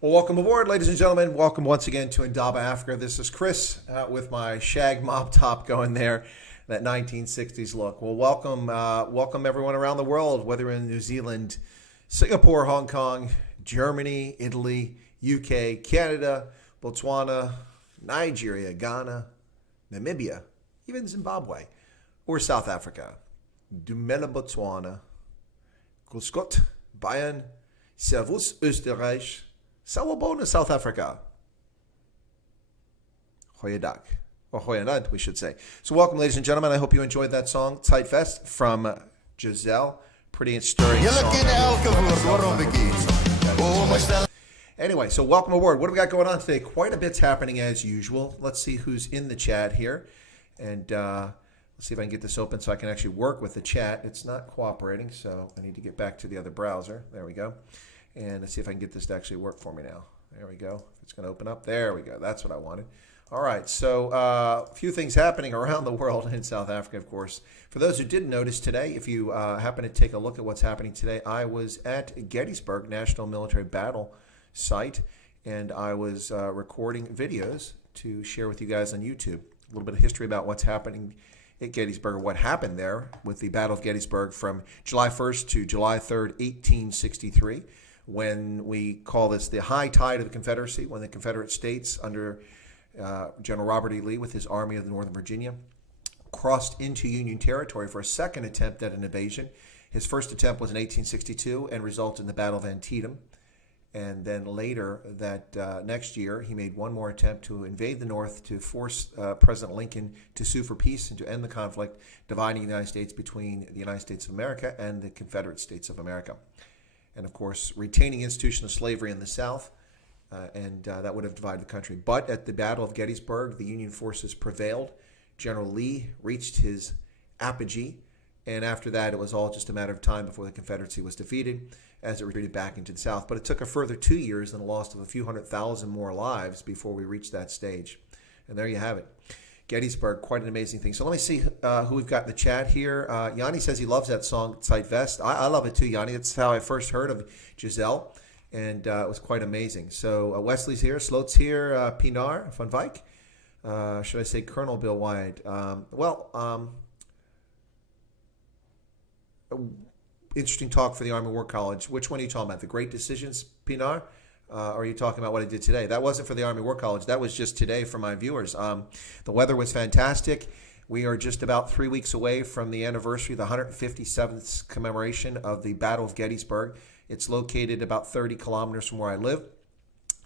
Well, welcome aboard, ladies and gentlemen. Welcome once again to Indaba Africa. This is Chris with my shag mop top going there, that 1960s look. Well, welcome everyone around the world, whether in New Zealand, Singapore, Hong Kong, Germany, Italy, UK, Canada, Botswana, Nigeria, Ghana, Namibia, even Zimbabwe, or South Africa. Dumela Botswana, Grüß Bayern, Servus Österreich, Sawubona South Africa. Goeiedag. Or goeienaand, we should say. So welcome, ladies and gentlemen. I hope you enjoyed that song, Tight Vest, from Giselle. Pretty stirring song. Anyway, so welcome aboard. What do we got going on today? Quite a bit's happening as usual. Let's see who's in the chat here. And let's see if I can get this open so I can actually work with the chat. It's not cooperating, so I need to get back to the other browser. There we go. And let's see if I can get this to actually work for me now. There we go. It's going to open up. There we go. That's what I wanted. All right. So a few things happening around the world and in South Africa, of course. For those who didn't notice today, if you happen to take a look at what's happening today, I was at Gettysburg National Military Battle Site, and I was recording videos to share with you guys on YouTube. A little bit of history about what's happening at Gettysburg, what happened there with the Battle of Gettysburg from July 1st to July 3rd, 1863. When we call this the high tide of the Confederacy, when the Confederate States under General Robert E. Lee with his Army of Northern Virginia crossed into Union territory for a second attempt at an invasion. His first attempt was in 1862 and resulted in the Battle of Antietam. And then later that next year, he made one more attempt to invade the North to force President Lincoln to sue for peace and to end the conflict, dividing the United States between the United States of America and the Confederate States of America. And, of course, retaining institution of slavery in the South, and that would have divided the country. But at the Battle of Gettysburg, the Union forces prevailed. General Lee reached his apogee, and after that, it was all just a matter of time before the Confederacy was defeated as it retreated back into the South. But it took a further 2 years and the loss of a few 100,000 more lives before we reached that stage. And there you have it. Gettysburg, quite an amazing thing. So let me see who we've got in the chat here. Yanni says he loves that song, Tight Vest. I love it too, Yanni. That's how I first heard of Giselle, and it was quite amazing. So Wesley's here, Sloat's here, Pinar van Wyk. Should I say Colonel Bill Wyatt? Interesting talk for the Army War College. Which one are you talking about? The Great Decisions, Pinar? Or are you talking about what I did today? That wasn't for the Army War College. That was just today for my viewers. The weather was fantastic. We are just about 3 weeks away from the anniversary, the 157th commemoration of the Battle of Gettysburg. It's located about 30 kilometers from where I live.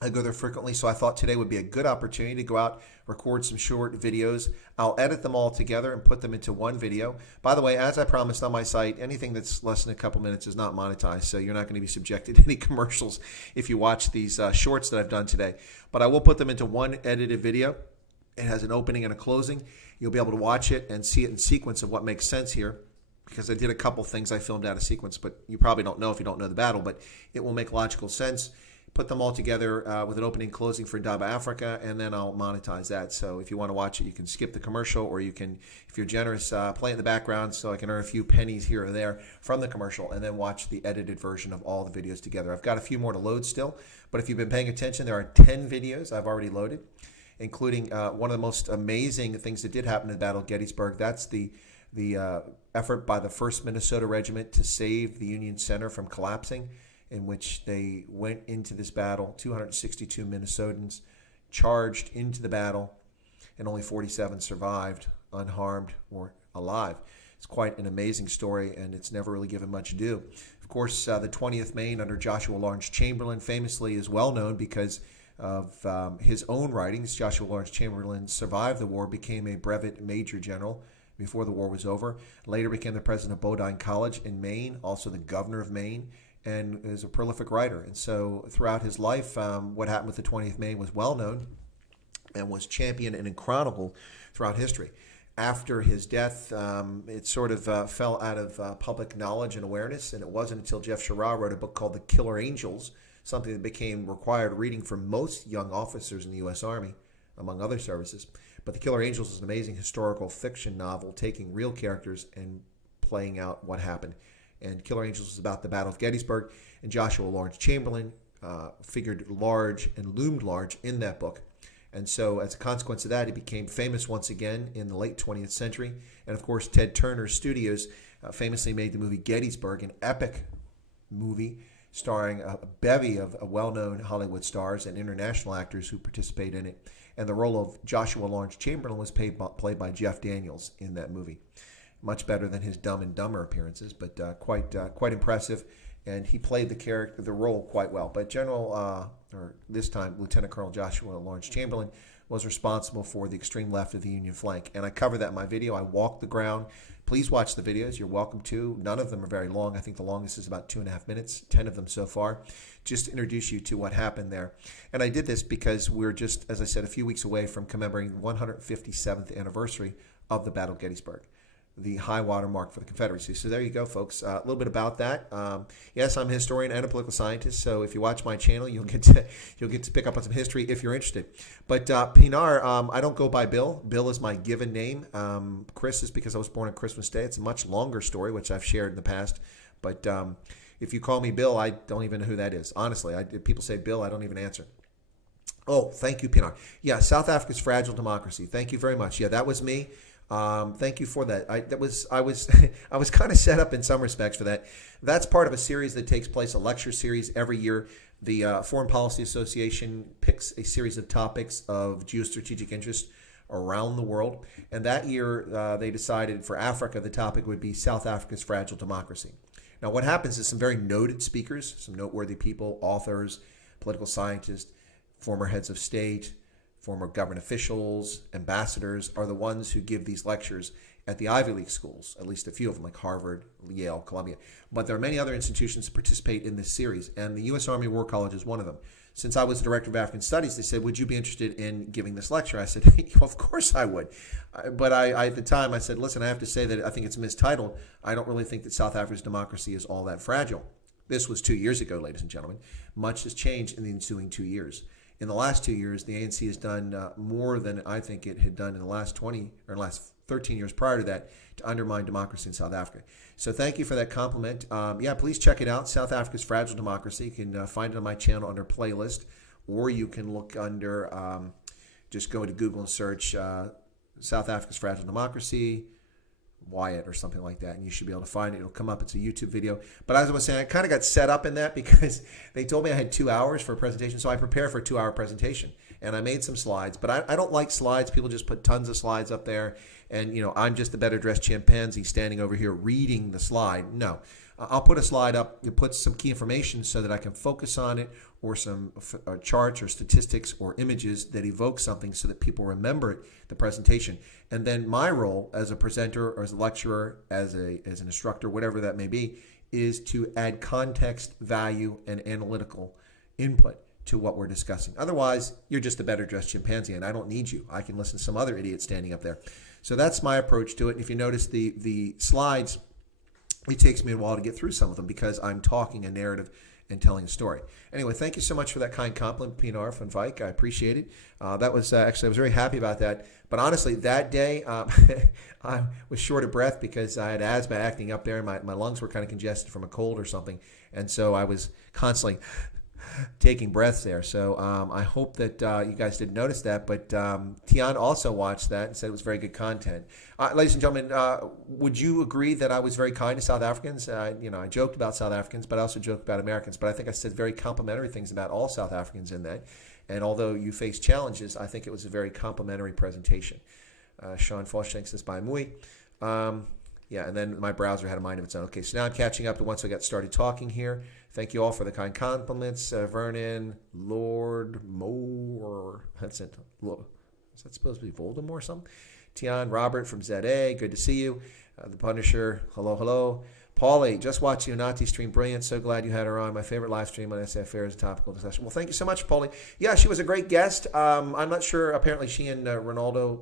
I go there frequently, so I thought today would be a good opportunity to go out, record some short videos. I'll edit them all together and put them into one video. By the way, as I promised on my site, anything that's less than a couple minutes is not monetized, so you're not going to be subjected to any commercials if you watch these shorts that I've done today. But I will put them into one edited video. It has an opening and a closing. You'll be able to watch it and see it in sequence of what makes sense here, because I did a couple things I filmed out of sequence, but you probably don't know if you don't know the battle, but it will make logical sense. Put them all together with an opening and closing for Indaba Africa, and then I'll monetize that. So if you want to watch it, you can skip the commercial, or you can, if you're generous, play it in the background so I can earn a few pennies here or there from the commercial, and then watch the edited version of all the videos together. I've got a few more to load still, but if you've been paying attention, there are 10 videos I've already loaded, including one of the most amazing things that did happen in the Battle of Gettysburg. That's the effort by the 1st Minnesota Regiment to save the Union Center from collapsing, in which they went into this battle. 262 Minnesotans charged into the battle, and only 47 survived unharmed or alive. It's quite an amazing story, and it's never really given much due. Of course, the 20th Maine under Joshua Lawrence Chamberlain famously is well known because of his own writings. Joshua Lawrence Chamberlain survived the war, became a brevet major general before the war was over, later became the president of Bodine College in Maine, also the governor of Maine, and is a prolific writer. And so throughout his life, what happened with the 20th Maine was well known and was championed and chronicled throughout history. After his death, it sort of fell out of public knowledge and awareness, and it wasn't until Jeff Sherrod wrote a book called The Killer Angels, something that became required reading for most young officers in the U.S. Army, among other services. But The Killer Angels is an amazing historical fiction novel taking real characters and playing out what happened and Killer Angels was about the Battle of Gettysburg, and Joshua Lawrence Chamberlain figured large and loomed large in that book. And so as a consequence of that, he became famous once again in the late 20th century. And of course, Ted Turner Studios famously made the movie Gettysburg, an epic movie starring a bevy of well-known Hollywood stars and international actors who participate in it. And the role of Joshua Lawrence Chamberlain was played by Jeff Daniels in that movie. Much better than his Dumb and Dumber appearances, but quite impressive. And he played the role quite well. But or this time, Lieutenant Colonel Joshua Lawrence Chamberlain was responsible for the extreme left of the Union flank. And I cover that in my video. I walked the ground. Please watch the videos. You're welcome to. None of them are very long. I think the longest is about 2.5 minutes, 10 of them so far, just to introduce you to what happened there. And I did this because we're just, as I said, a few weeks away from commemorating the 157th anniversary of the Battle of Gettysburg, the high water mark for the Confederacy. So there you go, folks. A little bit about that. Yes, I'm a historian and a political scientist. So if you watch my channel, you'll get to pick up on some history if you're interested. But Pinar, I don't go by Bill. Bill is my given name. Chris is because I was born on Christmas Day. It's a much longer story, which I've shared in the past. But if you call me Bill, I don't even know who that is. Honestly, if people say Bill, I don't even answer. Oh, thank you, Pinar. Yeah, South Africa's Fragile Democracy. Thank you very much. Yeah, that was me. Thank you for that. I was kind of set up in some respects for that. That's part of a series that takes place, a lecture series every year. The Foreign Policy Association picks a series of topics of geostrategic interest around the world. And that year, they decided for Africa, the topic would be South Africa's Fragile Democracy. Now, what happens is some very noted speakers, some noteworthy people, authors, political scientists, former heads of state, former government officials, ambassadors are the ones who give these lectures at the Ivy League schools, at least a few of them like Harvard, Yale, Columbia. But there are many other institutions that participate in this series, and the U.S. Army War College is one of them. Since I was the director of African Studies, they said, would you be interested in giving this lecture? I said, of course I would. But I at the time, I said, listen, I have to say that I think it's mistitled. I don't really think that South Africa's democracy is all that fragile. This was 2 years ago, ladies and gentlemen. Much has changed in the ensuing 2 years. In the last 2 years, the ANC has done more than I think it had done in the last 20 or last 13 years prior to that to undermine democracy in South Africa. So thank you for that compliment. Yeah, please check it out, South Africa's Fragile Democracy. You can find it on my channel under playlist, or you can look under, just go to Google and search South Africa's Fragile Democracy, Wyatt or something like that, and you should be able to find it. It'll come up. It's a YouTube video. But as I was saying, I kind of got set up in that because they told me I had 2 hours for a presentation, so I prepared for a 2-hour presentation. And I made some slides, but I don't like slides. People just put tons of slides up there, and I'm just a better dressed chimpanzee standing over here reading the slide. No. I'll put a slide up that puts some key information so that I can focus on it, or some charts or statistics or images that evoke something so that people remember it, the presentation. And then my role as a presenter or as a lecturer, as an instructor, whatever that may be, is to add context, value, and analytical input to what we're discussing. Otherwise, you're just a better dressed chimpanzee, and I don't need you. I can listen to some other idiot standing up there. So that's my approach to it. And if you notice the slides, it takes me a while to get through some of them because I'm talking a narrative and telling a story. Anyway, thank you so much for that kind compliment, Pinar van Wyk. I appreciate it. That was actually, I was very happy about that. But honestly, that day, I was short of breath because I had asthma acting up there. My lungs were kind of congested from a cold or something. And so I was constantly taking breaths there. So I hope that you guys didn't notice that. But Tian also watched that and said it was very good content. Ladies and gentlemen, would you agree that I was very kind to South Africans? I joked about South Africans, but I also joked about Americans. But I think I said very complimentary things about all South Africans in that. And although you face challenges, I think it was a very complimentary presentation. Sean Foshank says, bye, Mui. Yeah, and then my browser had a mind of its own. Okay, so now I'm catching up to once I got started talking here. Thank you all for the kind compliments. Vernon, Lord, Moore, that's it. Is that supposed to be Voldemort or something? Tian, Robert from ZA, good to see you. The Punisher, hello, hello. Paulie, just watched the Unati stream, brilliant. So glad you had her on. My favorite live stream on SF Fair is a topical discussion. Well, thank you so much, Paulie. Yeah, she was a great guest. I'm not sure. Apparently, she and Ronaldo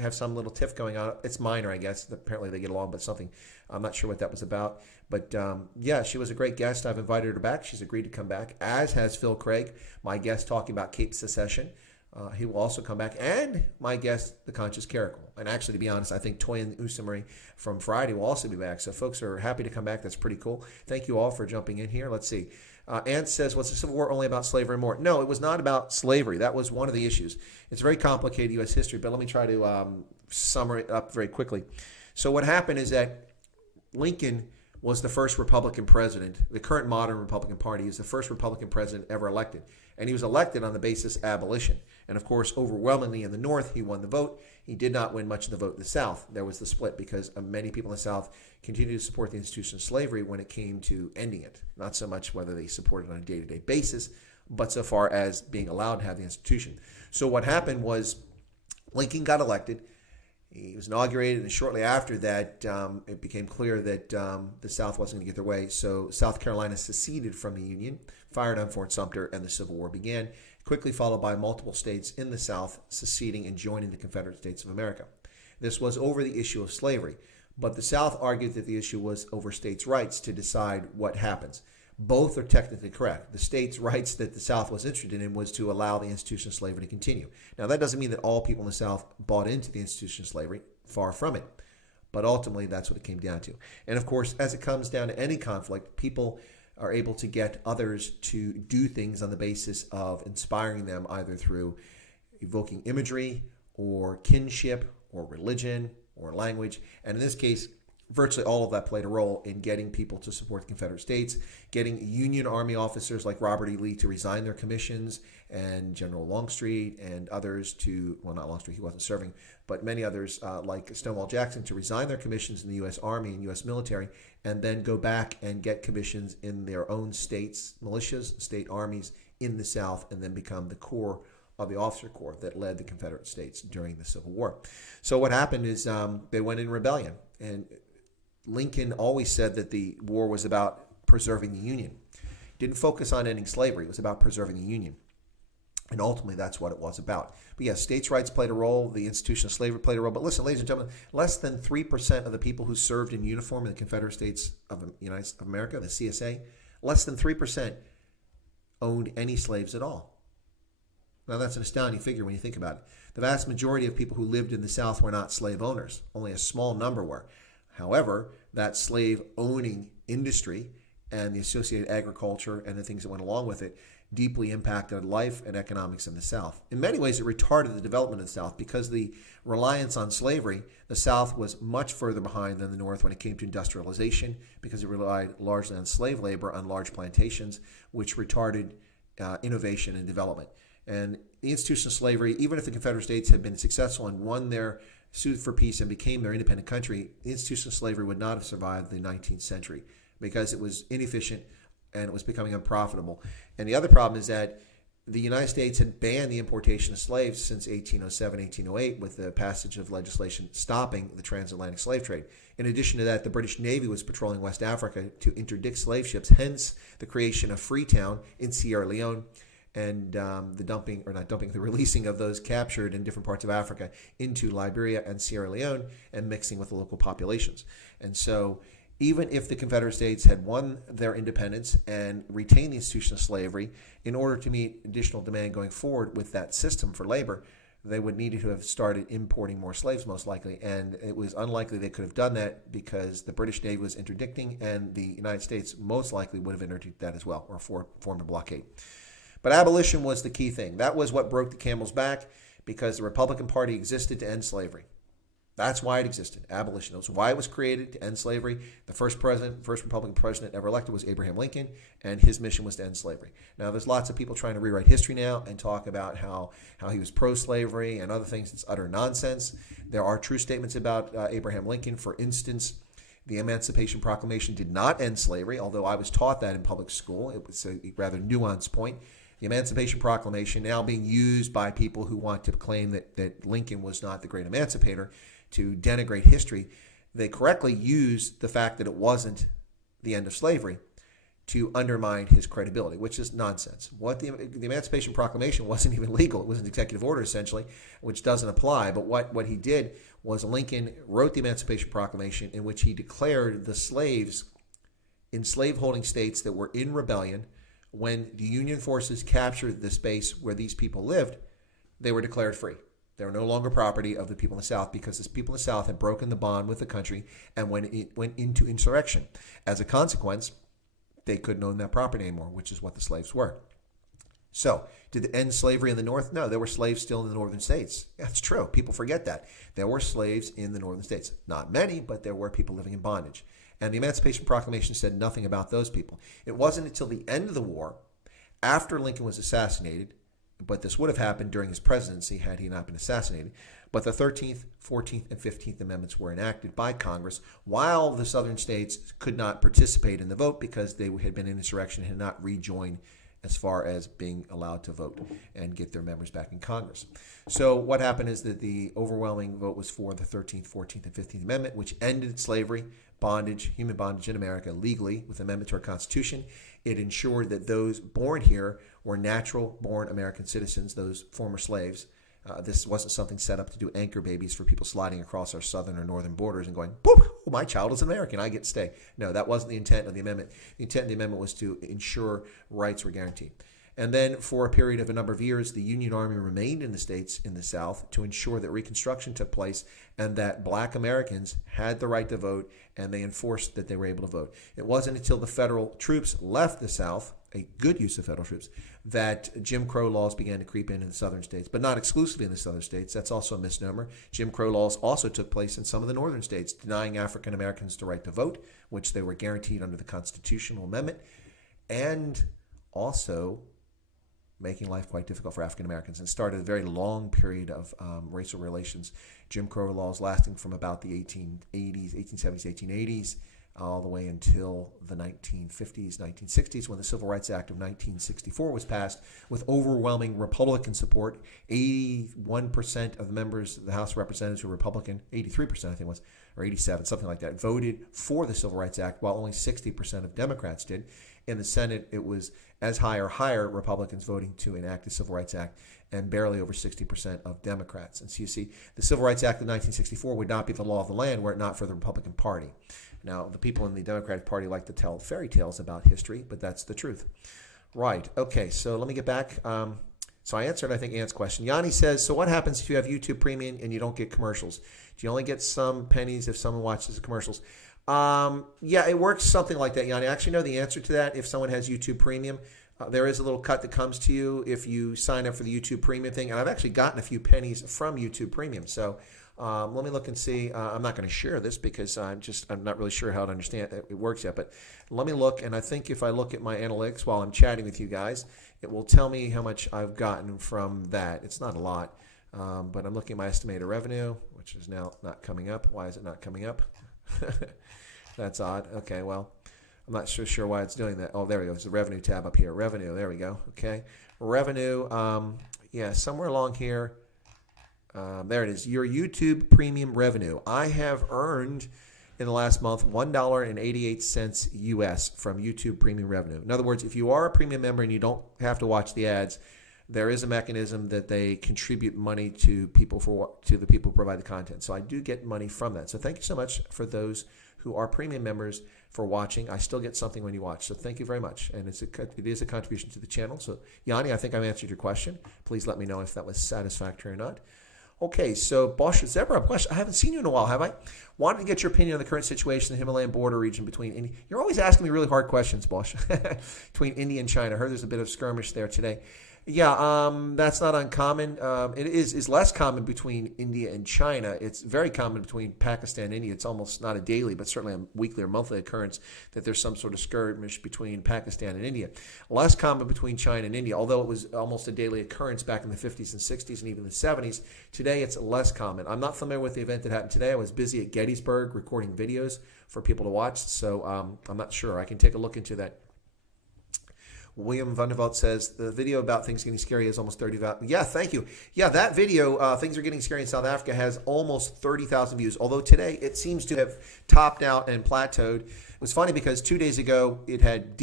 have some little tiff going on. It's minor, I guess. Apparently, they get along, but something. I'm not sure what that was about. But, yeah, she was a great guest. I've invited her back. She's agreed to come back, as has Phil Craig, my guest talking about Cape Secession. He will also come back, and my guest, the Conscious Caracal. And actually, to be honest, I think Toyin Usamari from Friday will also be back. So folks are happy to come back. That's pretty cool. Thank you all for jumping in here. Let's see. Ant says, was the Civil War only about slavery and more? No, it was not about slavery. That was one of the issues. It's very complicated U.S. history, but let me try to sum it up very quickly. So what happened is that Lincoln was the first Republican president. The current modern Republican Party is the first Republican president ever elected. And he was elected on the basis of abolition. And of course, overwhelmingly in the North, he won the vote. He did not win much of the vote in the South. There was the split because many people in the South continued to support the institution of slavery when it came to ending it. Not so much whether they supported it on a day-to-day basis, but so far as being allowed to have the institution. So what happened was Lincoln got elected. He was inaugurated, and shortly after that, it became clear that the South wasn't going to get their way. So South Carolina seceded from the Union, fired on Fort Sumter, and the Civil War began, quickly followed by multiple states in the South seceding and joining the Confederate States of America. This was over the issue of slavery, but the South argued that the issue was over states' rights to decide what happens. Both are technically correct. The states' rights that the South was interested in was to allow the institution of slavery to continue. Now, that doesn't mean that all people in the South bought into the institution of slavery. Far from it. But ultimately, that's what it came down to. And of course, as it comes down to any conflict, people are able to get others to do things on the basis of inspiring them either through evoking imagery or kinship or religion or language. And in this case, virtually all of that played a role in getting people to support the Confederate States, getting Union Army officers like Robert E. Lee to resign their commissions, and General Longstreet and others to, well, not Longstreet, he wasn't serving, but many others like Stonewall Jackson to resign their commissions in the U.S. Army and U.S. military, and then go back and get commissions in their own states, militias, state armies in the South, and then become the core of the officer corps that led the Confederate States during the Civil War. So what happened is they went in rebellion, and Lincoln always said that the war was about preserving the Union. Didn't focus on ending slavery. It was about preserving the Union. And ultimately, that's what it was about. But yes, states' rights played a role. The institution of slavery played a role. But listen, ladies and gentlemen, less than 3% of the people who served in uniform in the Confederate States of the United States of America, the CSA, less than 3% owned any slaves at all. Now, that's an astounding figure when you think about it. The vast majority of people who lived in the South were not slave owners. Only a small number were. However, that slave-owning industry and the associated agriculture and the things that went along with it deeply impacted life and economics in the South. In many ways, it retarded the development of the South because the reliance on slavery, the South was much further behind than the North when it came to industrialization because it relied largely on slave labor on large plantations, which retarded innovation and development. And the institution of slavery, even if the Confederate States had been successful and won their sued for peace and became their independent country, the institution of slavery would not have survived the 19th century because it was inefficient and it was becoming unprofitable. And the other problem is that the United States had banned the importation of slaves since 1807, 1808 with the passage of legislation stopping the transatlantic slave trade. In addition to that, the British Navy was patrolling West Africa to interdict slave ships, hence the creation of Freetown in Sierra Leone and the releasing of those captured in different parts of Africa into Liberia and Sierra Leone and mixing with the local populations. And so even if the Confederate States had won their independence and retained the institution of slavery, in order to meet additional demand going forward with that system for labor, they would need to have started importing more slaves most likely. And it was unlikely they could have done that because the British Navy was interdicting and the United States most likely would have interdicted that as well or formed a blockade. But abolition was the key thing. That was what broke the camel's back because the Republican Party existed to end slavery. That's why it existed, abolition. That's why it was created, to end slavery. The first Republican president ever elected was Abraham Lincoln, and his mission was to end slavery. Now, there's lots of people trying to rewrite history now and talk about how he was pro-slavery and other things. It's utter nonsense. There are true statements about Abraham Lincoln. For instance, the Emancipation Proclamation did not end slavery, although I was taught that in public school. It was a rather nuanced point. The Emancipation Proclamation now being used by people who want to claim that Lincoln was not the great emancipator to denigrate history. They correctly used the fact that it wasn't the end of slavery to undermine his credibility, which is nonsense. What the Emancipation Proclamation wasn't even legal. It was an executive order, essentially, which doesn't apply. But what he did was Lincoln wrote the Emancipation Proclamation in which he declared the slaves in slaveholding states that were in rebellion when the Union forces captured the space where these people lived, they were declared free. They were no longer property of the people in the South because the people in the South had broken the bond with the country and went into insurrection. As a consequence, they couldn't own that property anymore, which is what the slaves were. So, did it end slavery in the North? No, there were slaves still in the northern states. That's true. People forget that. There were slaves in the northern states. Not many, but there were people living in bondage. And the Emancipation Proclamation said nothing about those people. It wasn't until the end of the war, after Lincoln was assassinated, but this would have happened during his presidency had he not been assassinated. But the 13th, 14th, and 15th Amendments were enacted by Congress while the southern states could not participate in the vote because they had been in insurrection and had not rejoined as far as being allowed to vote and get their members back in Congress. So what happened is that the overwhelming vote was for the 13th, 14th, and 15th Amendment, which ended slavery, bondage, human bondage in America legally with amendment to our Constitution. It ensured that those born here were natural-born American citizens, those former slaves. This wasn't something set up to do anchor babies for people sliding across our southern or northern borders and going, boop, oh, my child is American, I get to stay. No, that wasn't the intent of the amendment. The intent of the amendment was to ensure rights were guaranteed. And then for a period of a number of years, the Union Army remained in the states in the South to ensure that Reconstruction took place and that black Americans had the right to vote and they enforced that they were able to vote. It wasn't until the federal troops left the South, a good use of federal troops, that Jim Crow laws began to creep in the southern states, but not exclusively in the southern states. That's also a misnomer. Jim Crow laws also took place in some of the northern states, denying African Americans the right to vote, which they were guaranteed under the constitutional amendment, and also making life quite difficult for African Americans, and started a very long period of racial relations. Jim Crow laws lasting from about the 1870s, 1880s, all the way until the 1950s, 1960s, when the Civil Rights Act of 1964 was passed with overwhelming Republican support. 81% of the members of the House of Representatives were Republican, 83% I think it was, or 87, something like that, voted for the Civil Rights Act, while only 60% of Democrats did. In the Senate, it was as high or higher Republicans voting to enact the Civil Rights Act, and barely over 60% of Democrats. And so you see, the Civil Rights Act of 1964 would not be the law of the land were it not for the Republican Party. Now, the people in the Democratic Party like to tell fairy tales about history, but that's the truth. Right. Okay, so let me get back. So I answered, I think, Ant's question. Yanni says, so what happens if you have YouTube Premium and you don't get commercials? Do you only get some pennies if someone watches the commercials? Yeah, it works something like that, Yanni. I actually know the answer to that. If someone has YouTube Premium, there is a little cut that comes to you if you sign up for the YouTube Premium thing. And I've actually gotten a few pennies from YouTube Premium. So let me look and see. I'm not going to share this because I'm not really sure how to understand it works yet. But let me look. And I think if I look at my analytics while I'm chatting with you guys, it will tell me how much I've gotten from that. It's not a lot, but I'm looking at my estimated revenue, which is now not coming up. Why is it not coming up? That's odd. Okay, well, I'm not sure why it's doing that. Oh, there we go. It's the revenue tab up here. Revenue. There we go. Okay. Revenue. Yeah, somewhere along here. There it is. Your YouTube Premium revenue. I have earned in the last month $1.88 US from YouTube Premium revenue. In other words, if you are a premium member and you don't have to watch the ads, there is a mechanism that they contribute money to the people who provide the content. So I do get money from that. So thank you so much for those who are premium members for watching. I still get something when you watch. So thank you very much. And it is a contribution to the channel. So Yanni, I think I've answered your question. Please let me know if that was satisfactory or not. Okay, so Bosch Zebra, I haven't seen you in a while, have I? Wanted to get your opinion on the current situation in the Himalayan border region between India. You're always asking me really hard questions, Bosch. Between India and China. I heard there's a bit of skirmish there today. Yeah, that's not uncommon. It is less common between India and China. It's very common between Pakistan and India. It's almost not a daily, but certainly a weekly or monthly occurrence that there's some sort of skirmish between Pakistan and India. Less common between China and India, although it was almost a daily occurrence back in the 50s and 60s and even the 70s. Today, it's less common. I'm not familiar with the event that happened today. I was busy at Gettysburg recording videos for people to watch, so I'm not sure. I can take a look into that. William Vanderveld says, the video about things getting scary is almost 30,000. Yeah, thank you. Yeah, that video, Things Are Getting Scary in South Africa, has almost 30,000 views, although today it seems to have topped out and plateaued. It was funny because 2 days ago it had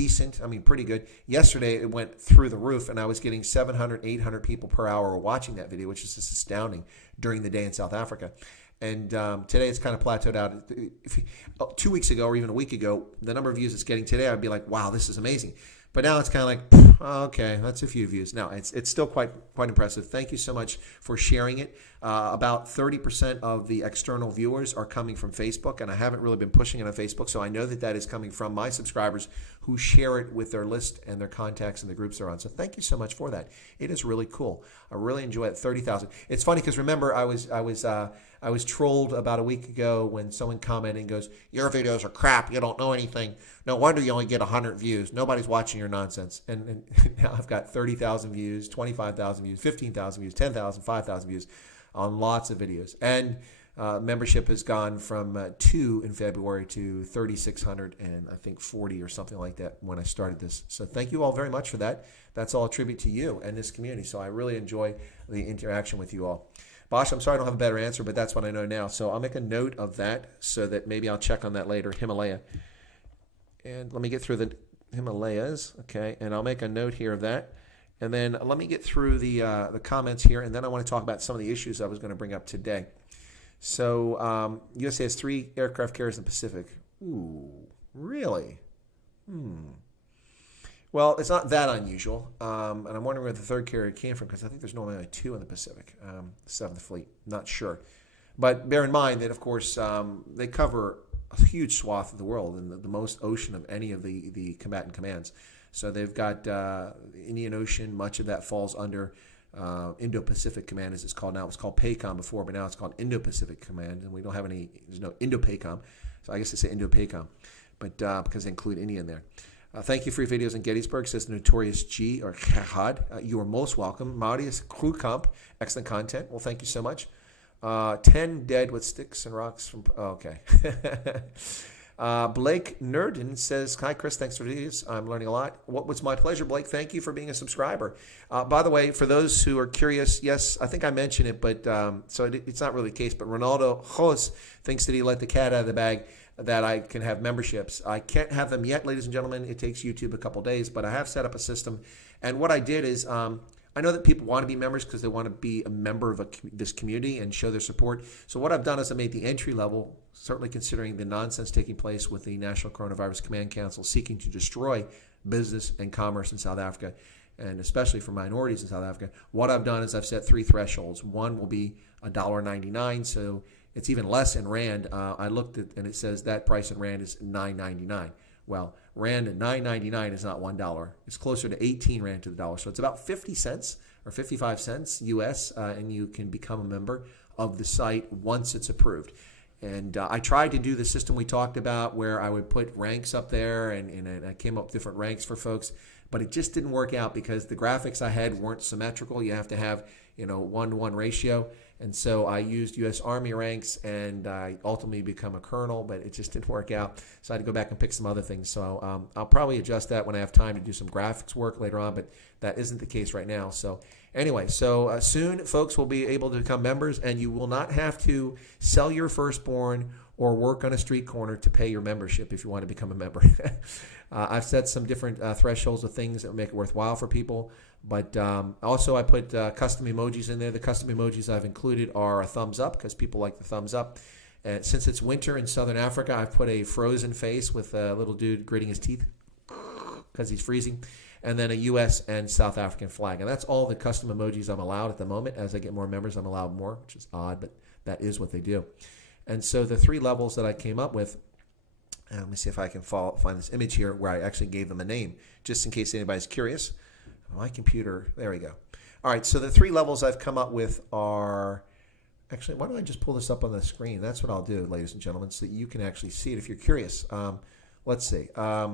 pretty good. Yesterday it went through the roof, and I was getting 700, 800 people per hour watching that video, which is just astounding during the day in South Africa. And today it's kind of plateaued out. 2 weeks ago or even a week ago, the number of views it's getting today, I'd be like, wow, this is amazing. But now it's kind of like, pff, okay, that's a few views. No, it's still quite impressive. Thank you so much for sharing it. About 30% of the external viewers are coming from Facebook, and I haven't really been pushing it on Facebook, so I know that is coming from my subscribers who share it with their list and their contacts and the groups they're on. So thank you so much for that. It is really cool. I really enjoy it. 30,000. It's funny because remember I was trolled about a week ago when someone commented and goes, "Your videos are crap. You don't know anything. No wonder you only get 100 views. Nobody's watching your nonsense." And now I've got 30,000 views, 25,000 views, 15,000 views, 10,000, 5,000 views on lots of videos. And membership has gone from 2 in February to 3,600 and I think 40 or something like that when I started this. So thank you all very much for that. That's all a tribute to you and this community. So I really enjoy the interaction with you all. Bosh, I'm sorry I don't have a better answer, but that's what I know now. So I'll make a note of that so that maybe I'll check on that later. Himalaya. And let me get through the Himalayas. Okay, and I'll make a note here of that. And then let me get through the comments here, and then I want to talk about some of the issues I was going to bring up today. So USA has 3 aircraft carriers in the Pacific. Ooh, really? Well, it's not that unusual, and I'm wondering where the 3rd carrier came from because I think there's normally only 2 in the Pacific, 7th Fleet. Not sure. But bear in mind that, of course, they cover a huge swath of the world and the most ocean of any of the combatant commands. So they've got the Indian Ocean. Much of that falls under Indo-Pacific Command, as it's called now. It was called PACOM before, but now it's called Indo-Pacific Command, and we don't have there's no Indo-PACOM. So I guess they say Indo-PACOM, but because they include India in there. Thank you for your videos in Gettysburg, says the Notorious G, or Khad. You are most welcome. Marius Krukamp, excellent content. Well, thank you so much. 10 dead with sticks and rocks from... okay. Blake Nerdin says, "Hi, Chris. Thanks for these. I'm learning a lot." What was my pleasure, Blake. Thank you for being a subscriber. By the way, for those who are curious, yes, I think I mentioned it, but so it's not really the case, but Ronaldo Jos thinks that he let the cat out of the bag that I can have memberships. I can't have them yet, ladies and gentlemen. It takes YouTube a couple days, but I have set up a system. And what I did is I know that people want to be members because they want to be a member of this community and show their support. So what I've done is I made the entry level, certainly considering the nonsense taking place with the National Coronavirus Command Council seeking to destroy business and commerce in South Africa, and especially for minorities in South Africa. What I've done is I've set 3 thresholds. One will be $1.99, so it's even less in Rand. I looked at, and it says that price in Rand is $9.99. Well, Rand at $9.99 is not $1. It's closer to 18 Rand to the dollar. So it's about 50 cents or 55 cents US, and you can become a member of the site once it's approved. And I tried to do the system we talked about where I would put ranks up there, and I came up with different ranks for folks, but it just didn't work out because the graphics I had weren't symmetrical. You have to have, 1-to-1 ratio. And so I used U.S. Army ranks, and I ultimately become a colonel, but it just didn't work out. So I had to go back and pick some other things. So I'll probably adjust that when I have time to do some graphics work later on, but that isn't the case right now. So anyway, soon folks will be able to become members, and you will not have to sell your firstborn or work on a street corner to pay your membership if you want to become a member. I've set some different thresholds of things that make it worthwhile for people. But also I put custom emojis in there. The custom emojis I've included are a thumbs up because people like the thumbs up. And since it's winter in Southern Africa, I've put a frozen face with a little dude gritting his teeth because he's freezing. And then a U.S. and South African flag. And that's all the custom emojis I'm allowed at the moment. As I get more members, I'm allowed more, which is odd, but that is what they do. And so the 3 levels that I came up with, let me see if I can find this image here where I actually gave them a name, just in case anybody's curious. My computer, there we go. All right, so the 3 levels I've come up with are, actually, why don't I just pull this up on the screen? That's what I'll do, ladies and gentlemen, so that you can actually see it if you're curious. Let's see. Let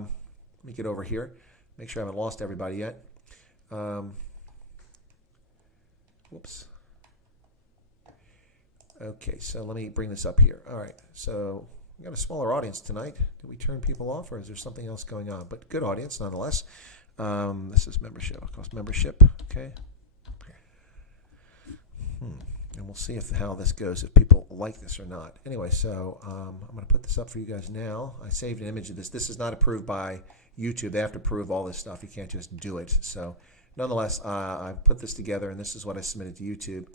me get over here. Make sure I haven't lost everybody yet. Whoops. Okay, so let me bring this up here. All right, so we got a smaller audience tonight. Did we turn people off, or is there something else going on? But good audience, nonetheless. This is membership. Cost membership. Okay. And we'll see how this goes, if people like this or not. Anyway, so I'm going to put this up for you guys now. I saved an image of this. This is not approved by YouTube. They have to approve all this stuff. You can't just do it. So nonetheless, I put this together, and this is what I submitted to YouTube.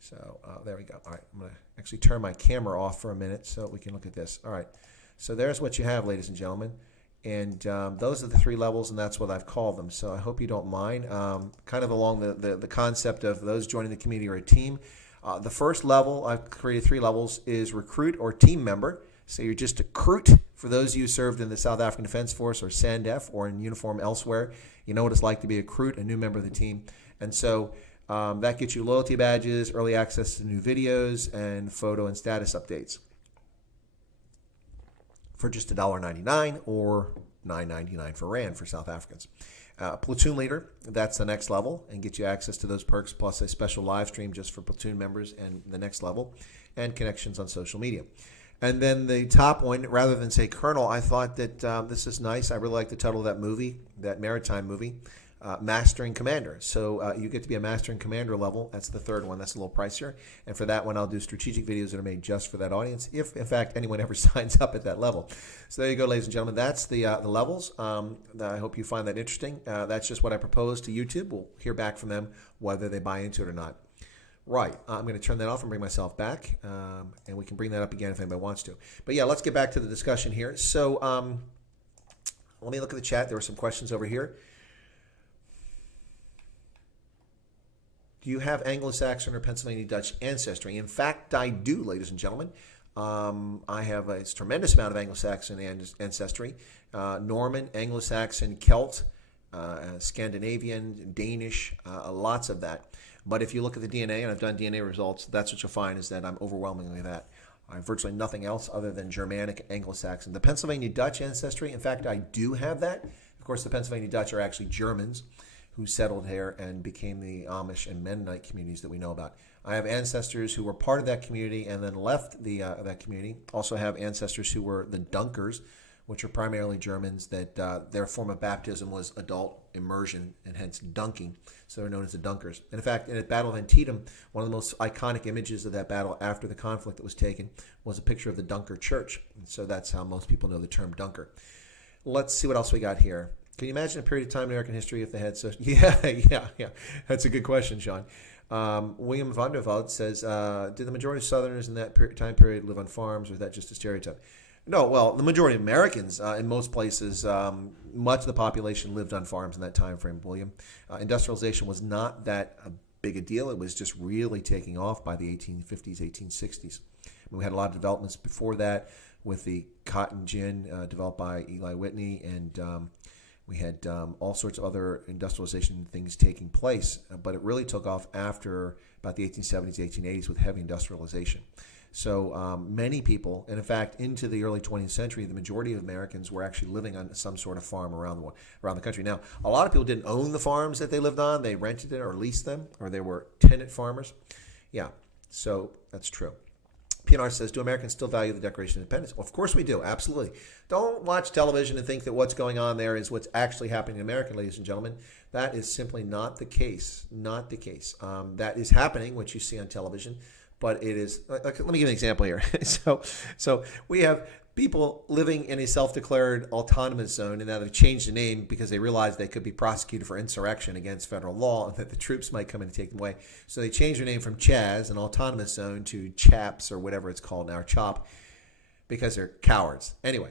So there we go. All right, I'm going to actually turn my camera off for a minute so we can look at this. All right, so there's what you have, ladies and gentlemen. And those are the three levels, and that's what I've called them. So I hope you don't mind. Kind of along the concept of those joining the community or a team. The first level, I've created three levels, is recruit or team member. So you're just a recruit. For those of you who served in the South African Defense Force or SANDF or in uniform elsewhere, you know what it's like to be a recruit, a new member of the team. And so that gets you loyalty badges, early access to new videos, and photo and status updates for just $1.99 or $9.99 for Rand for South Africans. Platoon leader, that's the next level, and get you access to those perks, plus a special live stream just for platoon members and the next level, and connections on social media. And then the top one, rather than say Colonel, I thought that this is nice. I really like the title of that movie, that maritime movie, Mastering Commander. So you get to be a Mastering Commander level. That's the third one. That's a little pricier. And for that one, I'll do strategic videos that are made just for that audience, if, in fact, anyone ever signs up at that level. So there you go, ladies and gentlemen. That's the levels. I hope you find that interesting. That's just what I proposed to YouTube. We'll hear back from them whether they buy into it or not. Right. I'm going to turn that off and bring myself back, and we can bring that up again if anybody wants to. But yeah, let's get back to the discussion here. So let me look at the chat. There were some questions over here. Do you have Anglo-Saxon or Pennsylvania Dutch ancestry? In fact, I do, ladies and gentlemen. I have a tremendous amount of Anglo-Saxon ancestry. Norman, Anglo-Saxon, Celt, Scandinavian, Danish, lots of that. But if you look at the DNA, and I've done DNA results, that's what you'll find is that I'm overwhelmingly that. I have virtually nothing else other than Germanic Anglo-Saxon. The Pennsylvania Dutch ancestry, in fact, I do have that. Of course, the Pennsylvania Dutch are actually Germans who settled here and became the Amish and Mennonite communities that we know about. I have ancestors who were part of that community and then left that community. Also have ancestors who were the Dunkers, which are primarily Germans, that their form of baptism was adult immersion and hence dunking. So they're known as the Dunkers. And in fact, in the Battle of Antietam, one of the most iconic images of that battle after the conflict that was taken was a picture of the Dunker Church. And so that's how most people know the term Dunker. Let's see what else we got here. Can you imagine a period of time in American history if they had so? Yeah. That's a good question, Sean. William Vanderveld says, did the majority of Southerners in that time period live on farms, or is that just a stereotype? No, well, the majority of Americans in most places, much of the population lived on farms in that time frame, William. Industrialization was not that big a deal. It was just really taking off by the 1850s, 1860s. We had a lot of developments before that with the cotton gin developed by Eli Whitney, and we had all sorts of other industrialization things taking place. But it really took off after about the 1870s, 1880s with heavy industrialization. So many people, and in fact, into the early 20th century, the majority of Americans were actually living on some sort of farm around the country. Now, a lot of people didn't own the farms that they lived on. They rented it or leased them, or they were tenant farmers. Yeah, so that's true. PNR says, do Americans still value the Declaration of Independence? Well, of course we do, absolutely. Don't watch television and think that what's going on there is what's actually happening in America, ladies and gentlemen. That is simply not the case, not the case. That is happening, what you see on television. But it is, let me give you an example here. So we have people living in a self-declared autonomous zone, and now they've changed the name because they realize they could be prosecuted for insurrection against federal law and that the troops might come in and take them away. So they changed their name from Chaz, an autonomous zone, to Chaps, or whatever it's called now, or CHOP, because they're cowards. Anyway,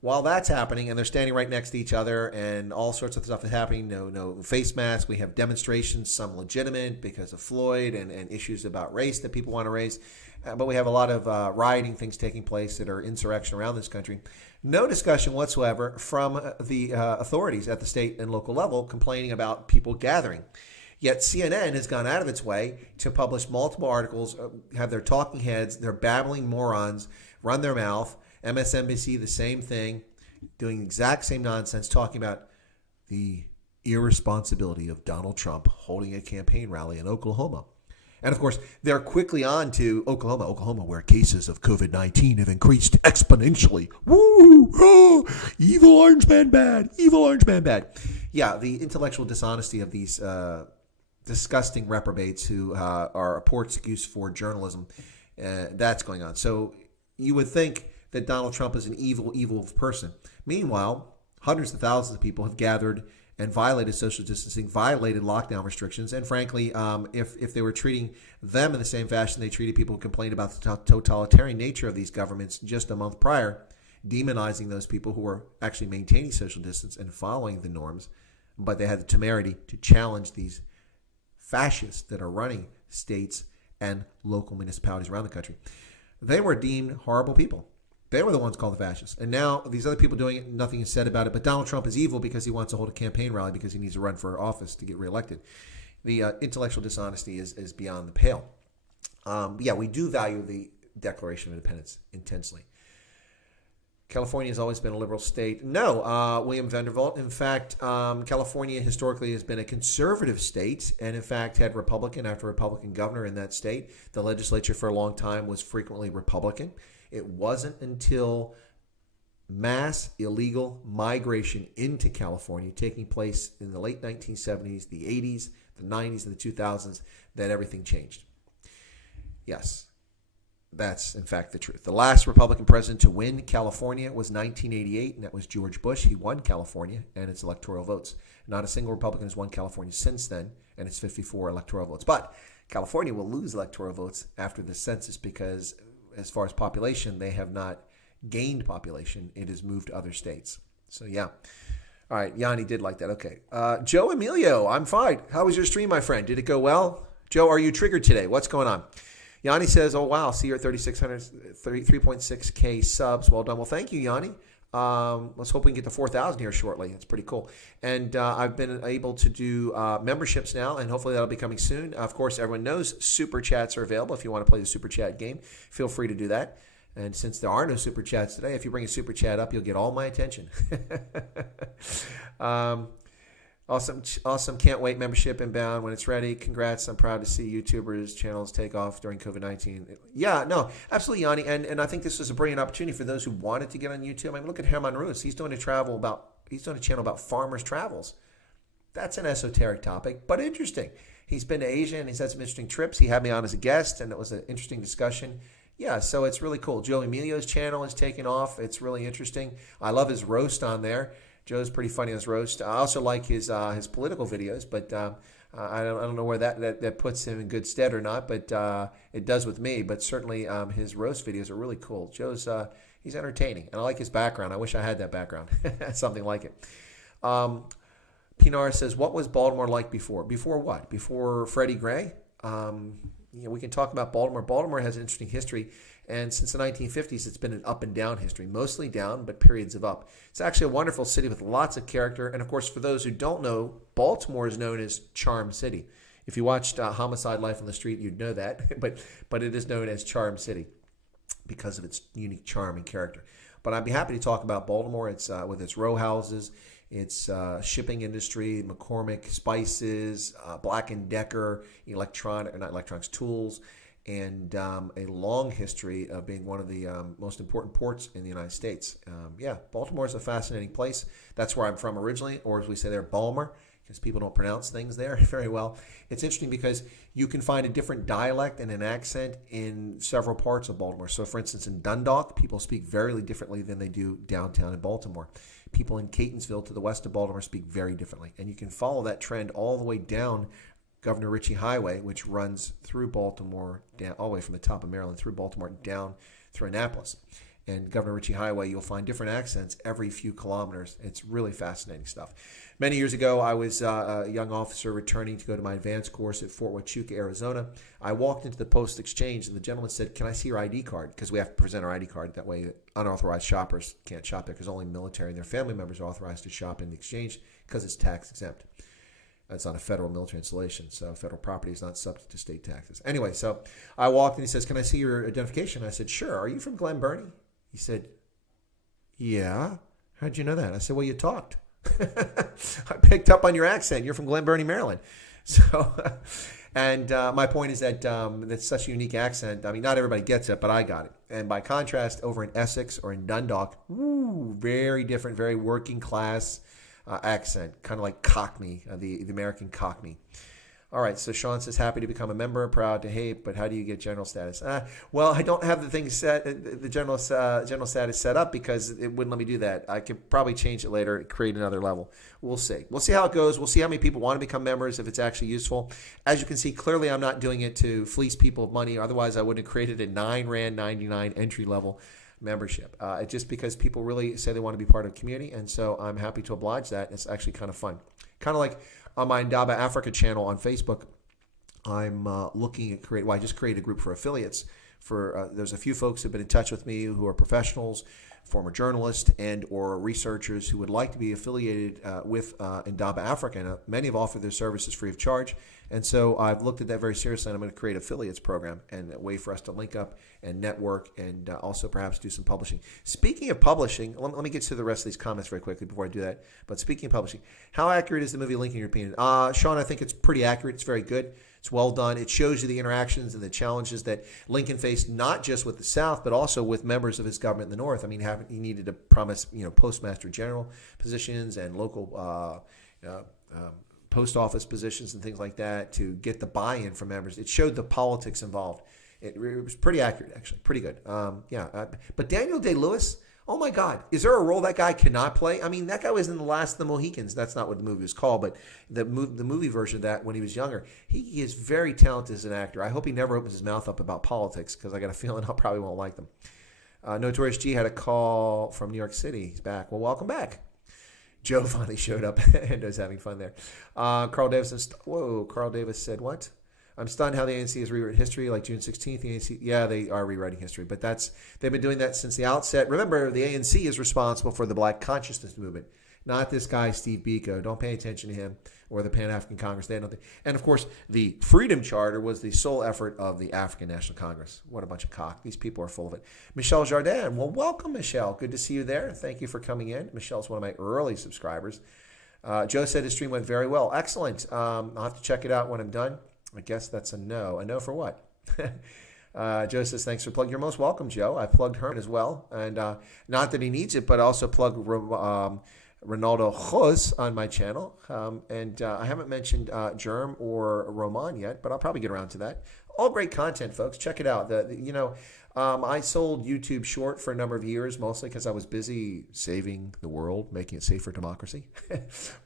while that's happening, and they're standing right next to each other, and all sorts of stuff is happening, no face masks, we have demonstrations, some legitimate because of Floyd and issues about race that people want to raise, but we have a lot of rioting things taking place that are insurrection around this country. No discussion whatsoever from the authorities at the state and local level complaining about people gathering. Yet CNN has gone out of its way to publish multiple articles, have their talking heads, their babbling morons run their mouth. MSNBC, the same thing, doing the exact same nonsense, talking about the irresponsibility of Donald Trump holding a campaign rally in Oklahoma. And of course, they're quickly on to Oklahoma, where cases of COVID-19 have increased exponentially. Woo! Oh, evil orange man bad. Evil orange man bad. Yeah, the intellectual dishonesty of these disgusting reprobates who are a poor excuse for journalism, that's going on. So you would think that Donald Trump is an evil person. Meanwhile, hundreds of thousands of people have gathered and violated social distancing, violated lockdown restrictions, and frankly, if they were treating them in the same fashion they treated people who complained about the totalitarian nature of these governments just a month prior, demonizing those people who were actually maintaining social distance and following the norms, but they had the temerity to challenge these fascists that are running states and local municipalities around the country. They were deemed horrible people. They were the ones called the fascists. And now these other people doing it, nothing is said about it. But Donald Trump is evil because he wants to hold a campaign rally because he needs to run for office to get reelected. The intellectual dishonesty is beyond the pale. We do value the Declaration of Independence intensely. California has always been a liberal state. No, William Vanderbilt. In fact, California historically has been a conservative state and, in fact, had Republican after Republican governor in that state. The legislature for a long time was frequently Republican. It wasn't until mass illegal migration into California taking place in the late 1970s, the 80s, the 90s, and the 2000s that everything changed. Yes, that's in fact the truth. The last Republican president to win California was 1988, and that was George Bush. He won California and its electoral votes. Not a single Republican has won California since then, and it's 54 electoral votes. But California will lose electoral votes after the census because as far as population, they have not gained population. It has moved to other states. So, yeah. All right. Yanni did like that. Okay. Joe Emilio, I'm fine. How was your stream, my friend? Did it go well? Joe, are you triggered today? What's going on? Yanni says, oh, wow. See, you're at 3.6K subs. Well done. Well, thank you, Yanni. Let's hope we can get to 4,000 here shortly. It's pretty cool. And I've been able to do memberships now, and hopefully that'll be coming soon. Of course, everyone knows Super Chats are available. If you want to play the Super Chat game, feel free to do that. And since there are no Super Chats today, if you bring a Super Chat up, you'll get all my attention. Awesome. Can't wait. Membership inbound when it's ready. Congrats. I'm proud to see YouTubers' channels take off during COVID-19. Yeah, no, absolutely, Yanni. And I think this is a brilliant opportunity for those who wanted to get on YouTube. I mean, look at Herman Rus. He's doing a channel about farmers' travels. That's an esoteric topic, but interesting. He's been to Asia and he's had some interesting trips. He had me on as a guest, and it was an interesting discussion. Yeah, so it's really cool. Joe Emilio's channel is taking off. It's really interesting. I love his roast on there. Joe's pretty funny on his roast. I also like his political videos, but I don't know where that puts him in good stead or not, but it does with me. But certainly his roast videos are really cool. Joe's he's entertaining, and I like his background. I wish I had that background, something like it. Pinar says, "What was Baltimore like before? Before what? Before Freddie Gray?" We can talk about Baltimore. Baltimore has an interesting history, and since the 1950s, it's been an up and down history, mostly down, but periods of up. It's actually a wonderful city with lots of character, and of course, for those who don't know, Baltimore is known as Charm City. If you watched Homicide: Life on the Street, you'd know that, but it is known as Charm City because of its unique charm and character. But I'd be happy to talk about Baltimore. It's with its row houses, its shipping industry, McCormick Spices, Black & Decker, electronics tools, and a long history of being one of the most important ports in the United States. Baltimore is a fascinating place. That's where I'm from originally, or as we say there, Balmer, because people don't pronounce things there very well. It's interesting because you can find a different dialect and an accent in several parts of Baltimore. So, for instance, in Dundalk, people speak very differently than they do downtown in Baltimore. People in Catonsville to the west of Baltimore speak very differently. And you can follow that trend all the way down Governor Ritchie Highway, which runs through Baltimore, down all the way from the top of Maryland through Baltimore down through Annapolis. And Governor Ritchie Highway, you'll find different accents every few kilometers. It's really fascinating stuff. Many years ago, I was a young officer returning to go to my advanced course at Fort Huachuca, Arizona. I walked into the post exchange, and the gentleman said, "Can I see your ID card?" Because we have to present our ID card. That way unauthorized shoppers can't shop there, because only military and their family members are authorized to shop in the exchange because it's tax exempt. It's not a federal military installation, so federal property is not subject to state taxes. Anyway, so I walked, and he says, "Can I see your identification?" I said, "Sure. Are you from Glen Burnie?" He said, "Yeah." "How'd you know that?" I said, "Well, you talked." I picked up on your accent. You're from Glen Burnie, Maryland. So, and my point is that that's such a unique accent. I mean, not everybody gets it, but I got it. And by contrast, over in Essex or in Dundalk, very different, very working class accent, kind of like Cockney, the American Cockney. All right, so Sean says, happy to become a member, proud to hate, but how do you get general status? Well, I don't have the thing set, the general status set up because it wouldn't let me do that. I could probably change it later, create another level. We'll see. We'll see how it goes. We'll see how many people want to become members, if it's actually useful. As you can see, clearly I'm not doing it to fleece people of money. Otherwise, I wouldn't have created a 9 Rand 99 entry level membership. Just because people really say they want to be part of a community, and so I'm happy to oblige that. It's actually kind of fun. Kind of like on my Indaba Africa channel on Facebook, I'm looking at I just created a group for affiliates. There's a few folks who've been in touch with me who are professionals, former journalists, and or researchers who would like to be affiliated with Indaba Africa. And many have offered their services free of charge. And so I've looked at that very seriously, and I'm going to create an affiliates program and a way for us to link up and network and also perhaps do some publishing. Speaking of publishing, let me get to the rest of these comments very quickly before I do that. But speaking of publishing, how accurate is the movie Lincoln, your opinion? Sean, I think it's pretty accurate. It's very good. It's well done. It shows you the interactions and the challenges that Lincoln faced, not just with the South, but also with members of his government in the North. I mean, he needed to promise, postmaster general positions and local post office positions and things like that to get the buy-in from members. It showed the politics involved. It was pretty accurate, actually, pretty good. But Daniel Day-Lewis, oh my God, is there a role that guy cannot play? I mean, that guy was in The Last of the Mohicans. That's not what the movie was called, but the movie version of that when he was younger. He is very talented as an actor. I hope he never opens his mouth up about politics because I got a feeling I probably won't like them. Notorious G had a call from New York City. He's back. Well, welcome back. Joe finally showed up and was having fun there. Carl Davis said, what? I'm stunned how the ANC has rewritten history like June 16th. The ANC, yeah, they are rewriting history, but they've been doing that since the outset. Remember, the ANC is responsible for the Black Consciousness Movement, not this guy, Steve Biko. Don't pay attention to him or the Pan-African Congress. And of course, the Freedom Charter was the sole effort of the African National Congress. What a bunch of cock. These people are full of it. Michelle Jardin. Well, welcome, Michelle. Good to see you there. Thank you for coming in. Michelle's one of my early subscribers. Joe said his stream went very well. Excellent. I'll have to check it out when I'm done. I guess that's a no. A no for what? Joe says, thanks for plugging. You're most welcome, Joe. I plugged Herman as well. And not that he needs it, but also plug Ronaldo Jos on my channel. I haven't mentioned Germ or Roman yet, but I'll probably get around to that. All great content, folks. Check it out. I sold YouTube Short for a number of years, mostly because I was busy saving the world, making it safe for democracy.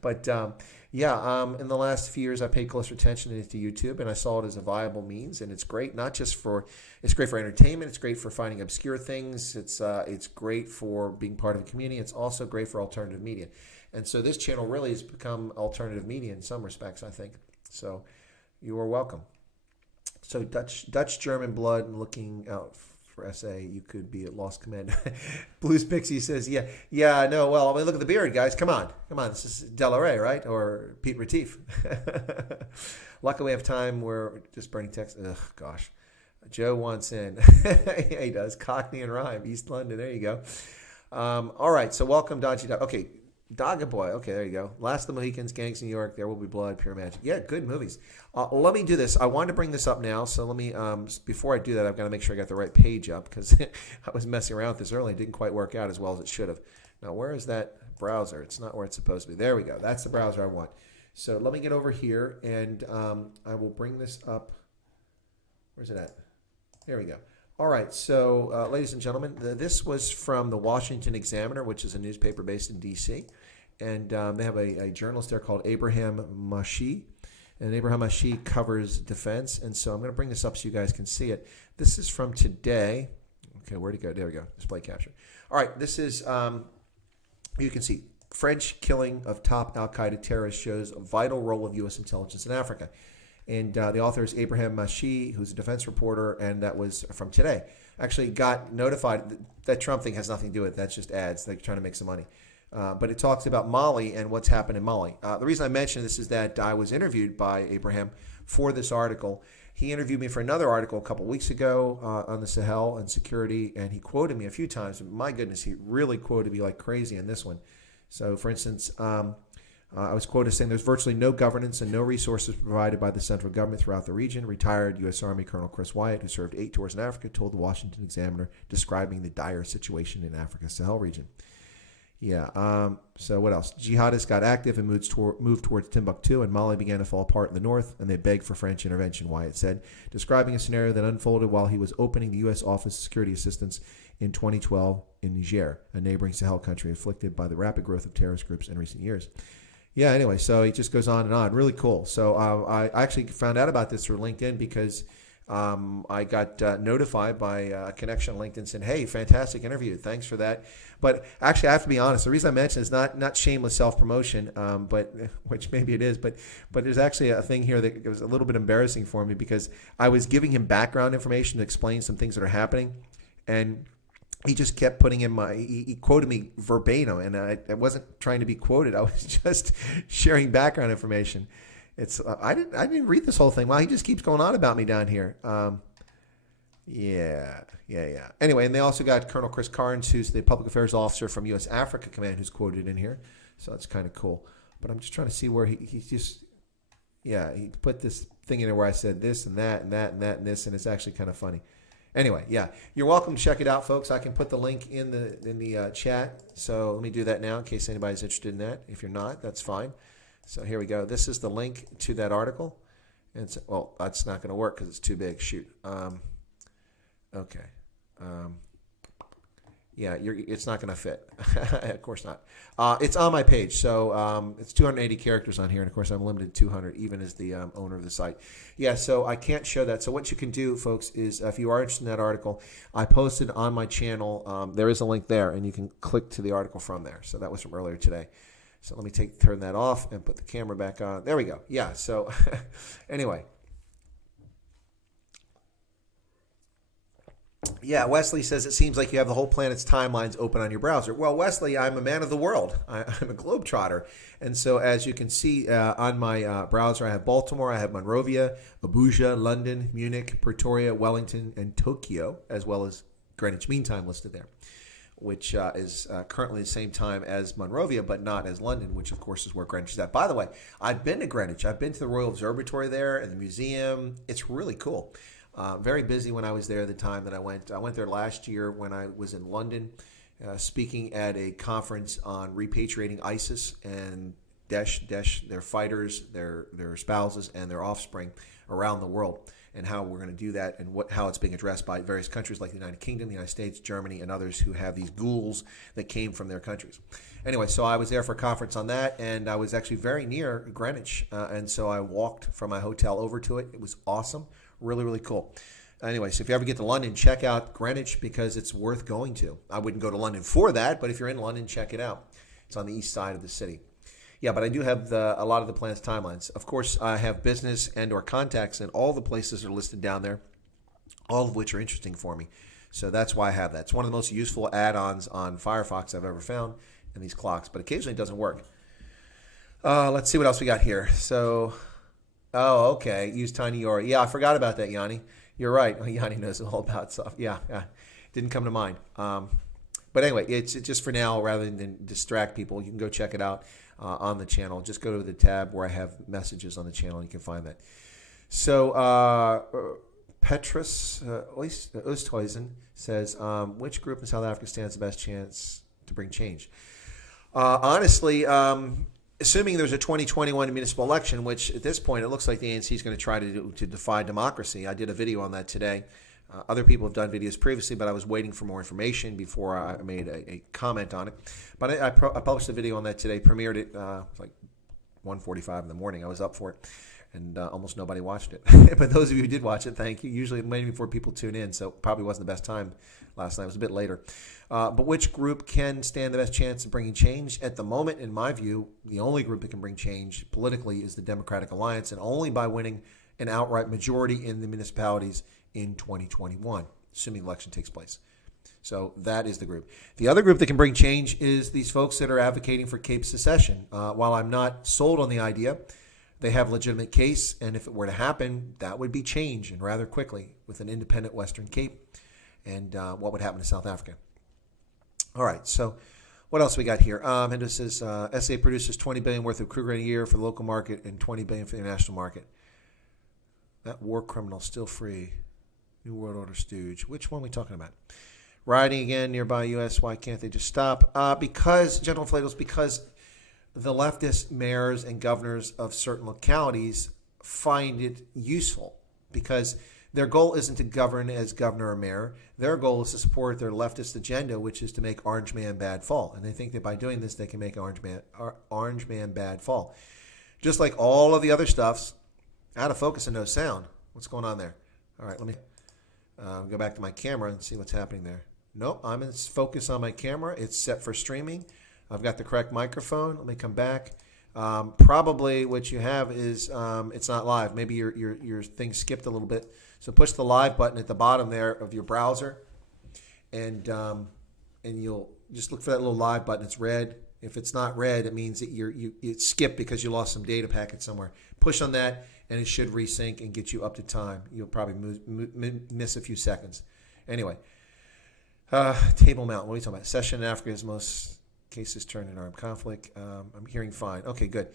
But in the last few years, I paid closer attention to YouTube, and I saw it as a viable means. And it's great, it's great for entertainment. It's great for finding obscure things. It's great for being part of a community. It's also great for alternative media. And so this channel really has become alternative media in some respects, I think. So you are welcome. So Dutch German blood looking out for SA, you could be at lost command. Blues Pixie says, no, well, I mean, look at the beard, guys. Come on. This is Delaray, right? Or Pete Retief. Luckily, we have time. We're just burning text. Ugh, gosh. Joe wants in. Yeah, he does. Cockney and Rhyme, East London. There you go. All right, so welcome, Dodgy Dog. Okay, Dogga Boy. Okay, there you go. Last of the Mohicans, Gangs in New York, There Will Be Blood, Pure Magic. Yeah, good movies. Let me do this. I wanted to bring this up now, so let me, before I do that, I've got to make sure I got the right page up because I was messing around with this earlier. It didn't quite work out as well as it should have. Now, where is that browser? It's not where it's supposed to be. There we go. That's the browser I want. So let me get over here, and I will bring this up. Where's it at? There we go. All right, so ladies and gentlemen, this was from the Washington Examiner, which is a newspaper based in D.C., and they have a journalist there called Abraham Mashi, and Abraham Mashi covers defense, and so I'm going to bring this up so you guys can see it. This is from today. Okay, where'd it go? There we go, display capture. All right, this is, you can see, French killing of top al-Qaeda terrorists shows a vital role of U.S. intelligence in Africa. And the author is Abraham Mashi, who's a defense reporter, and that was from today. Actually got notified that Trump thing has nothing to do with it. That's just ads. They're trying to make some money. But it talks about Mali and what's happened in Mali. The reason I mention this is that I was interviewed by Abraham for this article. He interviewed me for another article a couple weeks ago on the Sahel and security, and he quoted me a few times. My goodness, he really quoted me like crazy in this one. So, for instance, I was quoted saying there's virtually no governance and no resources provided by the central government throughout the region. Retired U.S. Army Colonel Chris Wyatt, who served 8 tours in Africa, told the Washington Examiner, describing the dire situation in Africa's Sahel region. Yeah, so what else? Jihadists got active and moved towards Timbuktu, and Mali began to fall apart in the north, and they begged for French intervention, Wyatt said, describing a scenario that unfolded while he was opening the U.S. Office of Security Assistance in 2012 in Niger, a neighboring Sahel country afflicted by the rapid growth of terrorist groups in recent years. Yeah, anyway, so he just goes on and on. Really cool. So I actually found out about this through LinkedIn because I got notified by a connection on LinkedIn saying, hey, fantastic interview. Thanks for that. But actually, I have to be honest. The reason I mention it is not shameless self-promotion, but which maybe it is. But there's actually a thing here that was a little bit embarrassing for me because I was giving him background information to explain some things that are happening. And he just kept putting in he quoted me verbatim. And I wasn't trying to be quoted. I was just sharing background information. I didn't read this whole thing. Wow, he just keeps going on about me down here. Yeah. Anyway, and they also got Colonel Chris Carnes, who's the public affairs officer from U.S. Africa Command, who's quoted in here. So that's kind of cool. But I'm just trying to see where he put this thing in there where I said this and that and that and that and this, and it's actually kind of funny. Anyway, yeah, you're welcome to check it out, folks. I can put the link in the chat. So let me do that now in case anybody's interested in that. If you're not, that's fine. So here we go. This is the link to that article. And that's not going to work because it's too big. Shoot. Okay. It's not going to fit. Of course not. It's on my page. So it's 280 characters on here. And, of course, I'm limited to 200, even as the owner of the site. Yeah, so I can't show that. So what you can do, folks, is if you are interested in that article, I posted on my channel. There is a link there, and you can click to the article from there. So that was from earlier today. So let me turn that off and put the camera back on. There we go. Yeah, so anyway. Yeah, Wesley says it seems like you have the whole planet's timelines open on your browser. Well, Wesley, I'm a man of the world. I'm a globetrotter. And so as you can see on my browser, I have Baltimore, I have Monrovia, Abuja, London, Munich, Pretoria, Wellington, and Tokyo, as well as Greenwich Mean Time listed there, which is currently the same time as Monrovia, but not as London, which, of course, is where Greenwich is at. By the way, I've been to Greenwich. I've been to the Royal Observatory there and the museum. It's really cool. Very busy when I was there the time that I went. I went there last year when I was in London speaking at a conference on repatriating ISIS and Daesh, their fighters, their spouses, and their offspring around the world, and how we're going to do that and how it's being addressed by various countries like the United Kingdom, the United States, Germany, and others who have these ghouls that came from their countries. Anyway, so I was there for a conference on that, and I was actually very near Greenwich, and so I walked from my hotel over to it. It was awesome. Really, really cool. Anyway, so if you ever get to London, check out Greenwich because it's worth going to. I wouldn't go to London for that, but if you're in London, check it out. It's on the east side of the city. Yeah, but I do have a lot of the planet's timelines. Of course, I have business and or contacts, and all the places are listed down there, all of which are interesting for me. So that's why I have that. It's one of the most useful add-ons on Firefox I've ever found in these clocks, but occasionally it doesn't work. Let's see what else we got here. So... Oh, okay. Use Tiny Aura. Yeah, I forgot about that, Yanni. You're right. Yanni knows all about stuff. Yeah. Didn't come to mind. But anyway, it's just for now, rather than distract people, you can go check it out on the channel. Just go to the tab where I have messages on the channel, and you can find that. So Petrus Oosthuizen says, which group in South Africa stands the best chance to bring change? Honestly, assuming there's a 2021 municipal election, which at this point it looks like the ANC is going to try to defy democracy. I did a video on that today. Other people have done videos previously, but I was waiting for more information before I made a comment on it. But I published a video on that today, premiered it like 1:45 in the morning. I was up for it, and almost nobody watched it. But those of you who did watch it, thank you. Usually maybe before people tune in, so probably wasn't the best time last night. It was a bit later. But which group can stand the best chance of bringing change? At the moment, in my view, the only group that can bring change politically is the Democratic Alliance, and only by winning an outright majority in the municipalities in 2021, assuming the election takes place. So that is the group. The other group that can bring change is these folks that are advocating for Cape secession. While I'm not sold on the idea, they have a legitimate case, and if it were to happen, that would be change, and rather quickly, with an independent Western Cape, and what would happen to South Africa. All right, so what else we got here? And it says SA produces $20 billion worth of crude grain a year for the local market and $20 billion for the international market. That war criminal still free. New World Order stooge. Which one are we talking about? Rioting again nearby U.S. Why can't they just stop? Because, General Flagels, because the leftist mayors and governors of certain localities find it useful, because their goal isn't to govern as governor or mayor. Their goal is to support their leftist agenda, which is to make Orange Man bad fall. And they think that by doing this, they can make Orange Man bad fall. Just like all of the other stuffs, out of focus and no sound. What's going on there? All right, let me go back to my camera and see what's happening there. Nope, I'm in focus on my camera. It's set for streaming. I've got the correct microphone. Let me come back. Probably what you have is it's not live. Maybe your thing skipped a little bit. So push the live button at the bottom there of your browser, and you'll just look for that little live button. It's red. If it's not red, it means that it skipped because you lost some data packet somewhere. Push on that, and it should resync and get you up to time. You'll probably miss a few seconds. Anyway, Table Mountain. What are you talking about? Session in Africa is most cases turned in armed conflict. I'm hearing fine. Okay, good.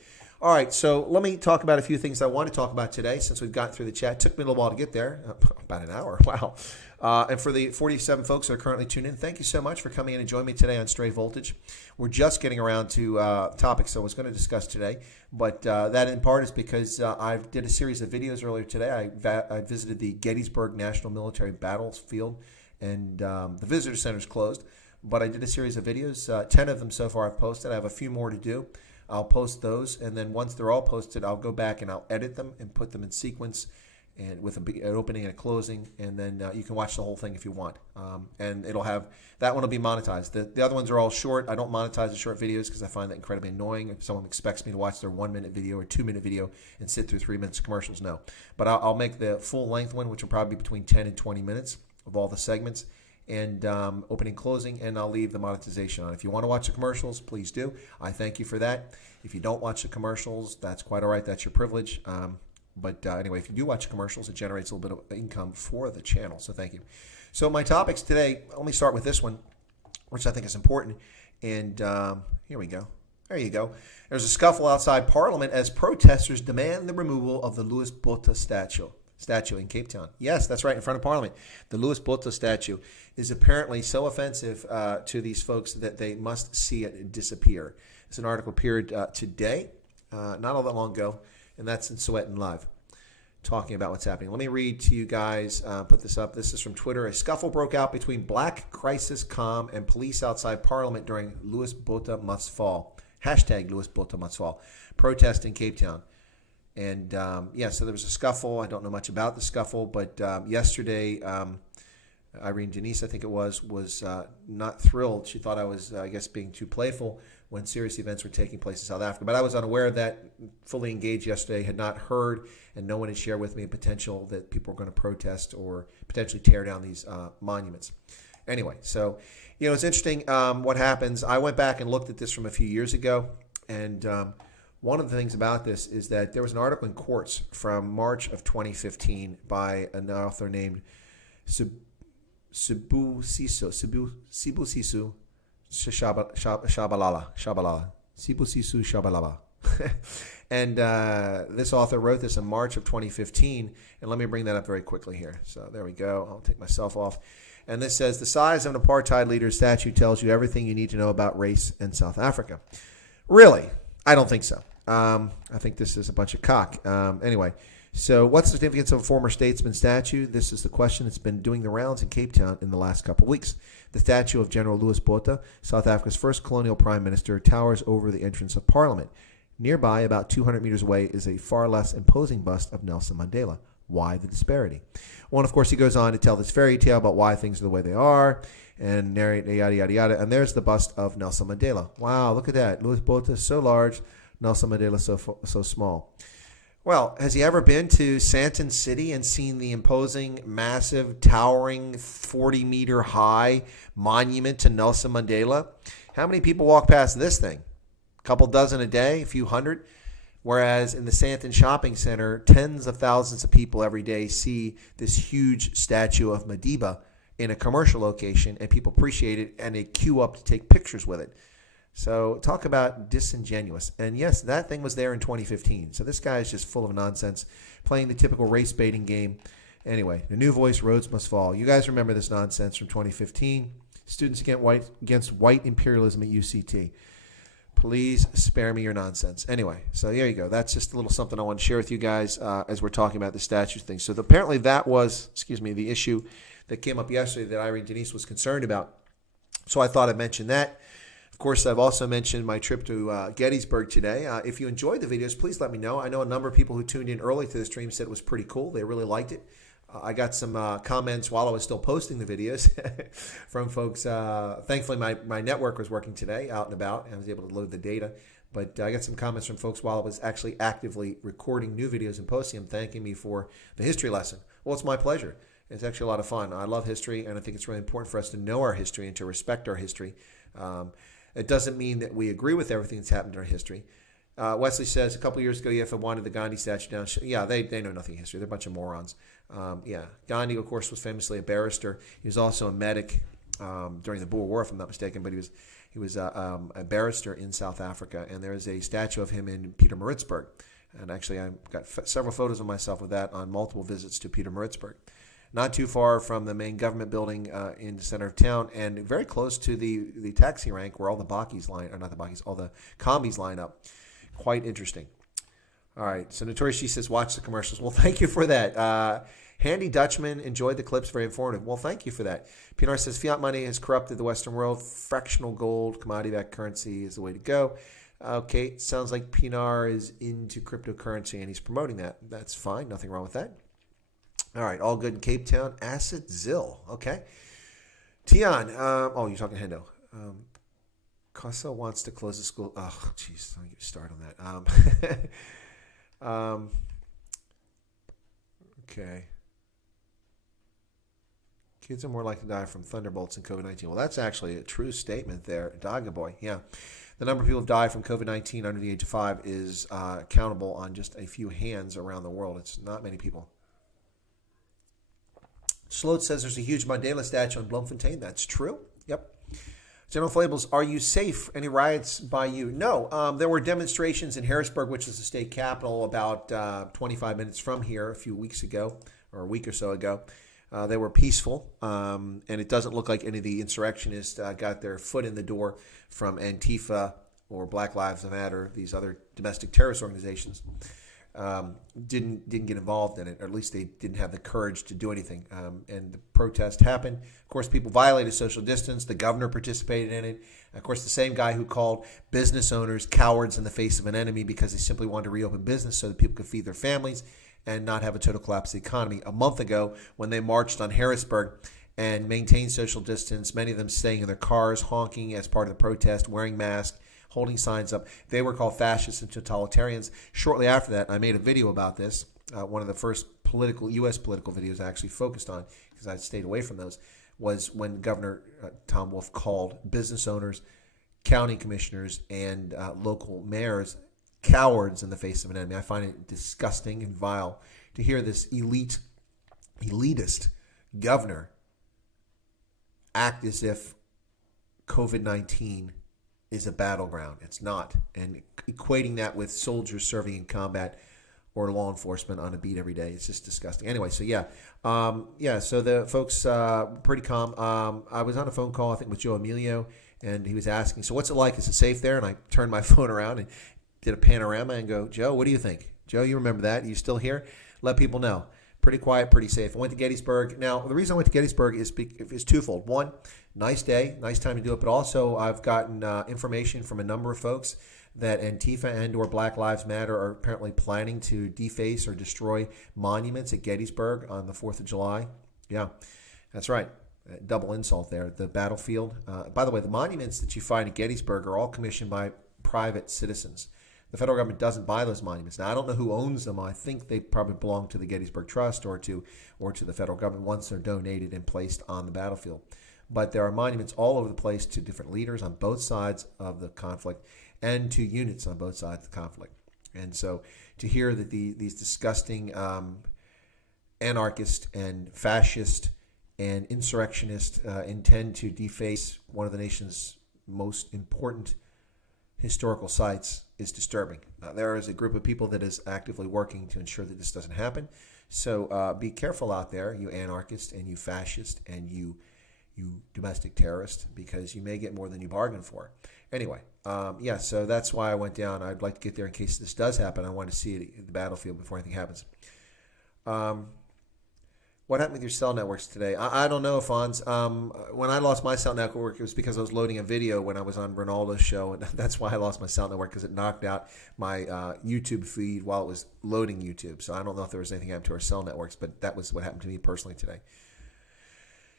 All right, so let me talk about a few things I want to talk about today since we've got through the chat. It took me a little while to get there, about an hour. Wow. And for the 47 folks that are currently tuned in, thank you so much for coming in and joining me today on Stray Voltage. We're just getting around to topics I was going to discuss today, but that in part is because I did a series of videos earlier today. I visited the Gettysburg National Military Battlefield, and the visitor center is closed. But I did a series of videos, 10 of them so far I've posted. I have a few more to do. I'll post those, and then once they're all posted, I'll go back and I'll edit them and put them in sequence, and with an opening and a closing, and then you can watch the whole thing if you want. And it'll have, that one will be monetized. The other ones are all short. I don't monetize the short videos because I find that incredibly annoying. If someone expects me to watch their 1-minute video or 2-minute video and sit through 3 minutes of commercials, no. But I'll make the full length one, which will probably be between 10 and 20 minutes of all the segments, and opening, closing, and I'll leave the monetization on. If you want to watch the commercials, please do. I thank you for that. If you don't watch the commercials, that's quite all right. That's your privilege. But anyway, if you do watch the commercials, it generates a little bit of income for the channel, so thank you. So my topics today, let me start with this one, which I think is important. And here we go. There you go. There's a scuffle outside Parliament as protesters demand the removal of the Louis Botha statue in Cape Town. Yes, that's right, in front of Parliament. The Louis Botha statue is apparently so offensive to these folks that they must see it disappear. It's an article appeared today, not all that long ago, and that's in Sowetan Live, talking about what's happening. Let me read to you guys, put this up. This is from Twitter. A scuffle broke out between Black Crisis Calm and police outside Parliament during Louis Botha Must Fall. Hashtag Louis Botha Must Fall. Protest in Cape Town. And, so there was a scuffle. I don't know much about the scuffle, but yesterday, Irene Denise, I think it was not thrilled. She thought I was, being too playful when serious events were taking place in South Africa. But I was unaware of that, fully engaged yesterday, had not heard, and no one had shared with me a potential that people were going to protest or potentially tear down these monuments. Anyway, so, it's interesting what happens. I went back and looked at this from a few years ago, and one of the things about this is that there was an article in Quartz from March of 2015 by an author named Sibusiso Shabalala. And this author wrote this in March of 2015, and let me bring that up very quickly here. So there we go. I'll take myself off. And this says, the size of an apartheid leader's statue tells you everything you need to know about race in South Africa. Really? I don't think so. I think this is a bunch of cock. Anyway, so what's the significance of a former statesman statue? This is the question that's been doing the rounds in Cape Town in the last couple of weeks. The statue of General Louis Botha, South Africa's first colonial prime minister, towers over the entrance of Parliament. Nearby, about 200 meters away, is a far less imposing bust of Nelson Mandela. Why the disparity? Well, of course, he goes on to tell this fairy tale about why things are the way they are, and narrate yada, yada, yada. And there's the bust of Nelson Mandela. Wow, look at that. Louis Botha, so large. Nelson Mandela, so small. Well, has he ever been to Sandton City and seen the imposing, massive, towering, 40-meter high monument to Nelson Mandela? How many people walk past this thing? A couple dozen a day, a few hundred? Whereas in the Sandton Shopping Center, tens of thousands of people every day see this huge statue of Madiba in a commercial location, and people appreciate it, and they queue up to take pictures with it. So talk about disingenuous. And yes, that thing was there in 2015. So this guy is just full of nonsense, playing the typical race baiting game. Anyway, the new voice, Rhodes Must Fall. You guys remember this nonsense from 2015? Students against white imperialism at UCT. Please spare me your nonsense. Anyway, so there you go. That's just a little something I want to share with you guys as we're talking about the statue thing. So apparently that was, the issue that came up yesterday that Irene Denise was concerned about. So I thought I'd mention that. Of course, I've also mentioned my trip to Gettysburg today. If you enjoyed the videos, please let me know. I know a number of people who tuned in early to the stream said it was pretty cool. They really liked it. I got some comments while I was still posting the videos from folks. Thankfully, my network was working today, out and about, and I was able to load the data. But I got some comments from folks while I was actually actively recording new videos and posting them, thanking me for the history lesson. Well, it's my pleasure. It's actually a lot of fun. I love history, and I think it's really important for us to know our history and to respect our history. It doesn't mean that we agree with everything that's happened in our history. Wesley says, a couple years ago, EFA wanted the Gandhi statue down. Yeah, they know nothing of history. They're a bunch of morons. Gandhi, of course, was famously a barrister. He was also a medic during the Boer War, if I'm not mistaken, but he was a barrister in South Africa, and there is a statue of him in Pietermaritzburg. And actually, I've got several photos of myself with that on multiple visits to Pietermaritzburg. Not too far from the main government building in the center of town, and very close to the taxi rank where all the Bakis line, or not the Bakis, all the combies line up. Quite interesting. All right, so Notorious G says, watch the commercials. Well, thank you for that. Handy Dutchman enjoyed the clips, very informative. Well, thank you for that. Pinar says, fiat money has corrupted the Western world. Fractional gold, commodity-backed currency is the way to go. Okay, sounds like Pinar is into cryptocurrency, and he's promoting that. That's fine, nothing wrong with that. All right, all good in Cape Town. Acid Zill, okay. Tian, you're talking Hendo. Casa wants to close the school. Oh, jeez, I'll get you started on that. Okay. Kids are more likely to die from thunderbolts than COVID-19. Well, that's actually a true statement there. Dogga boy, yeah. The number of people who have died from COVID-19 under the age of 5 is countable on just a few hands around the world. It's not many people. Sloat says there's a huge Mandela statue in Bloemfontein. That's true. Yep. General Flables, are you safe? Any riots by you? No. There were demonstrations in Harrisburg, which is the state capital, about 25 minutes from here a few weeks ago, or a week or so ago. They were peaceful, and it doesn't look like any of the insurrectionists got their foot in the door from Antifa or Black Lives Matter, these other domestic terrorist organizations. Didn't get involved in it, or at least they didn't have the courage to do anything. And the protest happened. Of course, people violated social distance. The governor participated in it. Of course, the same guy who called business owners cowards in the face of an enemy because they simply wanted to reopen business so that people could feed their families and not have a total collapse of the economy. A month ago, when they marched on Harrisburg and maintained social distance, many of them staying in their cars, honking as part of the protest, wearing masks, holding signs up. They were called fascists and totalitarians. Shortly after that, I made a video about this. One of the first U.S. political videos I actually focused on, because I stayed away from those, was when Governor Tom Wolf called business owners, county commissioners, and local mayors cowards in the face of an enemy. I find it disgusting and vile to hear this elitist governor act as if COVID-19 is a battleground. It's not. And equating that with soldiers serving in combat or law enforcement on a beat every day, it's just disgusting. Anyway, so so the folks pretty calm. I was on a phone call, I think, with Joe Emilio, and he was asking, so what's it like? Is it safe there? And I turned my phone around and did a panorama and go, Joe, what do you think? Joe, you remember that? Are you still here? Let people know. Pretty quiet, pretty safe. I went to Gettysburg. Now, the reason I went to Gettysburg is twofold. One, nice day, nice time to do it, but also I've gotten information from a number of folks that Antifa and or Black Lives Matter are apparently planning to deface or destroy monuments at Gettysburg on the 4th of July. Yeah, that's right. Double insult there. The battlefield. By the way, the monuments that you find at Gettysburg are all commissioned by private citizens. The federal government doesn't buy those monuments. Now, I don't know who owns them. I think they probably belong to the Gettysburg Trust or to the federal government once they're donated and placed on the battlefield. But there are monuments all over the place to different leaders on both sides of the conflict and to units on both sides of the conflict. And so to hear that these disgusting anarchist and fascist and insurrectionist intend to deface one of the nation's most important historical sites is disturbing. There is a group of people that is actively working to ensure that this doesn't happen. So be careful out there, you anarchist and you fascist and you domestic terrorist, because you may get more than you bargained for. Anyway, so that's why I went down. I'd like to get there in case this does happen. I want to see it at the battlefield before anything happens. What happened with your cell networks today? I don't know, Fonz. When I lost my cell network, it was because I was loading a video when I was on Ronaldo's show, and that's why I lost my cell network, because it knocked out my YouTube feed while it was loading YouTube. So I don't know if there was anything happened to our cell networks, but that was what happened to me personally today.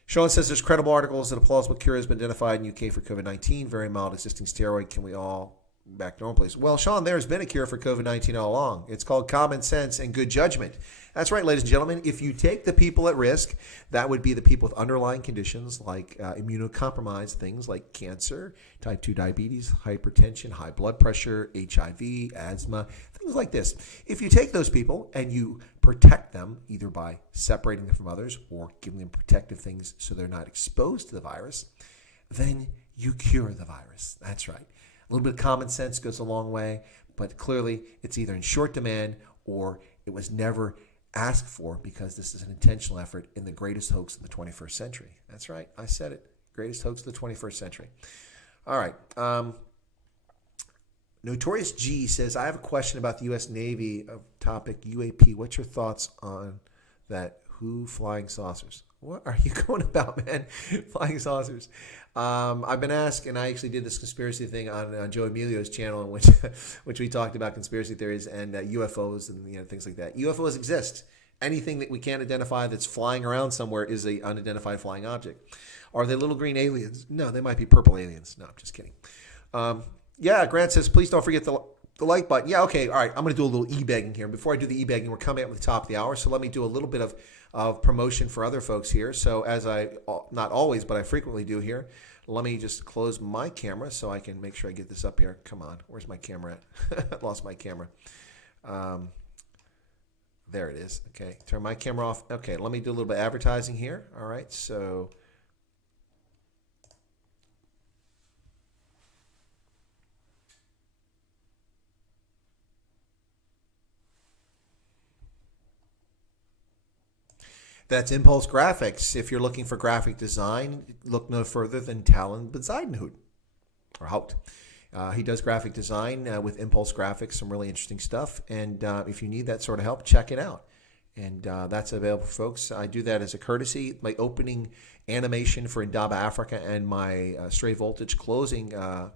Sean says there's credible articles that a plausible cure has been identified in UK for COVID-19. Very mild existing steroid. Can we all back to normal, please? Well, Sean, there's been a cure for COVID-19 all along. It's called common sense and good judgment. That's right, ladies and gentlemen. If you take the people at risk, that would be the people with underlying conditions like immunocompromised things like cancer, type 2 diabetes, hypertension, high blood pressure, HIV, asthma, things like this. If you take those people and you protect them either by separating them from others or giving them protective things so they're not exposed to the virus, then you cure the virus. That's right. A little bit of common sense goes a long way, but clearly it's either in short demand or it was never asked for, because this is an intentional effort in the greatest hoax of the 21st century. That's right. I said it. Greatest hoax of the 21st century. All right. Notorious G says, I have a question about the U.S. Navy topic UAP. What's your thoughts on that? Who flying saucers? What are you going about, man? Flying saucers. I've been asked, and I actually did this conspiracy thing on Joe Emilio's channel, in which we talked about conspiracy theories and UFOs and things like that. UFOs exist. Anything that we can't identify that's flying around somewhere is an unidentified flying object. Are they little green aliens? No, they might be purple aliens. No, I'm just kidding. Yeah, Grant says, please don't forget the like button. Yeah, okay, all right. I'm going to do a little e-begging here. Before I do the e-begging, we're coming up at the top of the hour, so let me do a little bit of promotion for other folks here. So as I, not always, but I frequently do here, let me just close my camera so I can make sure I get this up here. Come on, where's my camera at? I lost my camera. There it is. Okay, turn my camera off. Okay, let me do a little bit of advertising here. All right, so... That's Impulse Graphics. If you're looking for graphic design, look no further than Talon Bezeidenhout, or Hout. He does graphic design with Impulse Graphics, some really interesting stuff. And if you need that sort of help, check it out. And that's available, folks. I do that as a courtesy. My opening animation for Indaba Africa and my Stray Voltage closing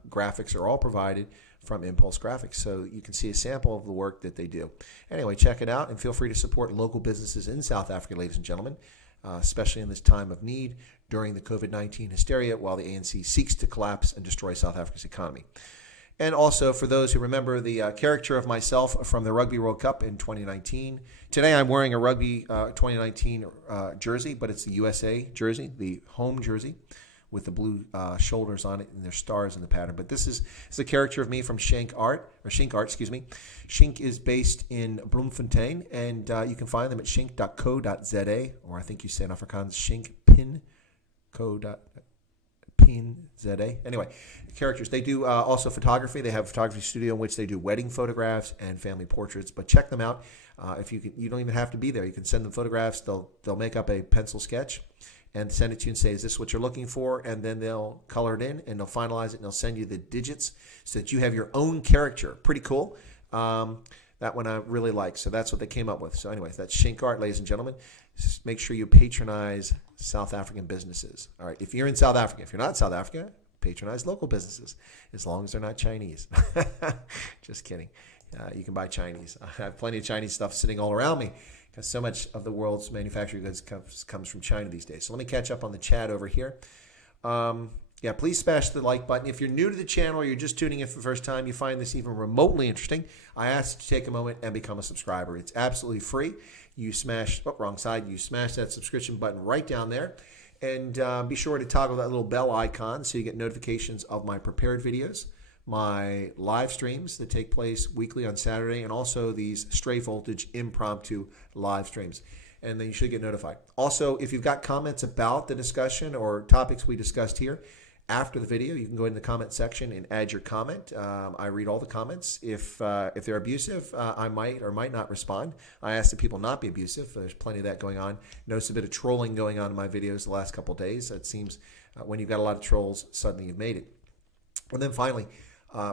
graphics are all provided from Impulse Graphics, so you can see a sample of the work that they do. Anyway, check it out, and feel free to support local businesses in South Africa, ladies and gentlemen, especially in this time of need during the COVID-19 hysteria while the ANC seeks to collapse and destroy South Africa's economy. And also, for those who remember the caricature of myself from the Rugby World Cup in 2019, today I'm wearing a Rugby 2019 jersey, but it's the USA jersey, the home jersey, with the blue shoulders on it, and there's stars in the pattern. But this is a character of me from Shink Art, excuse me. Shink is based in Bloemfontein, and you can find them at shink.co.za, or I think you say in Afrikaans, shinkpin.co.za. Anyway, characters. They do also photography. They have a photography studio in which they do wedding photographs and family portraits. But check them out. If you don't even have to be there. You can send them photographs. They'll make up a pencil sketch and send it to you and say, is this what you're looking for? And then they'll color it in, and they'll finalize it, and they'll send you the digits so that you have your own character. Pretty cool. That one I really like. So that's what they came up with. So anyways, that's Shink Art, ladies and gentlemen. Just make sure you patronize South African businesses. All right, if you're in South Africa. If you're not in South Africa, patronize local businesses, as long as they're not Chinese. Just kidding. You can buy Chinese. I have plenty of Chinese stuff sitting all around me, because so much of the world's manufactured goods comes from China these days. So let me catch up on the chat over here. Yeah, please smash the like button. If you're new to the channel or you're just tuning in for the first time, you find this even remotely interesting, I ask you to take a moment and become a subscriber. It's absolutely free. You smash, wrong side, you smash that subscription button right down there. And be sure to toggle that little bell icon so you get notifications of my prepared videos, my live streams that take place weekly on Saturday, and also these Stray Voltage impromptu live streams. And then you should get notified. Also, if you've got comments about the discussion or topics we discussed here, after the video, you can go in the comment section and add your comment. I read all the comments. If they're abusive, I might or might not respond. I ask that people not be abusive. There's plenty of that going on. Notice a bit of trolling going on in my videos the last couple of days. It seems when you've got a lot of trolls, suddenly you've made it. And then finally,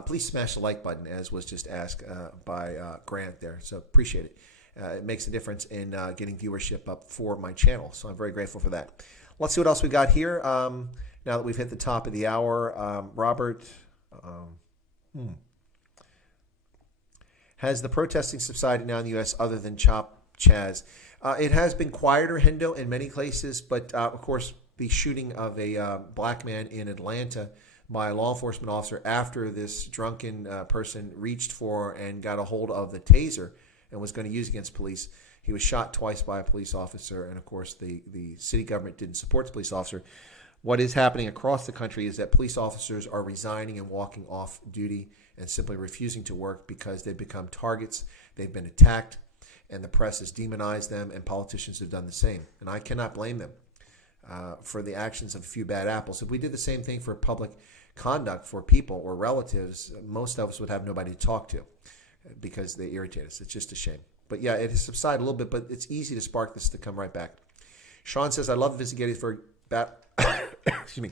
please smash the like button, as was just asked by Grant there. So appreciate it. It makes a difference in getting viewership up for my channel. So I'm very grateful for that. Let's see what else we got here. Now that we've hit the top of the hour, Robert, has the protesting subsided now in the U.S. other than Chop Chaz? It has been quieter, Hendo, in many places, but of course, the shooting of a black man in Atlanta by a law enforcement officer after this drunken person reached for and got a hold of the taser and was going to use against police. He was shot twice by a police officer, and of course, the city government didn't support the police officer. What is happening across the country is that police officers are resigning and walking off duty and simply refusing to work because they've become targets, they've been attacked, and the press has demonized them, and politicians have done the same. And I cannot blame them for the actions of a few bad apples. If we did the same thing for public conduct for people or relatives, most of us would have nobody to talk to because they irritate us. It's just a shame. But yeah, it has subsided a little bit, but it's easy to spark this to come right back. Sean says, I love to visit Gettysburg excuse me.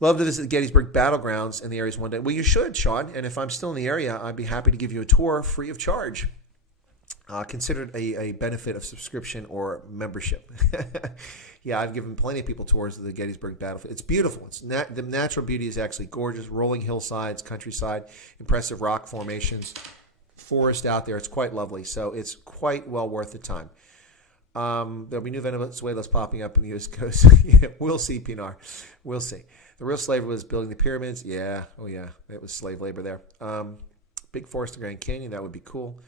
Love to visit the Gettysburg battlegrounds in the areas one day. Well, you should, Sean. And if I'm still in the area, I'd be happy to give you a tour free of charge. Considered a benefit of subscription or membership. Yeah, I've given plenty of people tours of the Gettysburg battlefield. It's beautiful. The natural beauty is actually gorgeous. Rolling hillsides, countryside, impressive rock formations, forest out there. It's quite lovely. So it's quite well worth the time. There'll be new Venezuela's popping up in the U.S. coast. Yeah, we'll see, Pinar. We'll see. The real slavery was building the pyramids. Yeah. Oh, yeah. It was slave labor there. Big forest in Grand Canyon. That would be cool.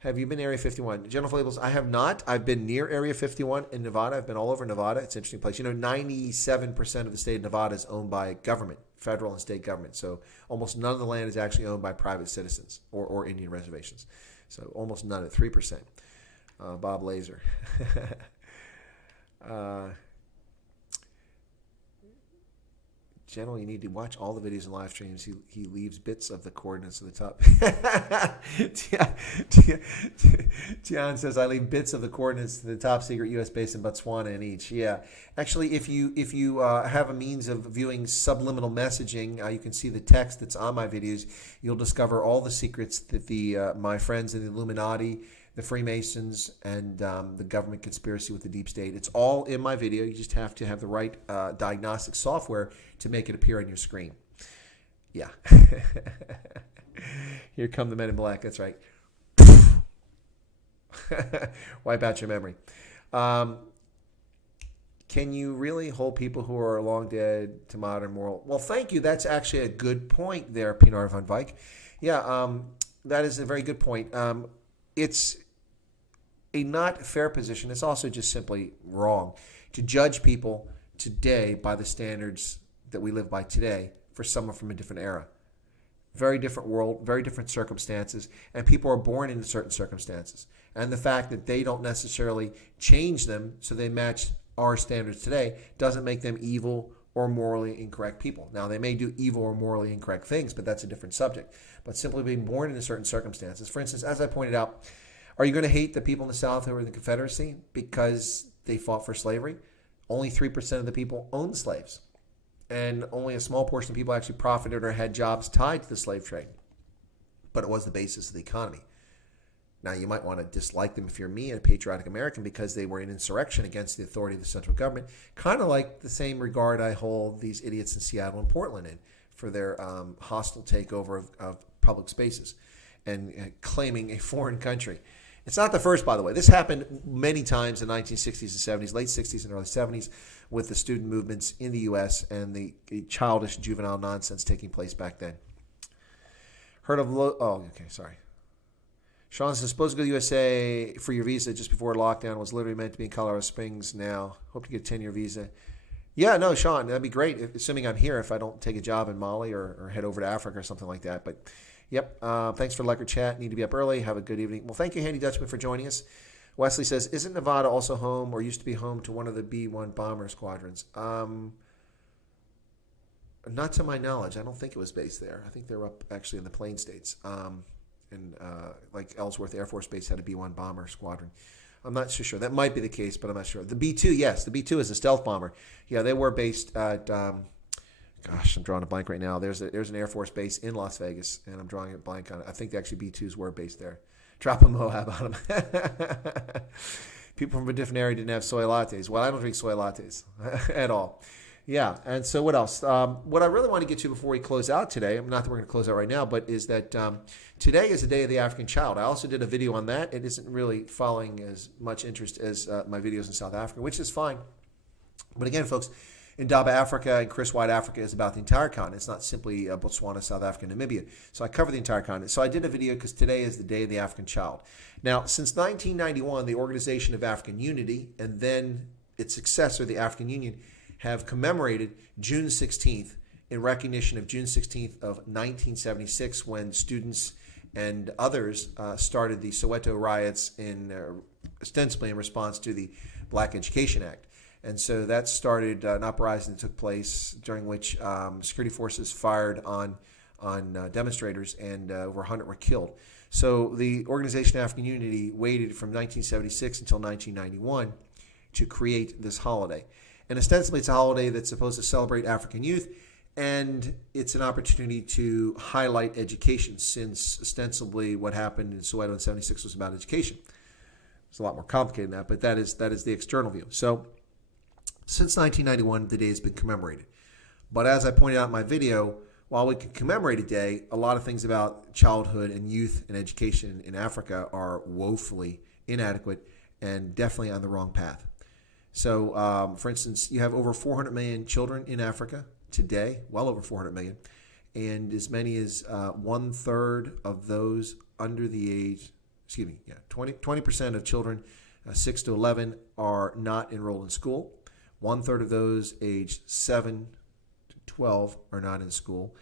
Have you been Area 51? General Labels, I have not. I've been near Area 51 in Nevada. I've been all over Nevada. It's an interesting place. 97% of the state of Nevada is owned by government, federal and state government. So almost none of the land is actually owned by private citizens or Indian reservations. So almost none of it, 3%. Bob Laser. General, you need to watch all the videos and live streams. He leaves bits of the coordinates at the top. Tian says, I leave bits of the coordinates to the top secret U.S. base in Botswana in each. Yeah. Actually, if you have a means of viewing subliminal messaging, you can see the text that's on my videos. You'll discover all the secrets that my friends in the Illuminati, the Freemasons, and the government conspiracy with the deep state. It's all in my video. You just have to have the right diagnostic software to make it appear on your screen. Yeah. Here come the men in black. That's right. Wipe out your memory. Can you really hold people who are long dead to modern moral? Well, thank you. That's actually a good point there, Pinar van Wyk. Yeah, that is a very good point. It's a not fair position. It's also just simply wrong to judge people today by the standards that we live by today for someone from a different era. Very different world, very different circumstances, and people are born into certain circumstances. And the fact that they don't necessarily change them so they match our standards today doesn't make them evil or morally incorrect people. Now, they may do evil or morally incorrect things, but that's a different subject. But simply being born into certain circumstances. For instance, as I pointed out, are you going to hate the people in the South who were in the Confederacy because they fought for slavery? Only 3% of the people owned slaves. And only a small portion of people actually profited or had jobs tied to the slave trade. But it was the basis of the economy. Now, you might want to dislike them if you're me, a patriotic American, because they were in insurrection against the authority of the central government. Kind of like the same regard I hold these idiots in Seattle and Portland in for their hostile takeover of public spaces and claiming a foreign country. It's not the first, by the way. This happened many times in the 1960s and 70s, late 60s and early 70s, with the student movements in the U.S. and the childish juvenile nonsense taking place back then. Heard of sorry. Sean says, supposed to go to the USA for your visa just before lockdown. Was literally meant to be in Colorado Springs now. Hope to get a 10-year visa. Yeah, no, Sean, that'd be great, assuming I'm here, if I don't take a job in Mali or head over to Africa or something like that. But, yep, thanks for the lekker chat. Need to be up early. Have a good evening. Well, thank you, Handy Dutchman, for joining us. Wesley says, isn't Nevada also home or used to be home to one of the B-1 bomber squadrons? Not to my knowledge. I don't think it was based there. I think they were up actually in the Plain States. Like Ellsworth Air Force Base had a B-1 bomber squadron. I'm not so sure. That might be the case, but I'm not sure. The B-2, yes. The B-2 is a stealth bomber. Yeah, they were based at, I'm drawing a blank right now. There's an Air Force base in Las Vegas, and I'm drawing a blank on it. I think actually B-2s were based there. Drop a Moab on them. People from a different area didn't have soy lattes. Well, I don't drink soy lattes at all. Yeah, and so what else? What I really want to get to before we close out today, not that we're going to close out right now, but is that today is the Day of the African Child. I also did a video on that. It isn't really following as much interest as my videos in South Africa, which is fine. But again, folks, Indaba Africa and Chris White Africa is about the entire continent. It's not simply Botswana, South Africa, and Namibia. So I cover the entire continent. So I did a video because today is the Day of the African Child. Now, since 1991, the Organization of African Unity and then its successor, the African Union, have commemorated June 16th in recognition of June 16th of 1976 when students and others started the Soweto riots ostensibly in response to the Black Education Act. And so that started an uprising that took place during which security forces fired on demonstrators and over 100 were killed. So the Organization of African Unity waited from 1976 until 1991 to create this holiday. And ostensibly it's a holiday that's supposed to celebrate African youth, and it's an opportunity to highlight education since ostensibly what happened in Soweto in 76 was about education. It's a lot more complicated than that, but that is the external view. So since 1991, the day has been commemorated. But as I pointed out in my video, while we can commemorate a day, a lot of things about childhood and youth and education in Africa are woefully inadequate and definitely on the wrong path. So, for instance, you have over 400 million children in Africa today, well over 400 million, and as many as 1/3 of those under the age, 20% of children 6 to 11 are not enrolled in school. 1/3 of those aged 7 to 12 are not in school.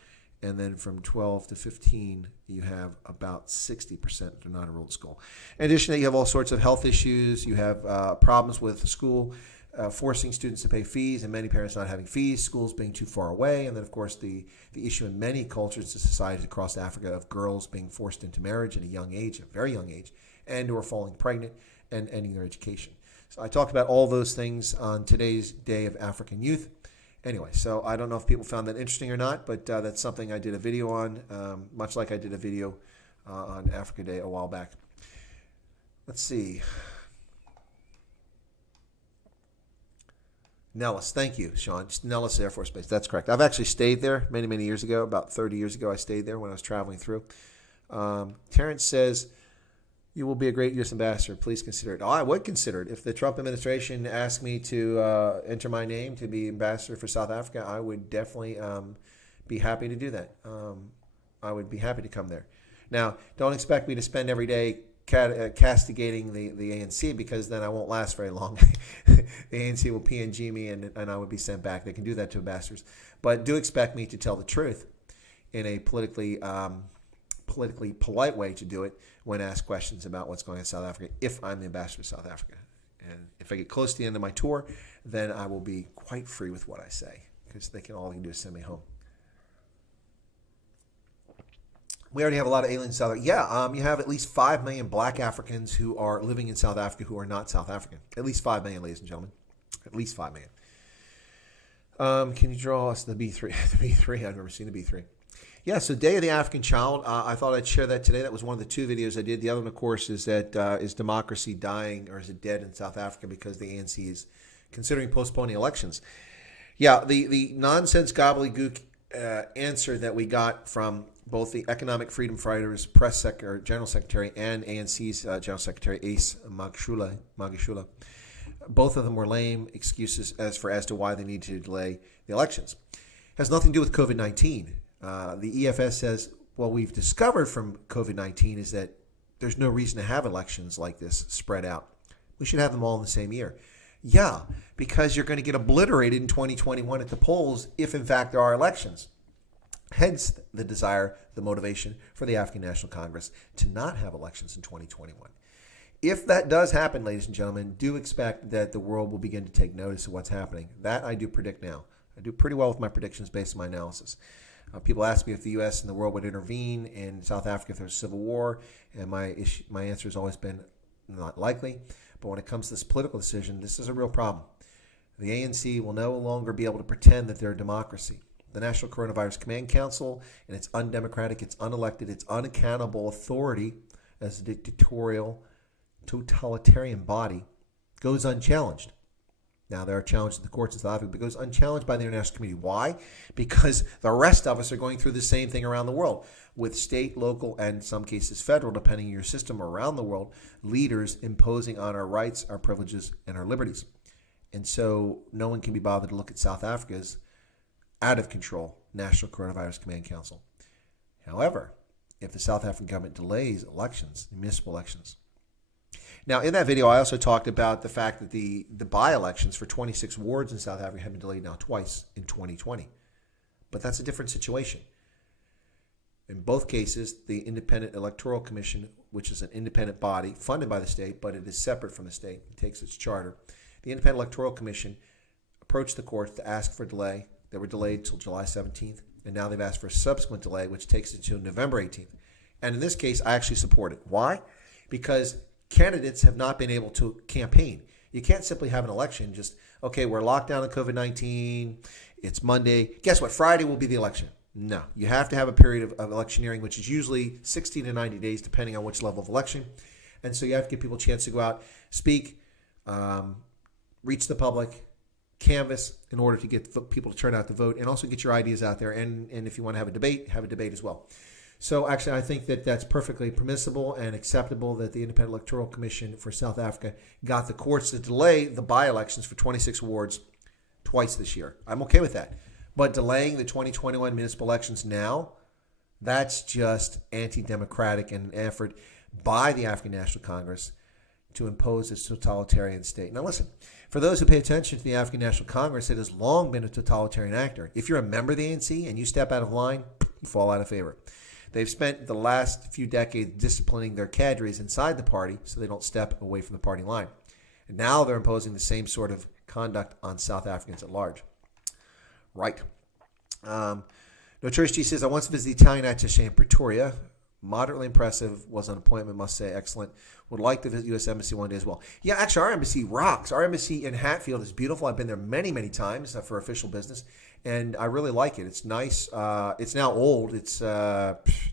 And then from 12 to 15, you have about 60% that are not enrolled in school. In addition to that, you have all sorts of health issues. You have problems with school forcing students to pay fees and many parents not having fees, schools being too far away. And then, of course, the issue in many cultures and societies across Africa of girls being forced into marriage at a young age, a very young age, and or falling pregnant and ending their education. So I talked about all those things on today's Day of African Youth. Anyway, so I don't know if people found that interesting or not, but that's something I did a video on, much like I did a video on Africa Day a while back. Let's see. Nellis, thank you, Sean. Nellis Air Force Base, that's correct. I've actually stayed there many, many years ago. About 30 years ago, I stayed there when I was traveling through. Terrence says, you will be a great U.S. ambassador. Please consider it. Oh, I would consider it. If the Trump administration asked me to enter my name to be ambassador for South Africa, I would definitely be happy to do that. I would be happy to come there. Now, don't expect me to spend every day castigating the ANC, because then I won't last very long. The ANC will PNG me and I would be sent back. They can do that to ambassadors. But do expect me to tell the truth in a politically polite way to do it when asked questions about what's going on in South Africa, if I'm the ambassador to South Africa. And if I get close to the end of my tour, then I will be quite free with what I say, because all they can do is send me home. We already have a lot of aliens in South Africa. Yeah, you have at least 5 million black Africans who are living in South Africa who are not South African. At least 5 million, ladies and gentlemen. At least 5 million. Can you draw us the B3? The B3, I've never seen the B3. Yeah, so Day of the African Child, I thought I'd share that today. That was one of the 2 videos I did. The other one, of course, is that is democracy dying, or is it dead in South Africa because the ANC is considering postponing elections? Yeah, the nonsense gobbledygook answer that we got from both the Economic Freedom Fighters General Secretary and ANC's General Secretary Ace Magashula, both of them were lame excuses as to why they need to delay the elections. It has nothing to do with COVID-19. The EFS says, what we've discovered from COVID-19 is that there's no reason to have elections like this spread out. We should have them all in the same year. Yeah, because you're going to get obliterated in 2021 at the polls if, in fact, there are elections. Hence the desire, the motivation for the African National Congress to not have elections in 2021. If that does happen, ladies and gentlemen, do expect that the world will begin to take notice of what's happening. That I do predict now. I do pretty well with my predictions based on my analysis. People ask me if the U.S. and the world would intervene in South Africa if there's civil war, and my answer has always been not likely. But when it comes to this political decision, this is a real problem. The ANC will no longer be able to pretend that they're a democracy. The National Coronavirus Command Council and its undemocratic, its unelected, its unaccountable authority, as a dictatorial, totalitarian body goes unchallenged. Now, there are challenges in the courts in South Africa, but it goes unchallenged by the international community. Why? Because the rest of us are going through the same thing around the world, with state, local, and in some cases federal, depending on your system around the world, leaders imposing on our rights, our privileges, and our liberties. And so no one can be bothered to look at South Africa's out-of-control National Coronavirus Command Council. However, if the South African government delays elections, municipal elections. Now, in that video, I also talked about the fact that the by-elections for 26 wards in South Africa have been delayed now twice in 2020. But that's a different situation. In both cases, the Independent Electoral Commission, which is an independent body funded by the state, but it is separate from the state, it takes its charter. The Independent Electoral Commission approached the courts to ask for a delay. They were delayed till July 17th, and now they've asked for a subsequent delay, which takes it to November 18th. And in this case, I actually support it. Why? Because candidates have not been able to campaign. You can't simply have an election just, okay, we're locked down on COVID-19, it's Monday. Guess what? Friday will be the election. No, you have to have a period of electioneering, which is usually 60 to 90 days, depending on which level of election. And so you have to give people a chance to go out, speak, reach the public, canvas in order to get people to turn out to vote, and also get your ideas out there. And if you want to have a debate as well. So actually, I think that that's perfectly permissible and acceptable that the Independent Electoral Commission for South Africa got the courts to delay the by-elections for 26 wards twice this year. I'm okay with that. But delaying the 2021 municipal elections now, that's just anti-democratic and an effort by the African National Congress to impose its totalitarian state. Now listen, for those who pay attention to the African National Congress, it has long been a totalitarian actor. If you're a member of the ANC and you step out of line, you fall out of favor. They've spent the last few decades disciplining their cadres inside the party so they don't step away from the party line. And now they're imposing the same sort of conduct on South Africans at large. Right. Notorious G says, I once visited the Italian attaché in Pretoria. Moderately impressive. Was an appointment, must say. Excellent. Would like to visit U.S. Embassy one day as well. Yeah, actually, our embassy rocks. Our embassy in Hatfield is beautiful. I've been there many, many times for official business, and I really like it. It's nice. It's now old. It's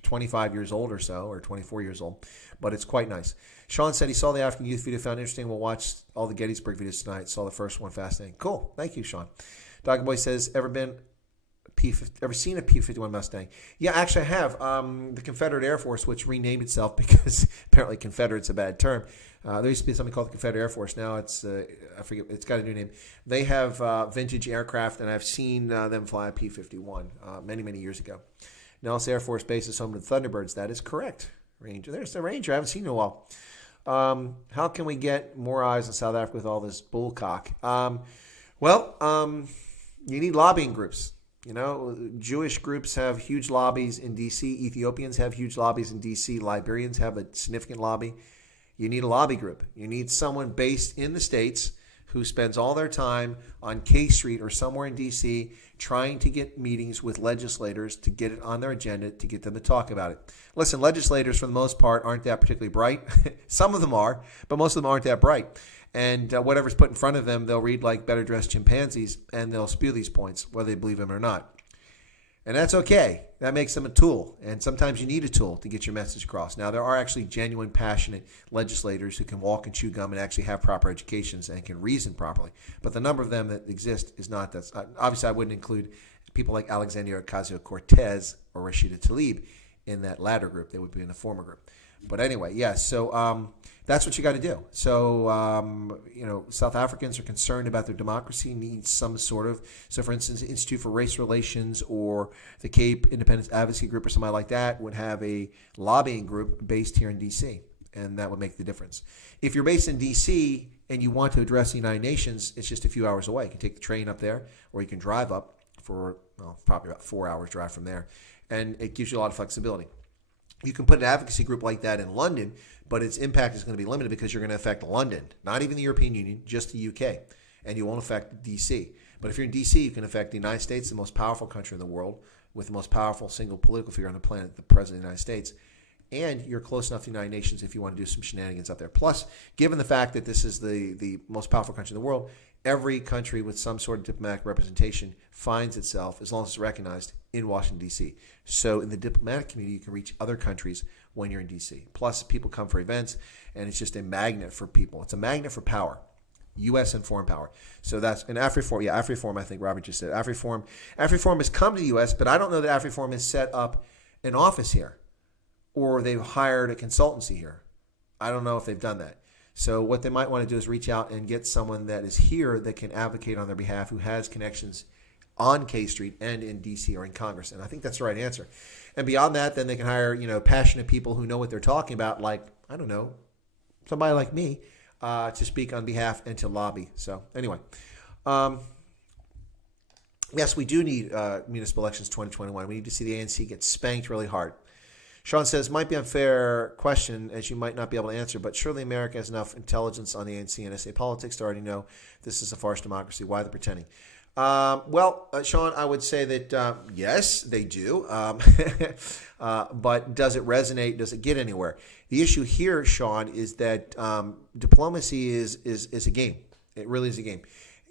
25 years old or so, or 24 years old, but it's quite nice. Sean said he saw the African Youth video, found it interesting. We'll watch all the Gettysburg videos tonight. Saw the first one, fascinating. Cool. Thank you, Sean. Doggy Boy says, ever seen a P-51 Mustang? Yeah, actually I have. The Confederate Air Force, which renamed itself because apparently Confederate's a bad term. There used to be something called the Confederate Air Force. Now it's, I forget, it's got a new name. They have vintage aircraft, and I've seen them fly a P-51 many, many years ago. Nellis Air Force Base is home to the Thunderbirds. That is correct, Ranger. There's the Ranger. I haven't seen in a while. How can we get more eyes on South Africa with all this bullcock? You need lobbying groups. You know, Jewish groups have huge lobbies in D.C. Ethiopians have huge lobbies in D.C. Liberians have a significant lobby. You need a lobby group. You need someone based in the States who spends all their time on K Street or somewhere in D.C. trying to get meetings with legislators to get it on their agenda to get them to talk about it. Listen, legislators, for the most part, aren't that particularly bright. Some of them are, but most of them aren't that bright. And whatever's put in front of them, they'll read like better-dressed chimpanzees, and they'll spew these points, whether they believe them or not. And that's okay. That makes them a tool. And sometimes you need a tool to get your message across. Now, there are actually genuine, passionate legislators who can walk and chew gum and actually have proper educations and can reason properly. But the number of them that exist is not that. Obviously, I wouldn't include people like Alexandria Ocasio-Cortez or Rashida Tlaib in that latter group. They would be in the former group. But anyway, yes, so that's what you got to do. So, South Africans are concerned about their democracy, need some sort of, so for instance, the Institute for Race Relations or the Cape Independence Advocacy Group or somebody like that would have a lobbying group based here in D.C., and that would make the difference. If you're based in D.C. and you want to address the United Nations, it's just a few hours away. You can take the train up there, or you can drive up for probably about 4 hours drive from there, and it gives you a lot of flexibility. You can put an advocacy group like that in London, but its impact is going to be limited because you're going to affect London, not even the European Union, just the UK, and you won't affect D.C. But if you're in D.C., you can affect the United States, the most powerful country in the world, with the most powerful single political figure on the planet, the President of the United States, and you're close enough to the United Nations if you want to do some shenanigans up there. Plus, given the fact that this is the most powerful country in the world, every country with some sort of diplomatic representation finds itself, as long as it's recognized, in Washington, D.C. So in the diplomatic community, you can reach other countries when you're in D.C. Plus, people come for events, and it's just a magnet for people. It's a magnet for power, U.S. and foreign power. So that's an AfriForum. Yeah, AfriForum, I think Robert just said. AfriForum has come to the U.S., but I don't know that AfriForum has set up an office here or they've hired a consultancy here. I don't know if they've done that. So what they might want to do is reach out and get someone that is here that can advocate on their behalf, who has connections on K Street and in D.C. or in Congress. And I think that's the right answer. And beyond that, then they can hire, passionate people who know what they're talking about, like, I don't know, somebody like me, to speak on behalf and to lobby. So anyway, yes, we do need municipal elections 2021. We need to see the ANC get spanked really hard. Sean says, might be an unfair question as you might not be able to answer, but surely America has enough intelligence on the ANC and SA politics to already know this is a farce democracy. Why the pretending? Sean, I would say that, yes, they do. But does it resonate? Does it get anywhere? The issue here, Sean, is that diplomacy is a game. It really is a game.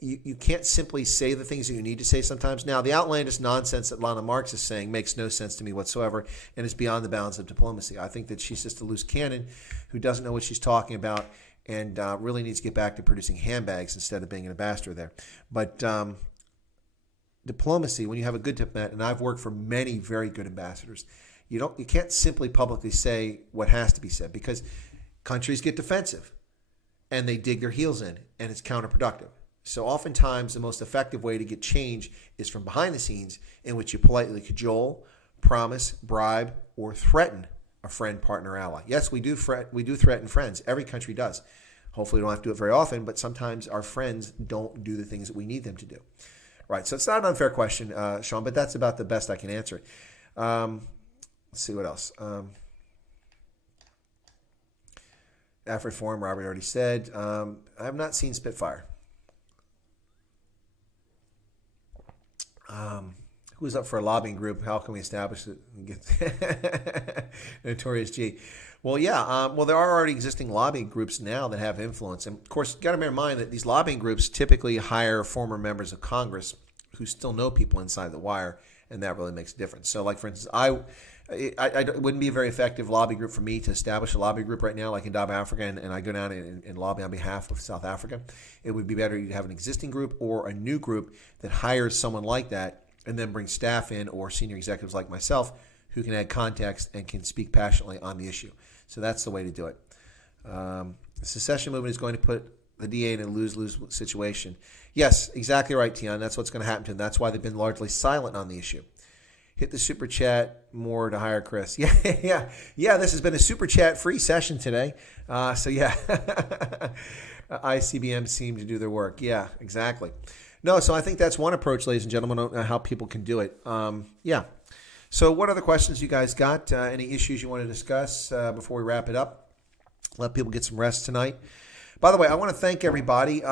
You can't simply say the things that you need to say sometimes. Now, the outlandish nonsense that Lana Marks is saying makes no sense to me whatsoever and is beyond the bounds of diplomacy. I think that she's just a loose cannon who doesn't know what she's talking about and really needs to get back to producing handbags instead of being an ambassador there. But diplomacy, when you have a good diplomat, and I've worked for many very good ambassadors, you can't simply publicly say what has to be said because countries get defensive and they dig their heels in and it's counterproductive. So oftentimes the most effective way to get change is from behind the scenes, in which you politely cajole, promise, bribe, or threaten a friend, partner, ally. Yes, we do threaten friends. Every country does. Hopefully we don't have to do it very often, but sometimes our friends don't do the things that we need them to do. Right, so it's not an unfair question, Sean, but that's about the best I can answer it. Let's see what else. AfriForum, Robert already said. I have not seen Spitfire. Who's up for a lobbying group? How can we establish it? Notorious G. Well, yeah. There are already existing lobbying groups now that have influence. And, of course, you've got to bear in mind that these lobbying groups typically hire former members of Congress who still know people inside the wire, and that really makes a difference. So, like, for instance, it wouldn't be a very effective lobby group for me to establish a lobby group right now, like in Dab Africa, and I go down and lobby on behalf of South Africa. It would be better to have an existing group or a new group that hires someone like that and then bring staff in or senior executives like myself who can add context and can speak passionately on the issue. So that's the way to do it. The secession movement is going to put the DA in a lose-lose situation. Yes, exactly right, Tian. That's what's going to happen to them. That's why they've been largely silent on the issue. Hit the super chat more to hire Chris. Yeah. This has been a super chat free session today. ICBM seem to do their work. Yeah, exactly. No, so I think that's one approach, ladies and gentlemen, on how people can do it. So what other questions you guys got? Any issues you want to discuss before we wrap it up? Let people get some rest tonight. By the way, I want to thank everybody.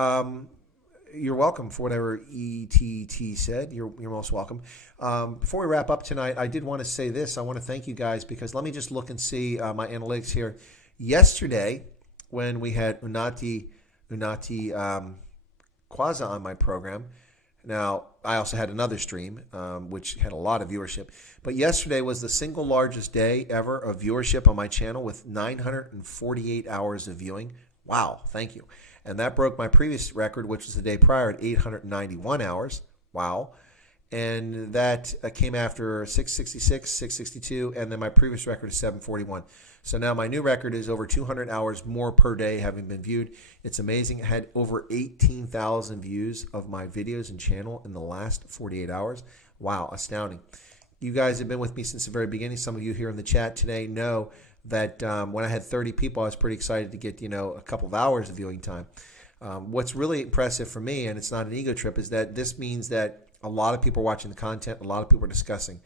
You're welcome for whatever ETT said. You're most welcome. Before we wrap up tonight, I did want to say this. I want to thank you guys because let me just look and see my analytics here. Yesterday, when we had Unati Kwaza on my program, now I also had another stream which had a lot of viewership, but yesterday was the single largest day ever of viewership on my channel with 948 hours of viewing. Wow, thank you. And that broke my previous record, which was the day prior at 891 hours. Wow. And that came after 666, 662, and then my previous record is 741. So now my new record is over 200 hours more per day having been viewed. It's amazing. I had over 18,000 views of my videos and channel in the last 48 hours. Wow, astounding. You guys have been with me since the very beginning. Some of you here in the chat today know that when I had 30 people, I was pretty excited to get, a couple of hours of viewing time. What's really impressive for me, and it's not an ego trip, is that this means that a lot of people are watching the content, a lot of people are discussing.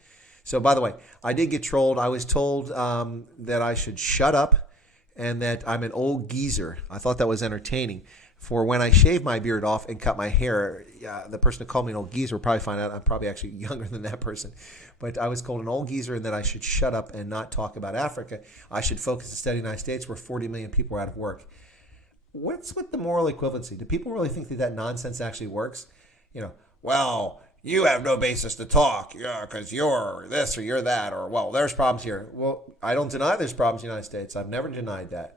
So, by the way, I did get trolled. I was told that I should shut up and that I'm an old geezer. I thought that was entertaining. For when I shaved my beard off and cut my hair, the person who called me an old geezer will probably find out I'm probably actually younger than that person. But I was called an old geezer and that I should shut up and not talk about Africa. I should focus on studying the United States where 40 million people are out of work. What's with the moral equivalency? Do people really think that nonsense actually works? you have no basis to talk, yeah, because you're this or you're that, or, well, there's problems here. Well, I don't deny there's problems in the United States. I've never denied that.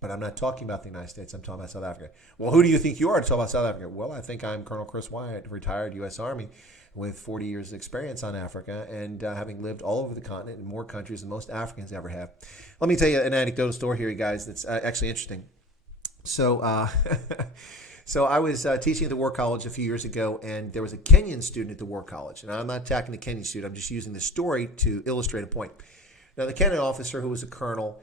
But I'm not talking about the United States. I'm talking about South Africa. Well, who do you think you are to talk about South Africa? Well, I think I'm Colonel Chris Wyatt, retired U.S. Army with 40 years of experience on Africa and having lived all over the continent in more countries than most Africans ever have. Let me tell you an anecdotal story here, you guys, that's actually interesting. So, so I was teaching at the War College a few years ago, and there was a Kenyan student at the War College. And I'm not attacking the Kenyan student. I'm just using the story to illustrate a point. Now, the Kenyan officer, who was a colonel,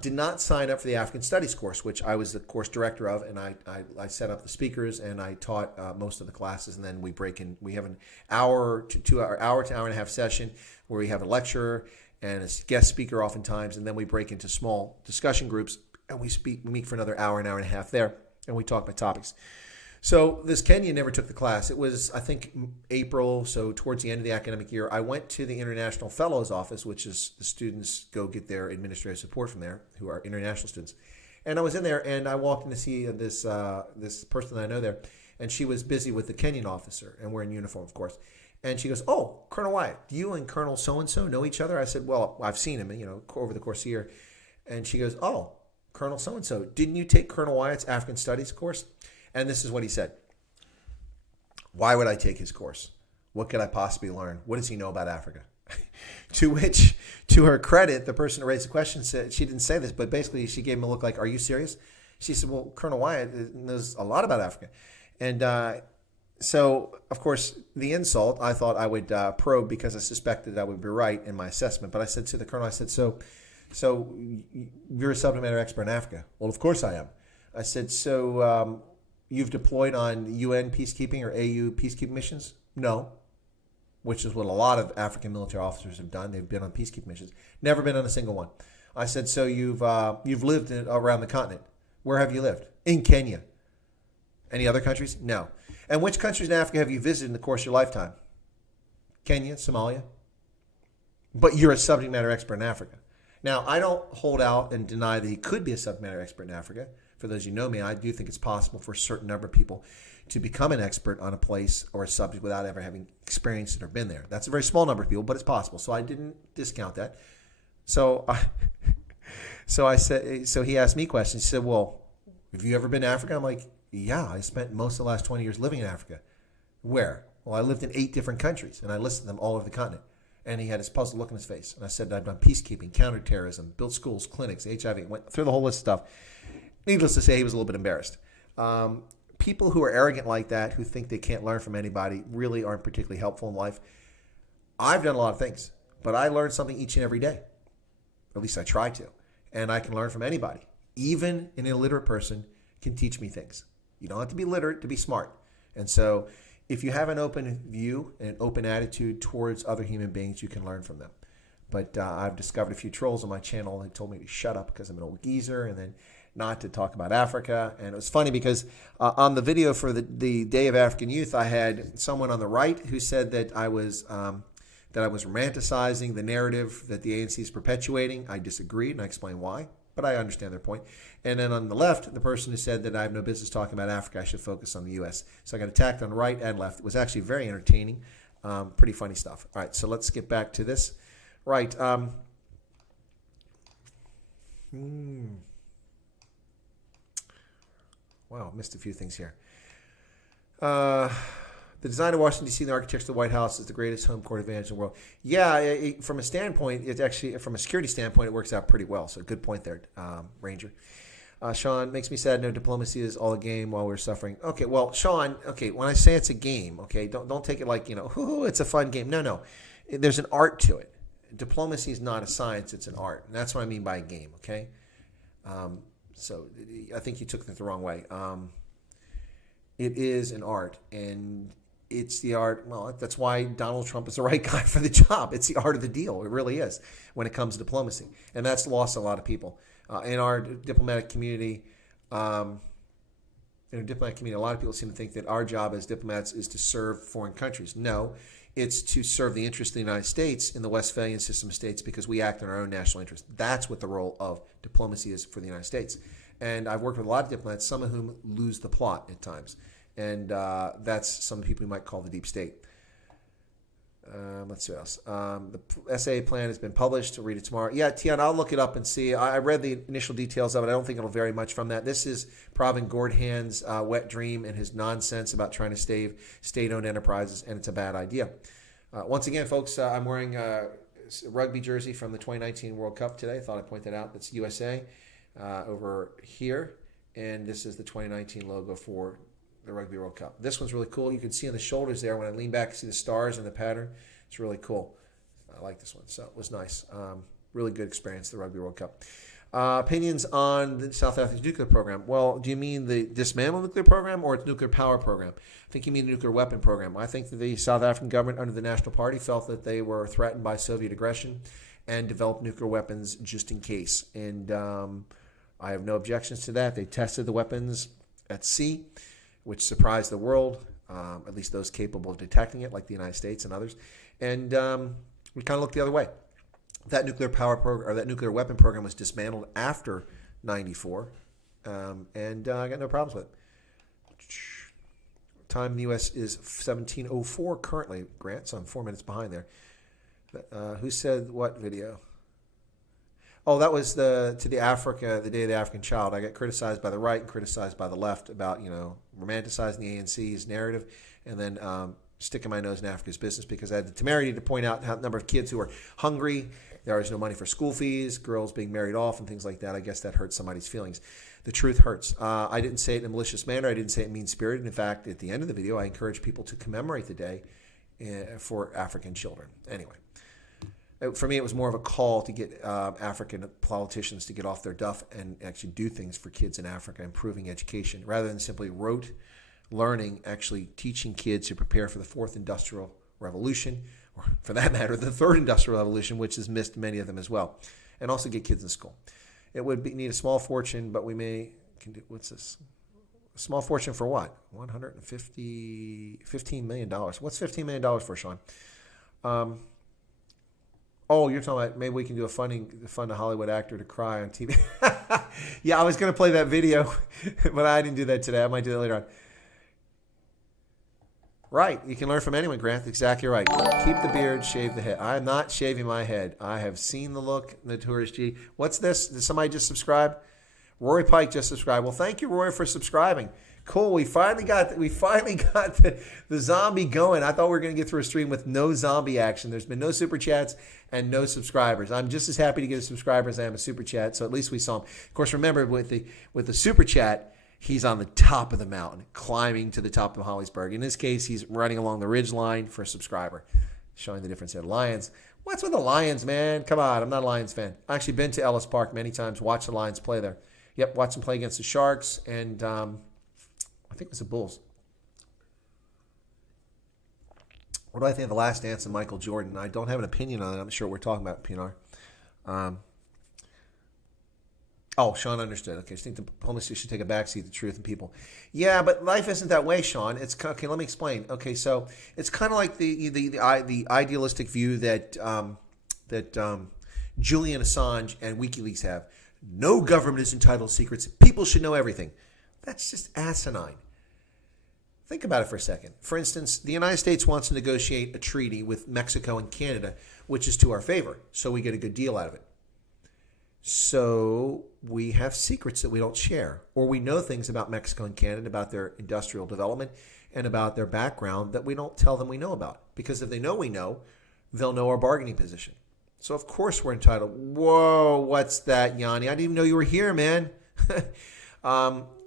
did not sign up for the African Studies course, which I was the course director of, and I set up the speakers and I taught most of the classes. And then we break in. We have an hour to hour and a half session where we have a lecturer and a guest speaker oftentimes, and then we break into small discussion groups and we meet for another hour and a half there, and we talk about topics. So this Kenyan never took the class. It was, I think, April, so towards the end of the academic year. I went to the International Fellows Office, which is the students go get their administrative support from there, who are international students. And I was in there, and I walked in to see this person that I know there, and she was busy with the Kenyan officer, and we're in uniform, of course. And she goes, "Oh, Colonel Wyatt, do you and Colonel so-and-so know each other?" I said, "Well, I've seen him, over the course of the year." And she goes, "Oh, Colonel so-and-so, didn't you take Colonel Wyatt's African Studies course?" And this is what he said. "Why would I take his course? What could I possibly learn? What does he know about Africa?" To which, to her credit, the person who raised the question said, she didn't say this, but basically she gave him a look like, "Are you serious?" She said, "Well, Colonel Wyatt knows a lot about Africa." And so, of course, the insult, I thought I would probe because I suspected I would be right in my assessment. But I said to the colonel, I said, so you're a subject matter expert in Africa?" "Well, of course I am." I said, "So you've deployed on UN peacekeeping or AU peacekeeping missions?" "No," which is what a lot of African military officers have done. They've been on peacekeeping missions. "Never been on a single one." I said, "So you've lived around the continent. Where have you lived?" "In Kenya." "Any other countries?" "No." "And which countries in Africa have you visited in the course of your lifetime?" "Kenya, Somalia." "But you're a subject matter expert in Africa." Now, I don't hold out and deny that he could be a subject matter expert in Africa. For those who know me, I do think it's possible for a certain number of people to become an expert on a place or a subject without ever having experienced it or been there. That's a very small number of people, but it's possible. So I didn't discount that. So he asked me questions. He said, "Well, have you ever been to Africa?" I'm like, "Yeah, I spent most of the last 20 years living in Africa." "Where?" "Well, I lived in 8 different countries, and I listed them all over the continent." And he had his puzzled look on his face. And I said, "I've done peacekeeping, counterterrorism, built schools, clinics, HIV," went through the whole list of stuff. Needless to say, he was a little bit embarrassed. People who are arrogant like that, who think they can't learn from anybody, really aren't particularly helpful in life. I've done a lot of things, but I learn something each and every day. At least I try to. And I can learn from anybody. Even an illiterate person can teach me things. You don't have to be literate to be smart. And so if you have an open view and an open attitude towards other human beings, you can learn from them. But I've discovered a few trolls on my channel that told me to shut up because I'm an old geezer, and then not to talk about Africa. And it was funny because on the video for the Day of African Youth, I had someone on the right who said that I was romanticizing the narrative that the ANC is perpetuating. I disagreed, and I explained why, but I understand their point. And then on the left, the person who said that I have no business talking about Africa, I should focus on the U.S. So I got attacked on right and left. It was actually very entertaining, pretty funny stuff. All right, so let's get back to this. Right. Wow, missed a few things here. The design of Washington, D.C. and the architecture of the White House is the greatest home court advantage in the world. Yeah, from a standpoint, it's actually, from a security standpoint, it works out pretty well. So good point there, Ranger. Sean, makes me sad no diplomacy is all a game while we're suffering. Okay, well, Sean, okay, when I say it's a game, okay, don't take it like, it's a fun game. No. There's an art to it. Diplomacy is not a science, it's an art. And that's what I mean by a game, okay? So I think you took that the wrong way. It is an art, and it's the art. Well, that's why Donald Trump is the right guy for the job. It's the art of the deal. It really is when it comes to diplomacy, and that's lost a lot of people in our diplomatic community. A lot of people seem to think that our job as diplomats is to serve foreign countries. No, it's to serve the interests of the United States in the Westphalian system of states because we act in our own national interest. That's what the role of diplomacy is for the United States. And I've worked with a lot of diplomats, some of whom lose the plot at times. And that's some people you might call the deep state. Let's see what else. The SAA plan has been published. We'll read it tomorrow. Yeah, Tian, I'll look it up and see. I read the initial details of it. I don't think it'll vary much from that. This is Pravin Gordhan's wet dream and his nonsense about trying to save state-owned enterprises, and it's a bad idea. Once again, folks, I'm wearing a rugby jersey from the 2019 World Cup today. I thought I'd point that out. That's USA over here, and this is the 2019 logo for the Rugby World Cup. This one's really cool. You can see on the shoulders there when I lean back, see the stars and the pattern. It's really cool. I like this one. So it was nice. Really good experience, the Rugby World Cup. Opinions on the South Africa's nuclear program. Well, do you mean the dismantled nuclear program or its nuclear power program? I think you mean the nuclear weapon program. I think that the South African government under the National Party felt that they were threatened by Soviet aggression and developed nuclear weapons just in case. And I have no objections to that. They tested the weapons at sea, which surprised the world, at least those capable of detecting it, like the United States and others. And we kind of looked the other way. That nuclear power program, or that nuclear weapon program, was dismantled after '94, and I got no problems with it. Time in the U.S. is 17:04 currently, Grant, so I'm 4 minutes behind there. Who said what video? Oh, that was the Day of the African Child. I got criticized by the right and criticized by the left about, romanticizing the ANC's narrative and then sticking my nose in Africa's business because I had the temerity to point out how the number of kids who are hungry, there is no money for school fees, girls being married off and things like that. I guess that hurts somebody's feelings. The truth hurts. I didn't say it in a malicious manner. I didn't say it mean-spirited. In fact, at the end of the video, I encourage people to commemorate the day for African children. Anyway. For me, it was more of a call to get African politicians to get off their duff and actually do things for kids in Africa, improving education, rather than simply rote learning, actually teaching kids to prepare for the fourth industrial revolution, or for that matter, the third industrial revolution, which has missed many of them as well, and also get kids in school. It would need a small fortune, but we what's this? A small fortune for what? $15 million. What's $15 million for, Sean? Oh, you're talking about maybe we can do fund a Hollywood actor to cry on TV. Yeah, I was going to play that video, but I didn't do that today. I might do that later on. Right. You can learn from anyone, Grant. Exactly right. Keep the beard, shave the head. I am not shaving my head. I have seen the look, Notorious G. What's this? Did somebody just subscribe? Rory Pike just subscribed. Well, thank you, Rory, for subscribing. Cool. We finally got the zombie going. I thought we were going to get through a stream with no zombie action. There's been no super chats and no subscribers. I'm just as happy to get a subscriber as I am a super chat. So at least we saw him. Of course, remember with the super chat, he's on the top of the mountain, climbing to the top of Holliesburg. In this case, he's running along the ridge line for a subscriber, showing the difference there. Lions. What's with the Lions, man? Come on. I'm not a Lions fan. I've actually been to Ellis Park many times, watched the Lions play there. Yep, watched them play against the Sharks, and I think it was the Bulls. What do I think of The Last Dance of Michael Jordan? I don't have an opinion on it. I'm not sure what we're talking about, Pinar. Sean understood. Okay, I think the homeless should take a backseat to truth and people. Yeah, but life isn't that way, Sean. It's okay. Let me explain. Okay, so it's kind of like the idealistic view that Julian Assange and WikiLeaks have. No government is entitled to secrets. People should know everything. That's just asinine. Think about it for a second. For instance, the United States wants to negotiate a treaty with Mexico and Canada, which is to our favor, so we get a good deal out of it. So we have secrets that we don't share, or we know things about Mexico and Canada, about their industrial development and about their background that we don't tell them we know about. Because if they know we know, they'll know our bargaining position. So of course we're entitled. Whoa, what's that, Yanni? I didn't even know you were here, man.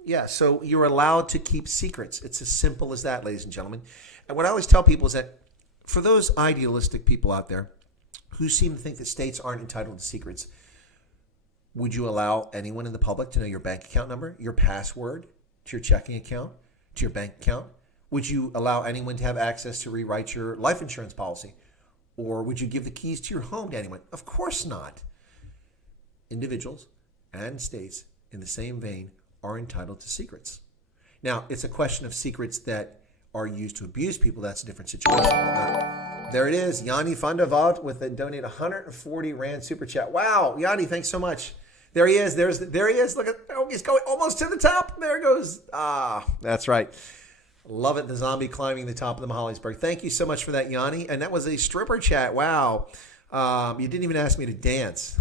Yeah, so you're allowed to keep secrets. It's as simple as that, ladies and gentlemen. And what I always tell people is that for those idealistic people out there who seem to think that states aren't entitled to secrets, would you allow anyone in the public to know your bank account number, your password to your checking account, to your bank account? Would you allow anyone to have access to rewrite your life insurance policy? Or would you give the keys to your home to anyone? Of course not. Individuals and states, in the same vein, are entitled to secrets. Now, it's a question of secrets that are used to abuse people. That's a different situation. There it is. Yanni Fundavault with a donate 140 Rand super chat. Wow, Yanni, thanks so much. There he is. There he is. Look at, he's going almost to the top. There it goes. That's right. Love it. The zombie climbing the top of the Mahaly'sburg. Thank you so much for that, Yanni. And that was a stripper chat. Wow. You didn't even ask me to dance.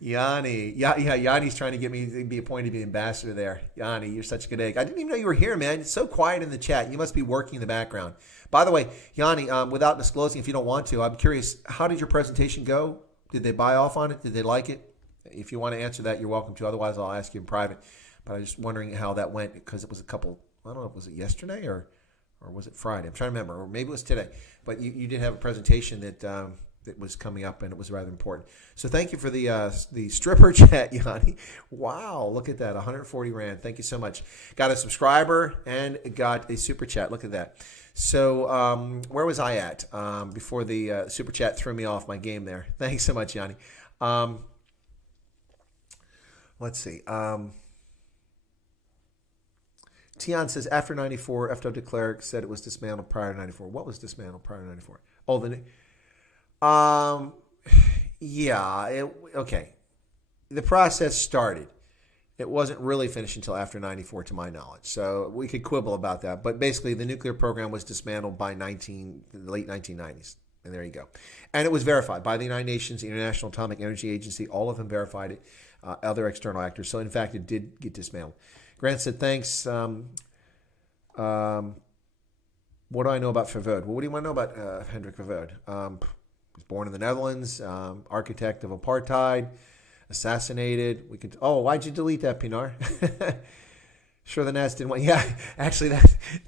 Yanni. Yeah, Yanni's trying to get me to be appointed to be ambassador there. Yanni, you're such a good egg. I didn't even know you were here, man. It's so quiet in the chat. You must be working in the background. By the way, Yanni, without disclosing, if you don't want to, I'm curious, how did your presentation go? Did they buy off on it? Did they like it? If you want to answer that, you're welcome to. Otherwise, I'll ask you in private. But I was just wondering how that went because it was a couple, I don't know, was it yesterday or was it Friday? I'm trying to remember. Or maybe it was today. But you did have a presentation that was coming up, and it was rather important. So thank you for the stripper chat, Yanni. Wow, look at that, 140 Rand. Thank you so much. Got a subscriber and got a super chat. Look at that. So where was I at before the super chat threw me off my game there? Thanks so much, Yanni. Let's see. Tian says, after 94, FW de Klerk said it was dismantled prior to 94. What was dismantled prior to 94? Oh, okay. The process started. It wasn't really finished until after 94, to my knowledge. So we could quibble about that. But basically, the nuclear program was dismantled by the late 1990s. And there you go. And it was verified by the United Nations, the International Atomic Energy Agency. All of them verified it. Other external actors. So, in fact, it did get dismantled. Grant said, thanks. What do I know about Verwoerd? Well, what do you want to know about Hendrik Verwoerd? He was born in the Netherlands, architect of apartheid, assassinated. Why'd you delete that, Pinar? Sure, the Nats didn't want. Yeah, actually,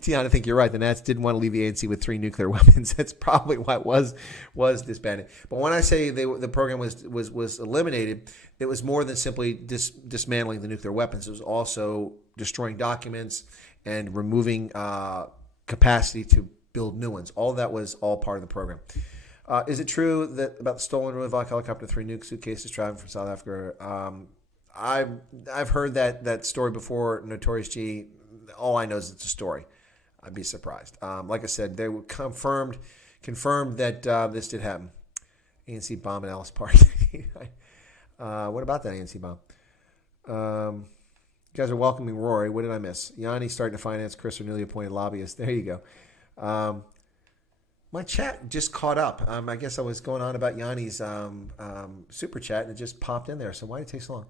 Tiana, I think you're right. The Nats didn't want to leave the ANC with 3 nuclear weapons. That's probably why it was disbanded. But when I say the program was eliminated, it was more than simply dismantling the nuclear weapons. It was also destroying documents and removing capacity to build new ones. All of that was all part of the program. Is it true that about the stolen Royal helicopter, 3 nuke suitcases traveling from South Africa? I've heard that story before, Notorious G. All I know is it's a story. I'd be surprised. Like I said, they were confirmed that this did happen. ANC bomb in Alice Park. What about that ANC bomb? You guys are welcoming Rory. What did I miss? Yanni starting to finance Chris, or newly appointed lobbyist. There you go. My chat just caught up. I guess I was going on about Yanni's super chat, and it just popped in there. So why did it take so long?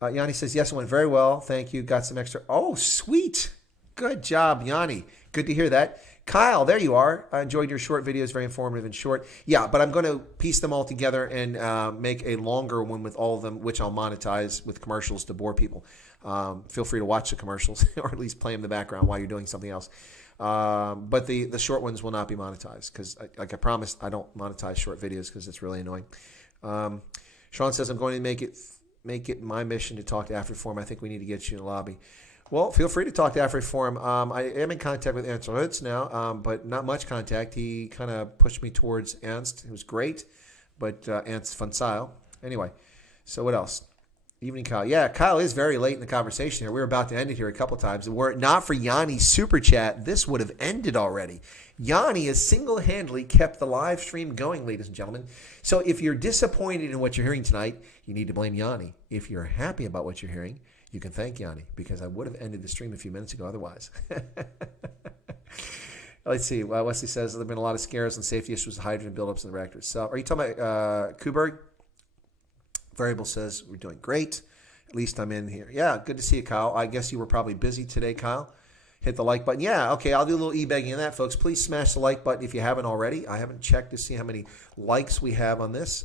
Yanni says, yes, it went very well. Thank you. Got some extra. Oh, sweet. Good job, Yanni. Good to hear that. Kyle, there you are. I enjoyed your short videos. Very informative and short. Yeah, but I'm going to piece them all together and make a longer one with all of them, which I'll monetize with commercials to bore people. Feel free to watch the commercials or at least play in the background while you're doing something else. But the short ones will not be monetized because, like I promised, I don't monetize short videos because it's really annoying. Sean says, I'm going to make it my mission to talk to AfriForum. I think we need to get you in the lobby. Well, feel free to talk to AfriForum. I am in contact with Ernst Hutz now, but not much contact. He kind of pushed me towards Ernst. It was great, but Ernst von Seil. Anyway, so what else? Evening, Kyle. Yeah, Kyle is very late in the conversation here. We were about to end it here a couple times. Were it not for Yanni's super chat, this would have ended already. Yanni has single-handedly kept the live stream going, ladies and gentlemen. So if you're disappointed in what you're hearing tonight, you need to blame Yanni. If you're happy about what you're hearing, you can thank Yanni, because I would have ended the stream a few minutes ago otherwise. Let's see. Wesley says there have been a lot of scares and safety issues with hydrogen buildups in the reactors. So are you talking about Kuberg? Variable says we're doing great. At least I'm in here. Yeah, good to see you, Kyle. I guess you were probably busy today, Kyle. Hit the like button. Yeah, okay, I'll do a little e-begging on that, folks. Please smash the like button if you haven't already. I haven't checked to see how many likes we have on this.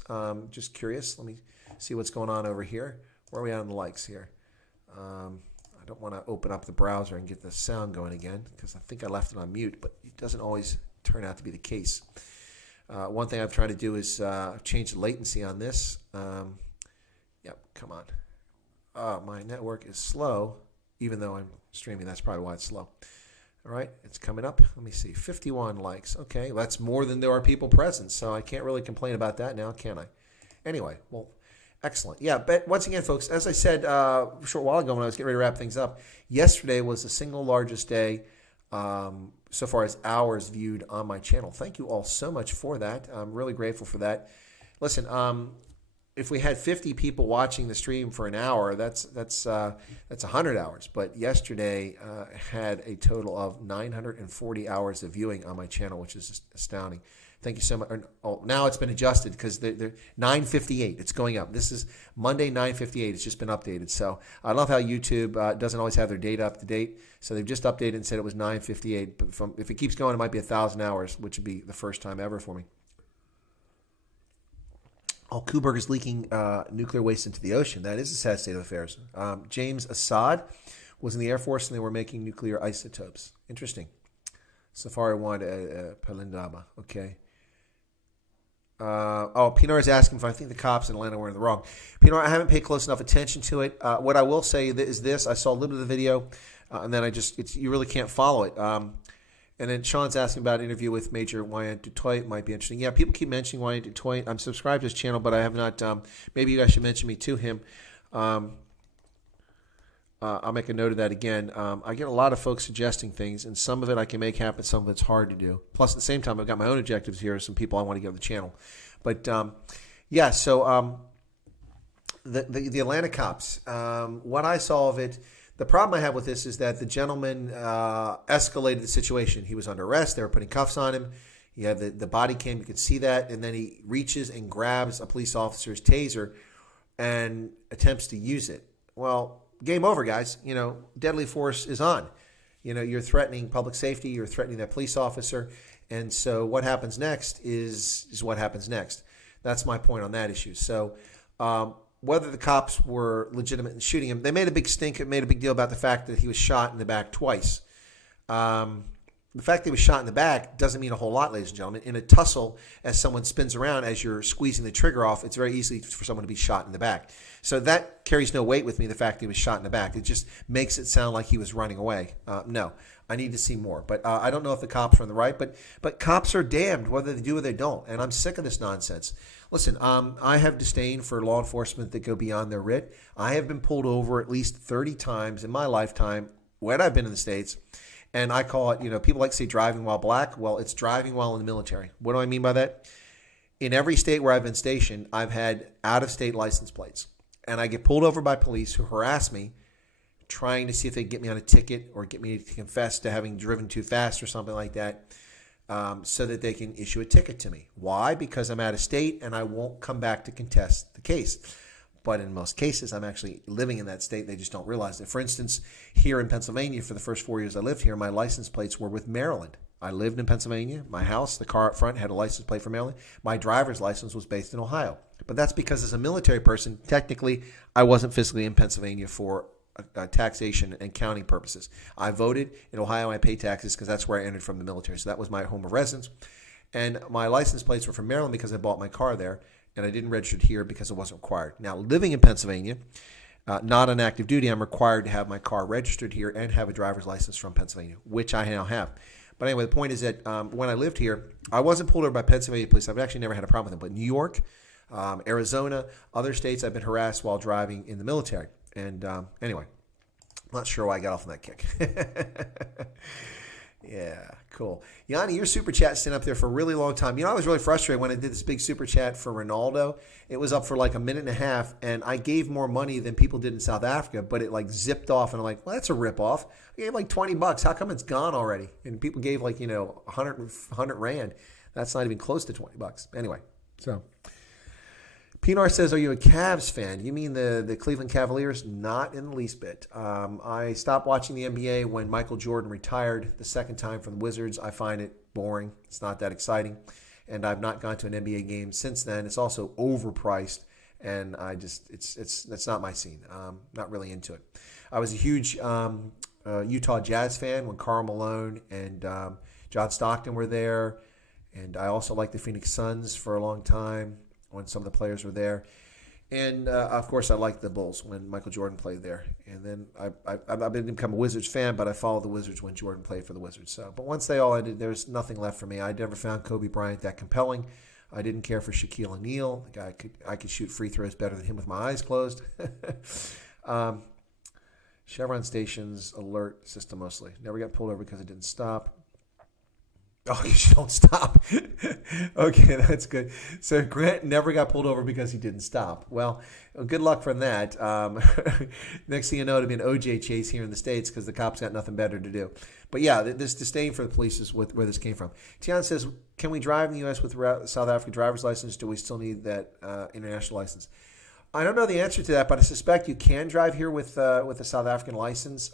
Just curious. Let me see what's going on over here. Where are we at on the likes here? I don't want to open up the browser and get the sound going again because I think I left it on mute, but it doesn't always turn out to be the case. One thing I've tried to do is change the latency on this. Yep, come on. My network is slow, even though I'm streaming. That's probably why it's slow. All right, it's coming up. Let me see, 51 likes. Okay, that's more than there are people present, so I can't really complain about that now, can I? Anyway, well, excellent. Yeah, but once again, folks, as I said a short while ago when I was getting ready to wrap things up, yesterday was the single largest day so far as hours viewed on my channel. Thank you all so much for that. I'm really grateful for that. Listen, if we had 50 people watching the stream for an hour, that's 100 hours. But yesterday had a total of 940 hours of viewing on my channel, which is just astounding. Thank you so much. Oh, now it's been adjusted because they're 9:58. It's going up. This is Monday 9:58. It's just been updated. So I love how YouTube doesn't always have their data up to date. So they've just updated and said it was 9:58. But if it keeps going, it might be 1,000 hours, which would be the first time ever for me. Oh, Kuberg is leaking nuclear waste into the ocean. That is a sad state of affairs. James Assad was in the Air Force and they were making nuclear isotopes. Interesting. Safari 1, Palindama. Okay. Pinar is asking if I think the cops in Atlanta were in the wrong. Pinar, I haven't paid close enough attention to it. What I will say is this. I saw a little bit of the video, and then you really can't follow it. And then Sean's asking about an interview with Major Wyatt Dutoit. Might be interesting. Yeah, people keep mentioning Wyatt Dutoit. I'm subscribed to his channel, but I have not. Maybe you guys should mention me to him. I'll make a note of that again. I get a lot of folks suggesting things, and some of it I can make happen, some of it's hard to do. Plus, at the same time, I've got my own objectives here, some people I want to get on the channel. But, yeah, so the Atlanta cops, what I saw of it, the problem I have with this is that the gentleman escalated the situation. He was under arrest. They were putting cuffs on him. He had the body cam. You could see that. And then he reaches and grabs a police officer's taser and attempts to use it. Well, game over, guys. Deadly force is on. You're threatening public safety. You're threatening that police officer. And so what happens next is what happens next. That's my point on that issue. So whether the cops were legitimate in shooting him, they made a big deal about the fact that he was shot in the back twice. The fact that he was shot in the back doesn't mean a whole lot, ladies and gentlemen. In a tussle, as someone spins around, as you're squeezing the trigger off, it's very easy for someone to be shot in the back. So that carries no weight with me, the fact that he was shot in the back. It just makes it sound like he was running away. No, I need to see more. But I don't know if the cops are on the right. But cops are damned, whether they do or they don't. And I'm sick of this nonsense. Listen, I have disdain for law enforcement that go beyond their writ. I have been pulled over at least 30 times in my lifetime when I've been in the States. And I call it, people like to say driving while black. Well, it's driving while in the military. What do I mean by that? In every state where I've been stationed, I've had out-of-state license plates. And I get pulled over by police who harass me, trying to see if they can get me on a ticket or get me to confess to having driven too fast or something like that, so that they can issue a ticket to me. Why? Because I'm out of state and I won't come back to contest the case. But in most cases, I'm actually living in that state. They just don't realize it. For instance, here in Pennsylvania, for the first 4 years I lived here, my license plates were with Maryland. I lived in Pennsylvania. My house, the car up front, had a license plate for Maryland. My driver's license was based in Ohio. But that's because as a military person, technically, I wasn't physically in Pennsylvania for taxation and counting purposes. I voted in Ohio. I paid taxes because that's where I entered from the military. So that was my home of residence. And my license plates were from Maryland because I bought my car there. And I didn't register it here because it wasn't required. Now, living in Pennsylvania, not on active duty, I'm required to have my car registered here and have a driver's license from Pennsylvania, which I now have. But anyway, the point is that when I lived here, I wasn't pulled over by Pennsylvania police. I've actually never had a problem with them. But New York, Arizona, other states, I've been harassed while driving in the military. And anyway, I'm not sure why I got off on that kick. Yeah, cool. Yanni, your super chat stayed up there for a really long time. I was really frustrated when I did this big super chat for Ronaldo. It was up for like a minute and a half, and I gave more money than people did in South Africa, but it like zipped off, and I'm like, well, that's a ripoff. I gave like $20. How come it's gone already? And people gave like, 100 Rand. That's not even close to $20. Anyway, so Pinar says, are you a Cavs fan? You mean the Cleveland Cavaliers? Not in the least bit. I stopped watching the NBA when Michael Jordan retired the second time from the Wizards. I find it boring. It's not that exciting. And I've not gone to an NBA game since then. It's also overpriced. And it's not my scene. Not really into it. I was a huge Utah Jazz fan when Karl Malone and John Stockton were there. And I also liked the Phoenix Suns for a long time when some of the players were there. And, of course, I liked the Bulls when Michael Jordan played there. And then I didn't become a Wizards fan, but I followed the Wizards when Jordan played for the Wizards. So, but once they all ended, there's nothing left for me. I never found Kobe Bryant that compelling. I didn't care for Shaquille O'Neal. The guy I could shoot free throws better than him with my eyes closed. Chevron stations alert system mostly. Never got pulled over because it didn't stop. Oh, because you don't stop. Okay, that's good. So Grant never got pulled over because he didn't stop. Well, good luck from that. Next thing you know, it'll be an OJ chase here in the States because the cops got nothing better to do. But yeah, this disdain for the police is where this came from. Tian says, can we drive in the U.S. with South African driver's license? Do we still need that international license? I don't know the answer to that, but I suspect you can drive here with a South African license.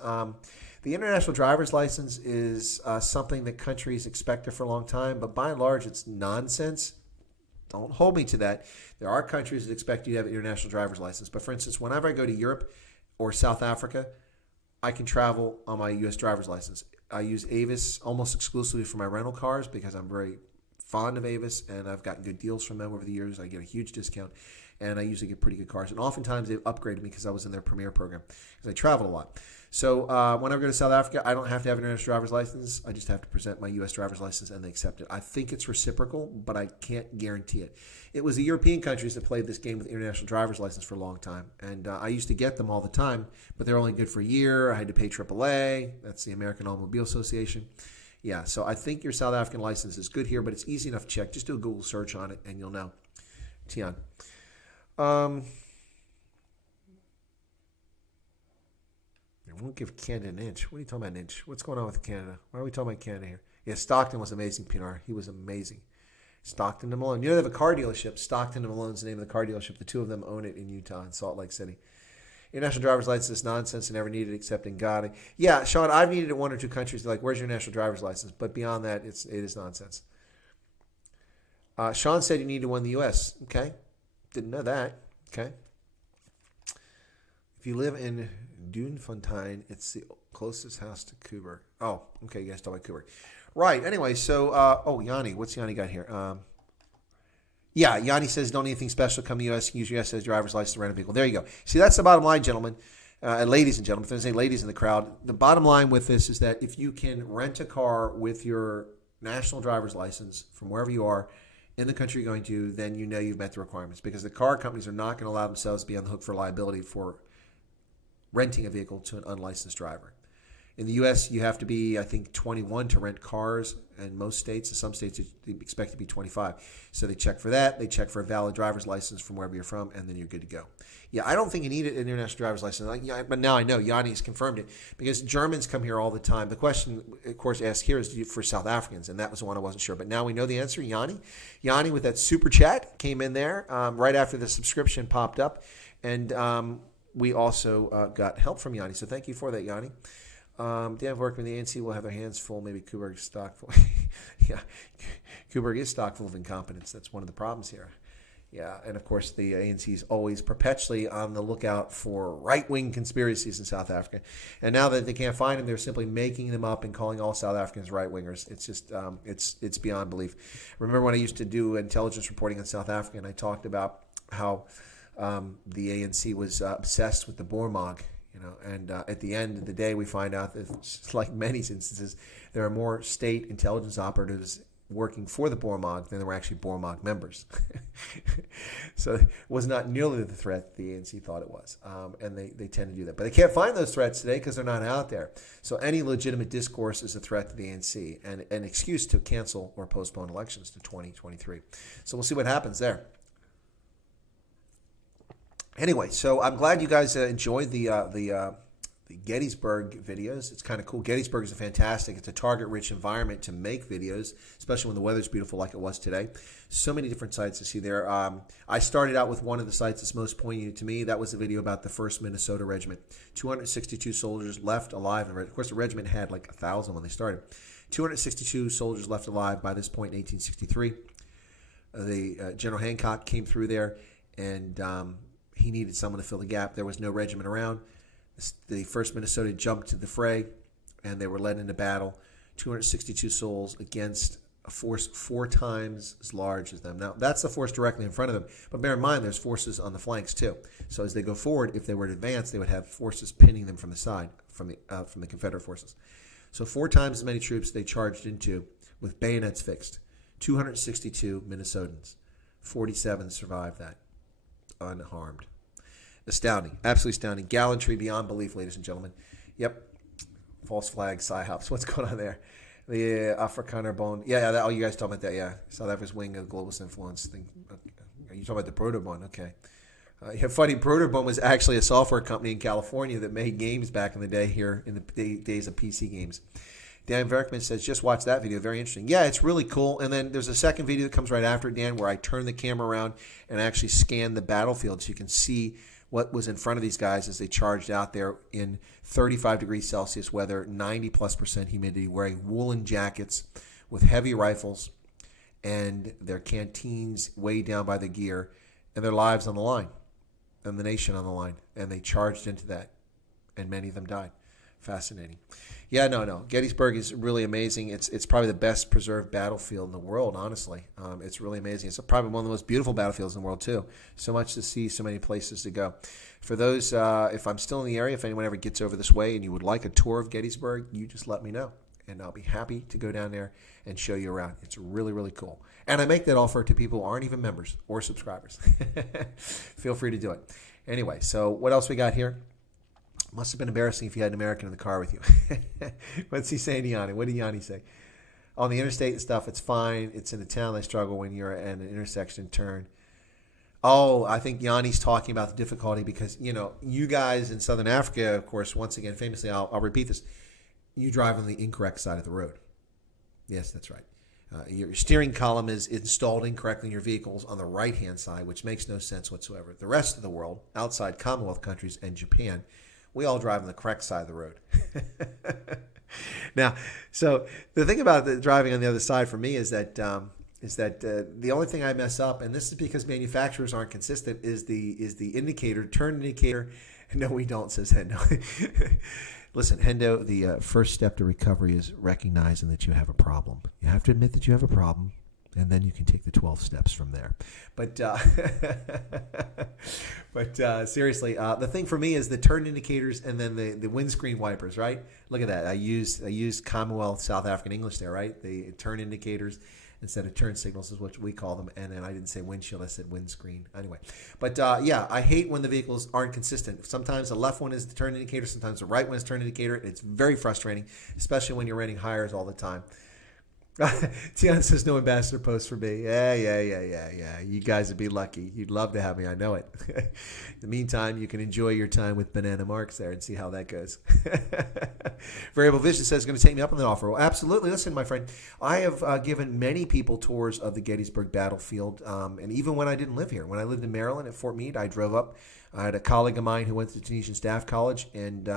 The international driver's license is something that countries expected for a long time, but by and large, it's nonsense. Don't hold me to that. There are countries that expect you to have an international driver's license. But for instance, whenever I go to Europe or South Africa, I can travel on my U.S. driver's license. I use Avis almost exclusively for my rental cars because I'm very fond of Avis, and I've gotten good deals from them over the years. I get a huge discount, and I usually get pretty good cars. And oftentimes they've upgraded me because I was in their Premier program because I travel a lot. So whenever I go to South Africa, I don't have to have an international driver's license. I just have to present my U.S. driver's license, and they accept it. I think it's reciprocal, but I can't guarantee it. It was the European countries that played this game with international driver's license for a long time, and I used to get them all the time, but they're only good for a year. I had to pay AAA. That's the American Automobile Association. Yeah, so I think your South African license is good here, but it's easy enough to check. Just do a Google search on it, and you'll know. Tian. I won't give Canada an inch. What are you talking about, an inch? What's going on with Canada? Why are we talking about Canada here? Yeah, Stockton was amazing, Pinar. He was amazing. Stockton and Malone. You know, they have a car dealership. Stockton and Malone's the name of the car dealership. The two of them own it in Utah and Salt Lake City. International driver's license is nonsense and never needed except in God. Yeah, Sean, I've needed it in one or two countries. Like, where's your national driver's license? But beyond that, it is nonsense. Sean said you needed one in the U.S. Okay. Didn't know that. Okay. If you live in Doornfontein, it's the closest house to Coburg. Oh, okay. You guys talk about Coburg. Right. Anyway, so, Yanni. What's Yanni got here? Yeah, Yanni says don't need anything special. Come to the U.S. Use your U.S. as driver's license to rent a vehicle. There you go. See, that's the bottom line, gentlemen. And ladies and gentlemen. If there's any ladies in the crowd, the bottom line with this is that if you can rent a car with your national driver's license from wherever you are in the country you're going to, then you know you've met the requirements because the car companies are not going to allow themselves to be on the hook for liability for renting a vehicle to an unlicensed driver. In the U.S., you have to be, I think, 21 to rent cars. In most states, in some states, they expect to be 25. So they check for that. They check for a valid driver's license from wherever you're from, and then you're good to go. Yeah, I don't think you need an international driver's license. But now I know. Yanni's confirmed it because Germans come here all the time. The question, of course, asked here is for South Africans, and that was the one I wasn't sure. But now we know the answer. Yanni with that super chat came in there right after the subscription popped up. And we also got help from Yanni. So thank you for that, Yanni. They have worked with the ANC will have their hands full. Maybe Coburg's stock full. Yeah, Coburg is stock full of incompetence. That's one of the problems here. Yeah, and of course the ANC is always perpetually on the lookout for right-wing conspiracies in South Africa. And now that they can't find them, they're simply making them up and calling all South Africans right-wingers. It's just it's beyond belief. Remember when I used to do intelligence reporting on South Africa, and I talked about how the ANC was obsessed with the Boermog. And at the end of the day, we find out that, just like many instances, there are more state intelligence operatives working for the Boermog than there were actually Boermog members. So it was not nearly the threat the ANC thought it was. And they tend to do that. But they can't find those threats today because they're not out there. So any legitimate discourse is a threat to the ANC and an excuse to cancel or postpone elections to 2023. So we'll see what happens there. Anyway, so I'm glad you guys enjoyed the Gettysburg videos. It's kind of cool. Gettysburg is fantastic. It's a target-rich environment to make videos, especially when the weather's beautiful like it was today. So many different sites to see there. I started out with one of the sites that's most poignant to me. That was a video about the 1st Minnesota Regiment. 262 soldiers left alive. Of course, the regiment had like 1,000 when they started. 262 soldiers left alive by this point in 1863. General Hancock came through there, and he needed someone to fill the gap. There was no regiment around. The 1st Minnesota jumped to the fray, and they were led into battle. 262 souls against a force 4 times as large as them. Now, that's the force directly in front of them. But bear in mind, there's forces on the flanks, too. So as they go forward, if they were to advance, they would have forces pinning them from the side, from the Confederate forces. So 4 times as many troops they charged into with bayonets fixed. 262 Minnesotans. 47 survived that unharmed. Astounding. Absolutely astounding. Gallantry beyond belief, ladies and gentlemen. Yep. False flag, psyops. What's going on there? The Afrikaner bone. Yeah, that, oh, you guys talking about that? Yeah, South Africa's wing of globalist influence thing. Okay. You talking about the Broderbund? Okay. Yeah, funny. Broderbund was actually a software company in California that made games back in the day here in the days of PC games. Dan Verkman says, just watch that video. Very interesting. Yeah, it's really cool. And then there's a second video that comes right after, Dan, where I turn the camera around and actually scan the battlefield so you can see what was in front of these guys as they charged out there in 35 degrees Celsius weather, 90+% humidity, wearing woolen jackets with heavy rifles and their canteens way down by the gear and their lives on the line and the nation on the line. And they charged into that, and many of them died. Fascinating. Yeah, no. Gettysburg is really amazing. It's probably the best preserved battlefield in the world, honestly. It's really amazing. It's probably one of the most beautiful battlefields in the world, too. So much to see, so many places to go. For those, if I'm still in the area, if anyone ever gets over this way and you would like a tour of Gettysburg, you just let me know. And I'll be happy to go down there and show you around. It's really, really cool. And I make that offer to people who aren't even members or subscribers. Feel free to do it. Anyway, so what else we got here? Must have been embarrassing if you had an American in the car with you. What's he saying to Yanni? What did Yanni say? On the interstate and stuff, it's fine. It's in the town they struggle when you're at an intersection turn. Oh, I think Yanni's talking about the difficulty because, you guys in Southern Africa, of course, once again, famously, I'll repeat this, you drive on the incorrect side of the road. Yes, that's right. Your steering column is installed incorrectly in your vehicles on the right-hand side, which makes no sense whatsoever. The rest of the world, outside Commonwealth countries and Japan, we all drive on the correct side of the road. Now, so the thing about the driving on the other side for me is that the only thing I mess up, and this is because manufacturers aren't consistent, is the indicator, turn indicator. No, we don't, says Hendo. Listen, Hendo, the first step to recovery is recognizing that you have a problem. You have to admit that you have a problem, and then you can take the 12 steps from there. But seriously, the thing for me is the turn indicators and then the windscreen wipers, right? Look at that. I used Commonwealth South African English there, right? The turn indicators instead of turn signals is what we call them. And then I didn't say windshield, I said windscreen. Anyway, but yeah, I hate when the vehicles aren't consistent. Sometimes the left one is the turn indicator, sometimes the right one is turn indicator. It's very frustrating, especially when you're renting hires all the time. Tian says no ambassador post for me. Yeah. You guys would be lucky. You'd love to have me. I know it. In the meantime, you can enjoy your time with Banana Marks there and see how that goes. Variable Vision says going to take me up on the offer. Well, absolutely. Listen, my friend, I have given many people tours of the Gettysburg battlefield, and even when I didn't live here. When I lived in Maryland at Fort Meade, I drove up. I had a colleague of mine who went to the Tunisian Staff College, and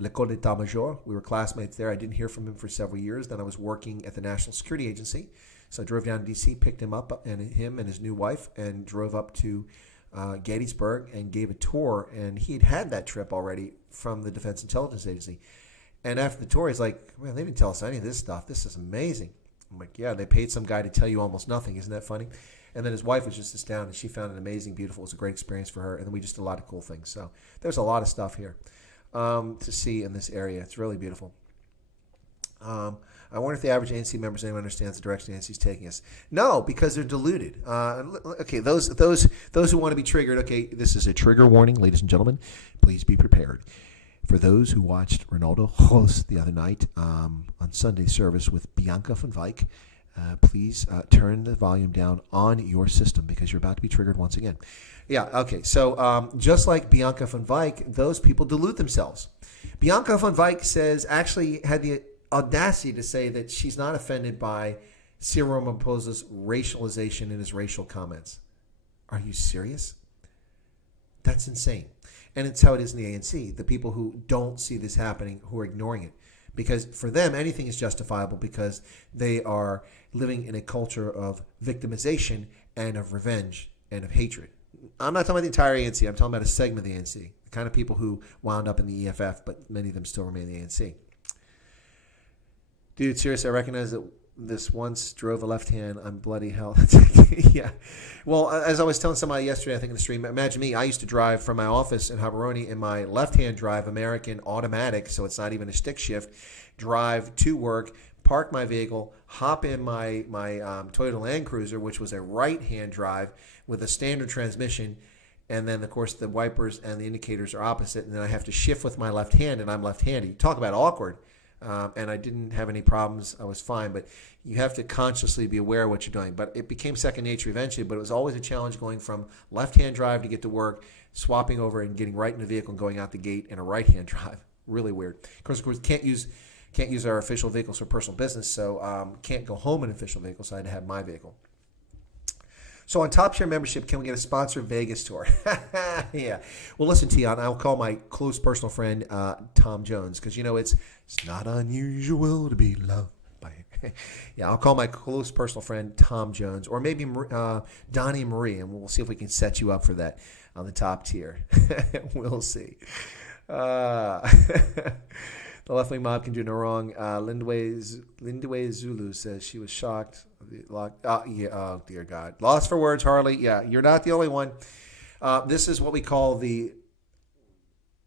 L'École d'État-Major. We were classmates there. I didn't hear from him for several years. Then I was working at the National Security Agency. So I drove down to D.C., picked him up, and him and his new wife, and drove up to Gettysburg and gave a tour. And he had that trip already from the Defense Intelligence Agency. And after the tour, he's like, man, they didn't tell us any of this stuff. This is amazing. I'm like, yeah, they paid some guy to tell you almost nothing. Isn't that funny? And then his wife was just astounded. She found it amazing, beautiful. It was a great experience for her. And then we just did a lot of cool things. So there's a lot of stuff here to see in this area. It's really beautiful. I wonder if the average ANC members anyone understands the direction the ANC is taking us. No, because they're deluded. Okay, those who want to be triggered. Okay, this is a trigger warning, ladies and gentlemen. Please be prepared. For those who watched Ronaldo host the other night on Sunday service with Bianca van Wyk, please turn the volume down on your system because you're about to be triggered once again. Yeah, okay. So just like Bianca van Wyk, those people delude themselves. Bianca van Wyk actually had the audacity to say that she's not offended by Cyril Ramaphosa's racialization in his racial comments. Are you serious? That's insane. And it's how it is in the ANC. The people who don't see this happening, who are ignoring it. Because for them, anything is justifiable because they are living in a culture of victimization and of revenge and of hatred. I'm not talking about the entire ANC. I'm talking about a segment of the ANC. The kind of people who wound up in the EFF, but many of them still remain in the ANC. Dude, seriously, I recognize that this once drove a left hand. I'm bloody hell. Yeah. Well, as I was telling somebody yesterday, I think in the stream, imagine me. I used to drive from my office in Habaroni in my left-hand drive, American automatic, so it's not even a stick shift, drive to work, park my vehicle, hop in my Toyota Land Cruiser, which was a right-hand drive with a standard transmission, and then, of course, the wipers and the indicators are opposite, and then I have to shift with my left hand, and I'm left-handed. Talk about awkward. and I didn't have any problems. I was fine, but you have to consciously be aware of what you're doing. But it became second nature eventually, but it was always a challenge going from left-hand drive to get to work, swapping over and getting right in the vehicle and going out the gate in a right-hand drive. Really weird. Of course, can't use our official vehicles for personal business, so can't go home in an official vehicle, so I had to have my vehicle. So on Top Share membership, can we get a sponsored Vegas tour? Yeah. Well, listen, Tion, I'll call my close personal friend Tom Jones, because, it's not unusual to be loved by yeah, I'll call my close personal friend Tom Jones, or maybe Donnie and Marie, and we'll see if we can set you up for that on the top tier. We'll see. The left-wing mob can do no wrong. Lindway Zulu says she was shocked. Oh, dear God. Lost for words, Harley. Yeah, you're not the only one. This is what we call the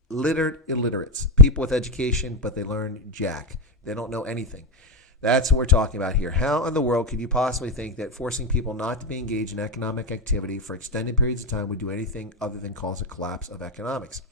littered illiterates. People with education, but they learn jack. They don't know anything. That's what we're talking about here. How in the world could you possibly think that forcing people not to be engaged in economic activity for extended periods of time would do anything other than cause a collapse of economics?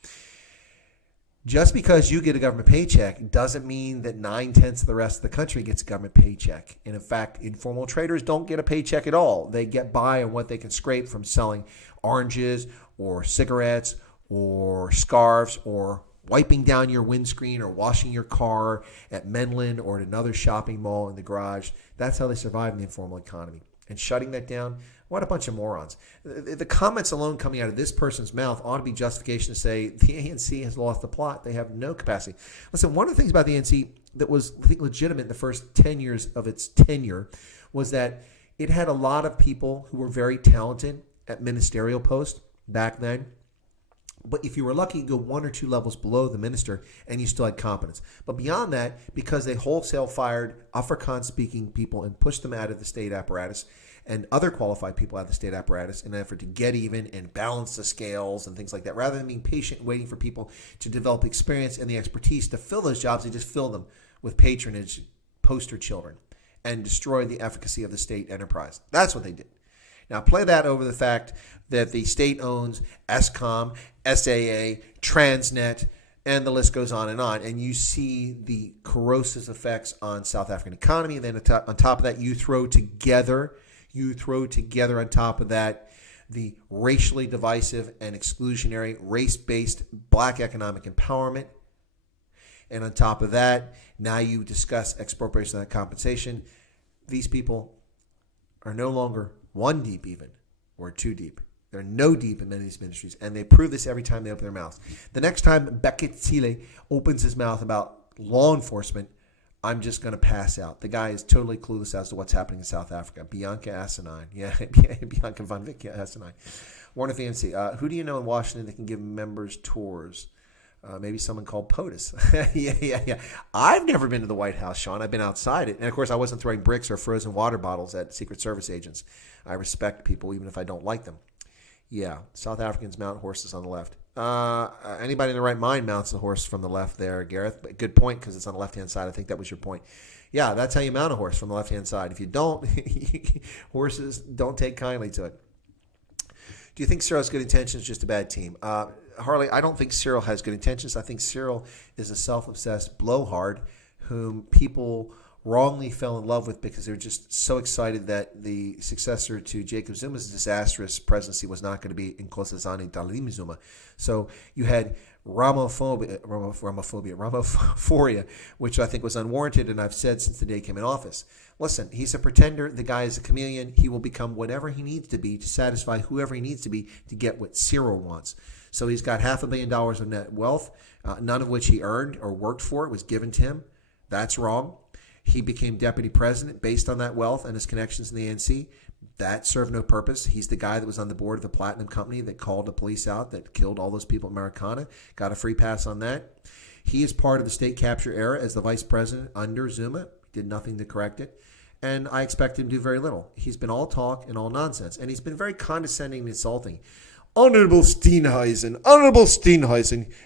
Just because you get a government paycheck doesn't mean that 9/10 of the rest of the country gets a government paycheck. And in fact, informal traders don't get a paycheck at all. They get by on what they can scrape from selling oranges or cigarettes or scarves or wiping down your windscreen or washing your car at Menlyn or at another shopping mall in the garage. That's how they survive in the informal economy. And shutting that down, what a bunch of morons. The comments alone coming out of this person's mouth ought to be justification to say the ANC has lost the plot. They have no capacity. Listen, one of the things about the ANC that was, I think, legitimate in the first 10 years of its tenure was that it had a lot of people who were very talented at ministerial posts back then. But if you were lucky, you go one or two levels below the minister and you still had competence. But beyond that, because they wholesale fired Afrikaans-speaking people and pushed them out of the state apparatus and other qualified people out of the state apparatus in an effort to get even and balance the scales and things like that, rather than being patient and waiting for people to develop experience and the expertise to fill those jobs, they just fill them with patronage, poster children, and destroy the efficacy of the state enterprise. That's what they did. Now play that over the fact that the state owns Eskom, SAA, Transnet, and the list goes on, and you see the corrosive effects on South African economy. And then on top of that, you throw together on top of that the racially divisive and exclusionary, race-based black economic empowerment. And on top of that, now you discuss expropriation of that compensation. These people are no longer one deep even, or two deep. They're no deep in many of these ministries, and they prove this every time they open their mouths. The next time Bekele opens his mouth about law enforcement, I'm just going to pass out. The guy is totally clueless as to what's happening in South Africa. Bianca Asinine. Yeah, Bianca von Vick Asinine. Warren of the ANC. Who do you know in Washington that can give members tours? Maybe someone called POTUS. Yeah. I've never been to the White House, Sean. I've been outside it. And, of course, I wasn't throwing bricks or frozen water bottles at Secret Service agents. I respect people even if I don't like them. Yeah, South Africans mount horses on the left. Anybody in the right mind mounts the horse from the left there, Gareth. But good point, because it's on the left-hand side. I think that was your point. Yeah, that's how you mount a horse, from the left-hand side. If you don't, horses don't take kindly to it. Do you think Cyril has good intentions, just a bad team? Harley, I don't think Cyril has good intentions. I think Cyril is a self-obsessed blowhard whom people wrongly fell in love with because they were just so excited that the successor to Jacob Zuma's disastrous presidency was not going to be Nkosazana Dlamini Zuma. So you had Ramaphoria, which I think was unwarranted, and I've said since the day he came in office. Listen, he's a pretender. The guy is a chameleon. He will become whatever he needs to be to satisfy whoever he needs to be to get what Cyril wants. So he's got $500 million of net wealth, none of which he earned or worked for. It was given to him. That's wrong. He became deputy president based on that wealth and his connections in the ANC. That served no purpose. He's the guy that was on the board of the Platinum Company that called the police out, that killed all those people in Marikana. Got a free pass on that. He is part of the state capture era as the vice president under Zuma. Did nothing to correct it. And I expect him to do very little. He's been all talk and all nonsense. And he's been very condescending and insulting. Honorable Steenhuisen,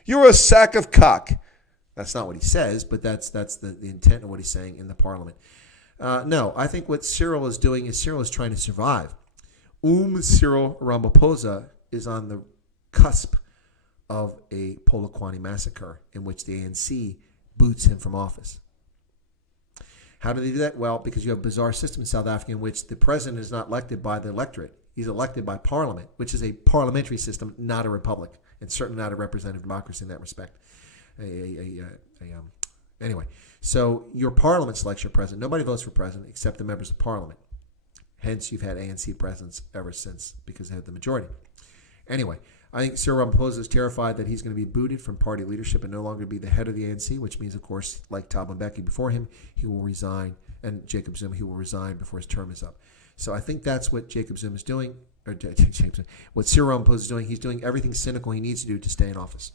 you're a sack of cock. That's not what he says, but that's the intent of what he's saying in the parliament. No, I think what Cyril is doing is Cyril is trying to survive. Cyril Ramaphosa is on the cusp of a Polokwane massacre in which the ANC boots him from office. How do they do that? Well, because you have a bizarre system in South Africa in which the president is not elected by the electorate. He's elected by parliament, which is a parliamentary system, not a republic, and certainly not a representative democracy in that respect. Anyway, so your parliament selects your president. Nobody votes for president except the members of parliament. Hence, you've had ANC presidents ever since because they had the majority. Anyway, I think Cyril Ramaphosa is terrified that he's going to be booted from party leadership and no longer be the head of the ANC, which means, of course, like Thabo Mbeki before him, he will resign, and Jacob Zuma, he will resign before his term is up. So I think that's what Jacob Zuma is doing, or what Cyril Ramaphosa is doing. He's doing everything cynical he needs to do to stay in office.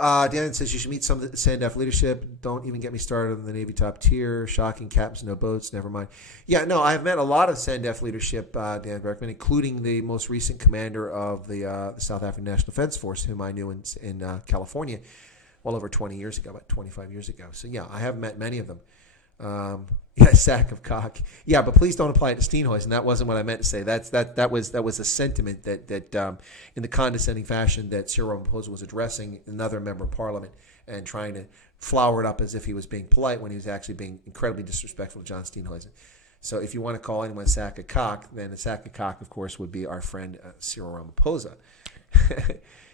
Dan says you should meet some of the SANDF leadership. Don't even get me started on the Navy top tier. Shocking captains, no boats, never mind. Yeah, no, I've met a lot of SANDF leadership, Dan Beckman, including the most recent commander of the South African National Defense Force, whom I knew in California well over 20 years ago, about 25 years ago. So, yeah, I have met many of them. Sack of cock. Yeah, but please don't apply it to Steenhuisen. That wasn't what I meant to say. That was a sentiment that in the condescending fashion that Cyril Ramaphosa was addressing another member of parliament and trying to flower it up as if he was being polite when he was actually being incredibly disrespectful to John Steenhuisen. So if you want to call anyone a sack of cock, then a sack of cock, of course, would be our friend Cyril Ramaphosa.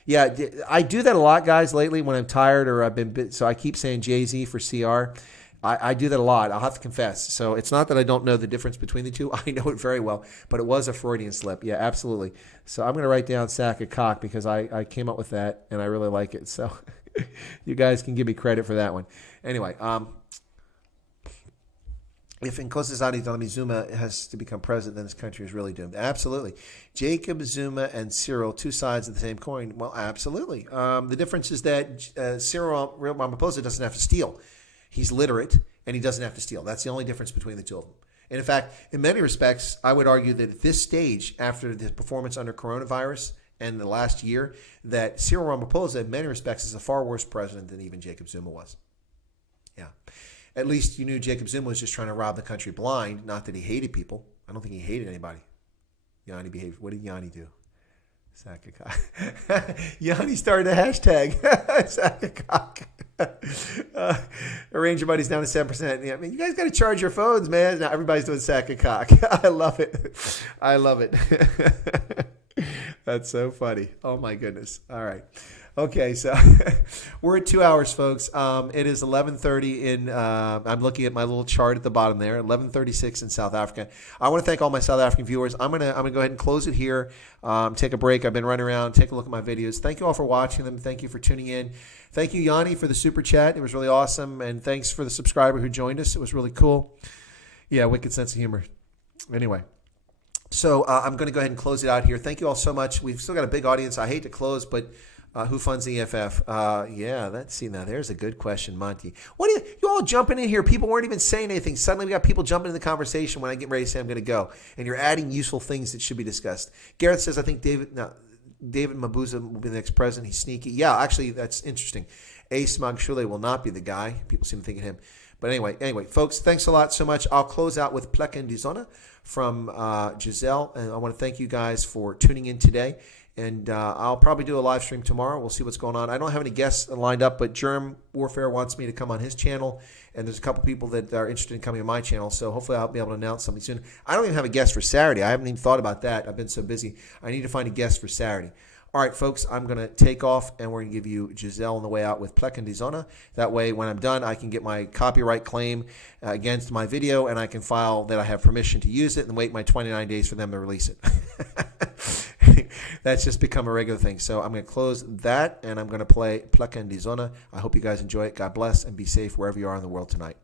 Yeah, I do that a lot, guys, lately when I'm tired or I've been so I keep saying Jay-Z for CR. I do that a lot. I'll have to confess. So it's not that I don't know the difference between the two. I know it very well, but it was a Freudian slip. Yeah, absolutely. So I'm going to write down sack of cock because I came up with that and I really like it. So you guys can give me credit for that one. Anyway, if Nkosazana Dlamini Zuma has to become president, then this country is really doomed. Absolutely. Jacob Zuma and Cyril, two sides of the same coin. Well, absolutely. The difference is that Cyril Ramaphosa doesn't have to steal. He's literate, and he doesn't have to steal. That's the only difference between the two of them. And in fact, in many respects, I would argue that at this stage, after the performance under coronavirus and the last year, that Cyril Ramaphosa, in many respects, is a far worse president than even Jacob Zuma was. Yeah. At least you knew Jacob Zuma was just trying to rob the country blind, not that he hated people. I don't think he hated anybody. Yanni behaved. What did Yanni do? Sack of cock. Yanni started a hashtag. Sack of cock. Arrange your buddies down to 7%. Yeah, I mean, you guys got to charge your phones, man. Now everybody's doing sack of cock. I love it. I love it. That's so funny. Oh my goodness. All right. Okay, so we're at 2 hours, folks. It is 11:30 in. I'm looking at my little chart at the bottom there. 11:36 in South Africa. I want to thank all my South African viewers. I'm gonna go ahead and close it here. Take a break. I've been running around. Take a look at my videos. Thank you all for watching them. Thank you for tuning in. Thank you, Yanni, for the super chat. It was really awesome. And thanks for the subscriber who joined us. It was really cool. Yeah, wicked sense of humor. Anyway. So I'm going to go ahead and close it out here. Thank you all so much. We've still got a big audience. I hate to close, but who funds the EFF? Yeah, now there's a good question, Monty. What are you all jumping in here? People weren't even saying anything. Suddenly we got people jumping in the conversation when I get ready to say I'm going to go. And you're adding useful things that should be discussed. Gareth says, I think David Mabuza will be the next president. He's sneaky. Yeah, actually, that's interesting. Ace Magshule will not be the guy. People seem to think of him. But anyway, folks, thanks a lot so much. I'll close out with Plek and Dizona from Giselle. And I want to thank you guys for tuning in today. And I'll probably do a live stream tomorrow. We'll see what's going on. I don't have any guests lined up, but Germ Warfare wants me to come on his channel. And there's a couple people that are interested in coming to my channel. So hopefully I'll be able to announce something soon. I don't even have a guest for Saturday. I haven't even thought about that. I've been so busy. I need to find a guest for Saturday. All right, folks, I'm going to take off, and we're going to give you Giselle on the way out with Plek and Dizona. That way, when I'm done, I can get my copyright claim against my video, and I can file that I have permission to use it and wait my 29 days for them to release it. That's just become a regular thing. So I'm going to close that, and I'm going to play Plek and Dizona. I hope you guys enjoy it. God bless, and be safe wherever you are in the world tonight.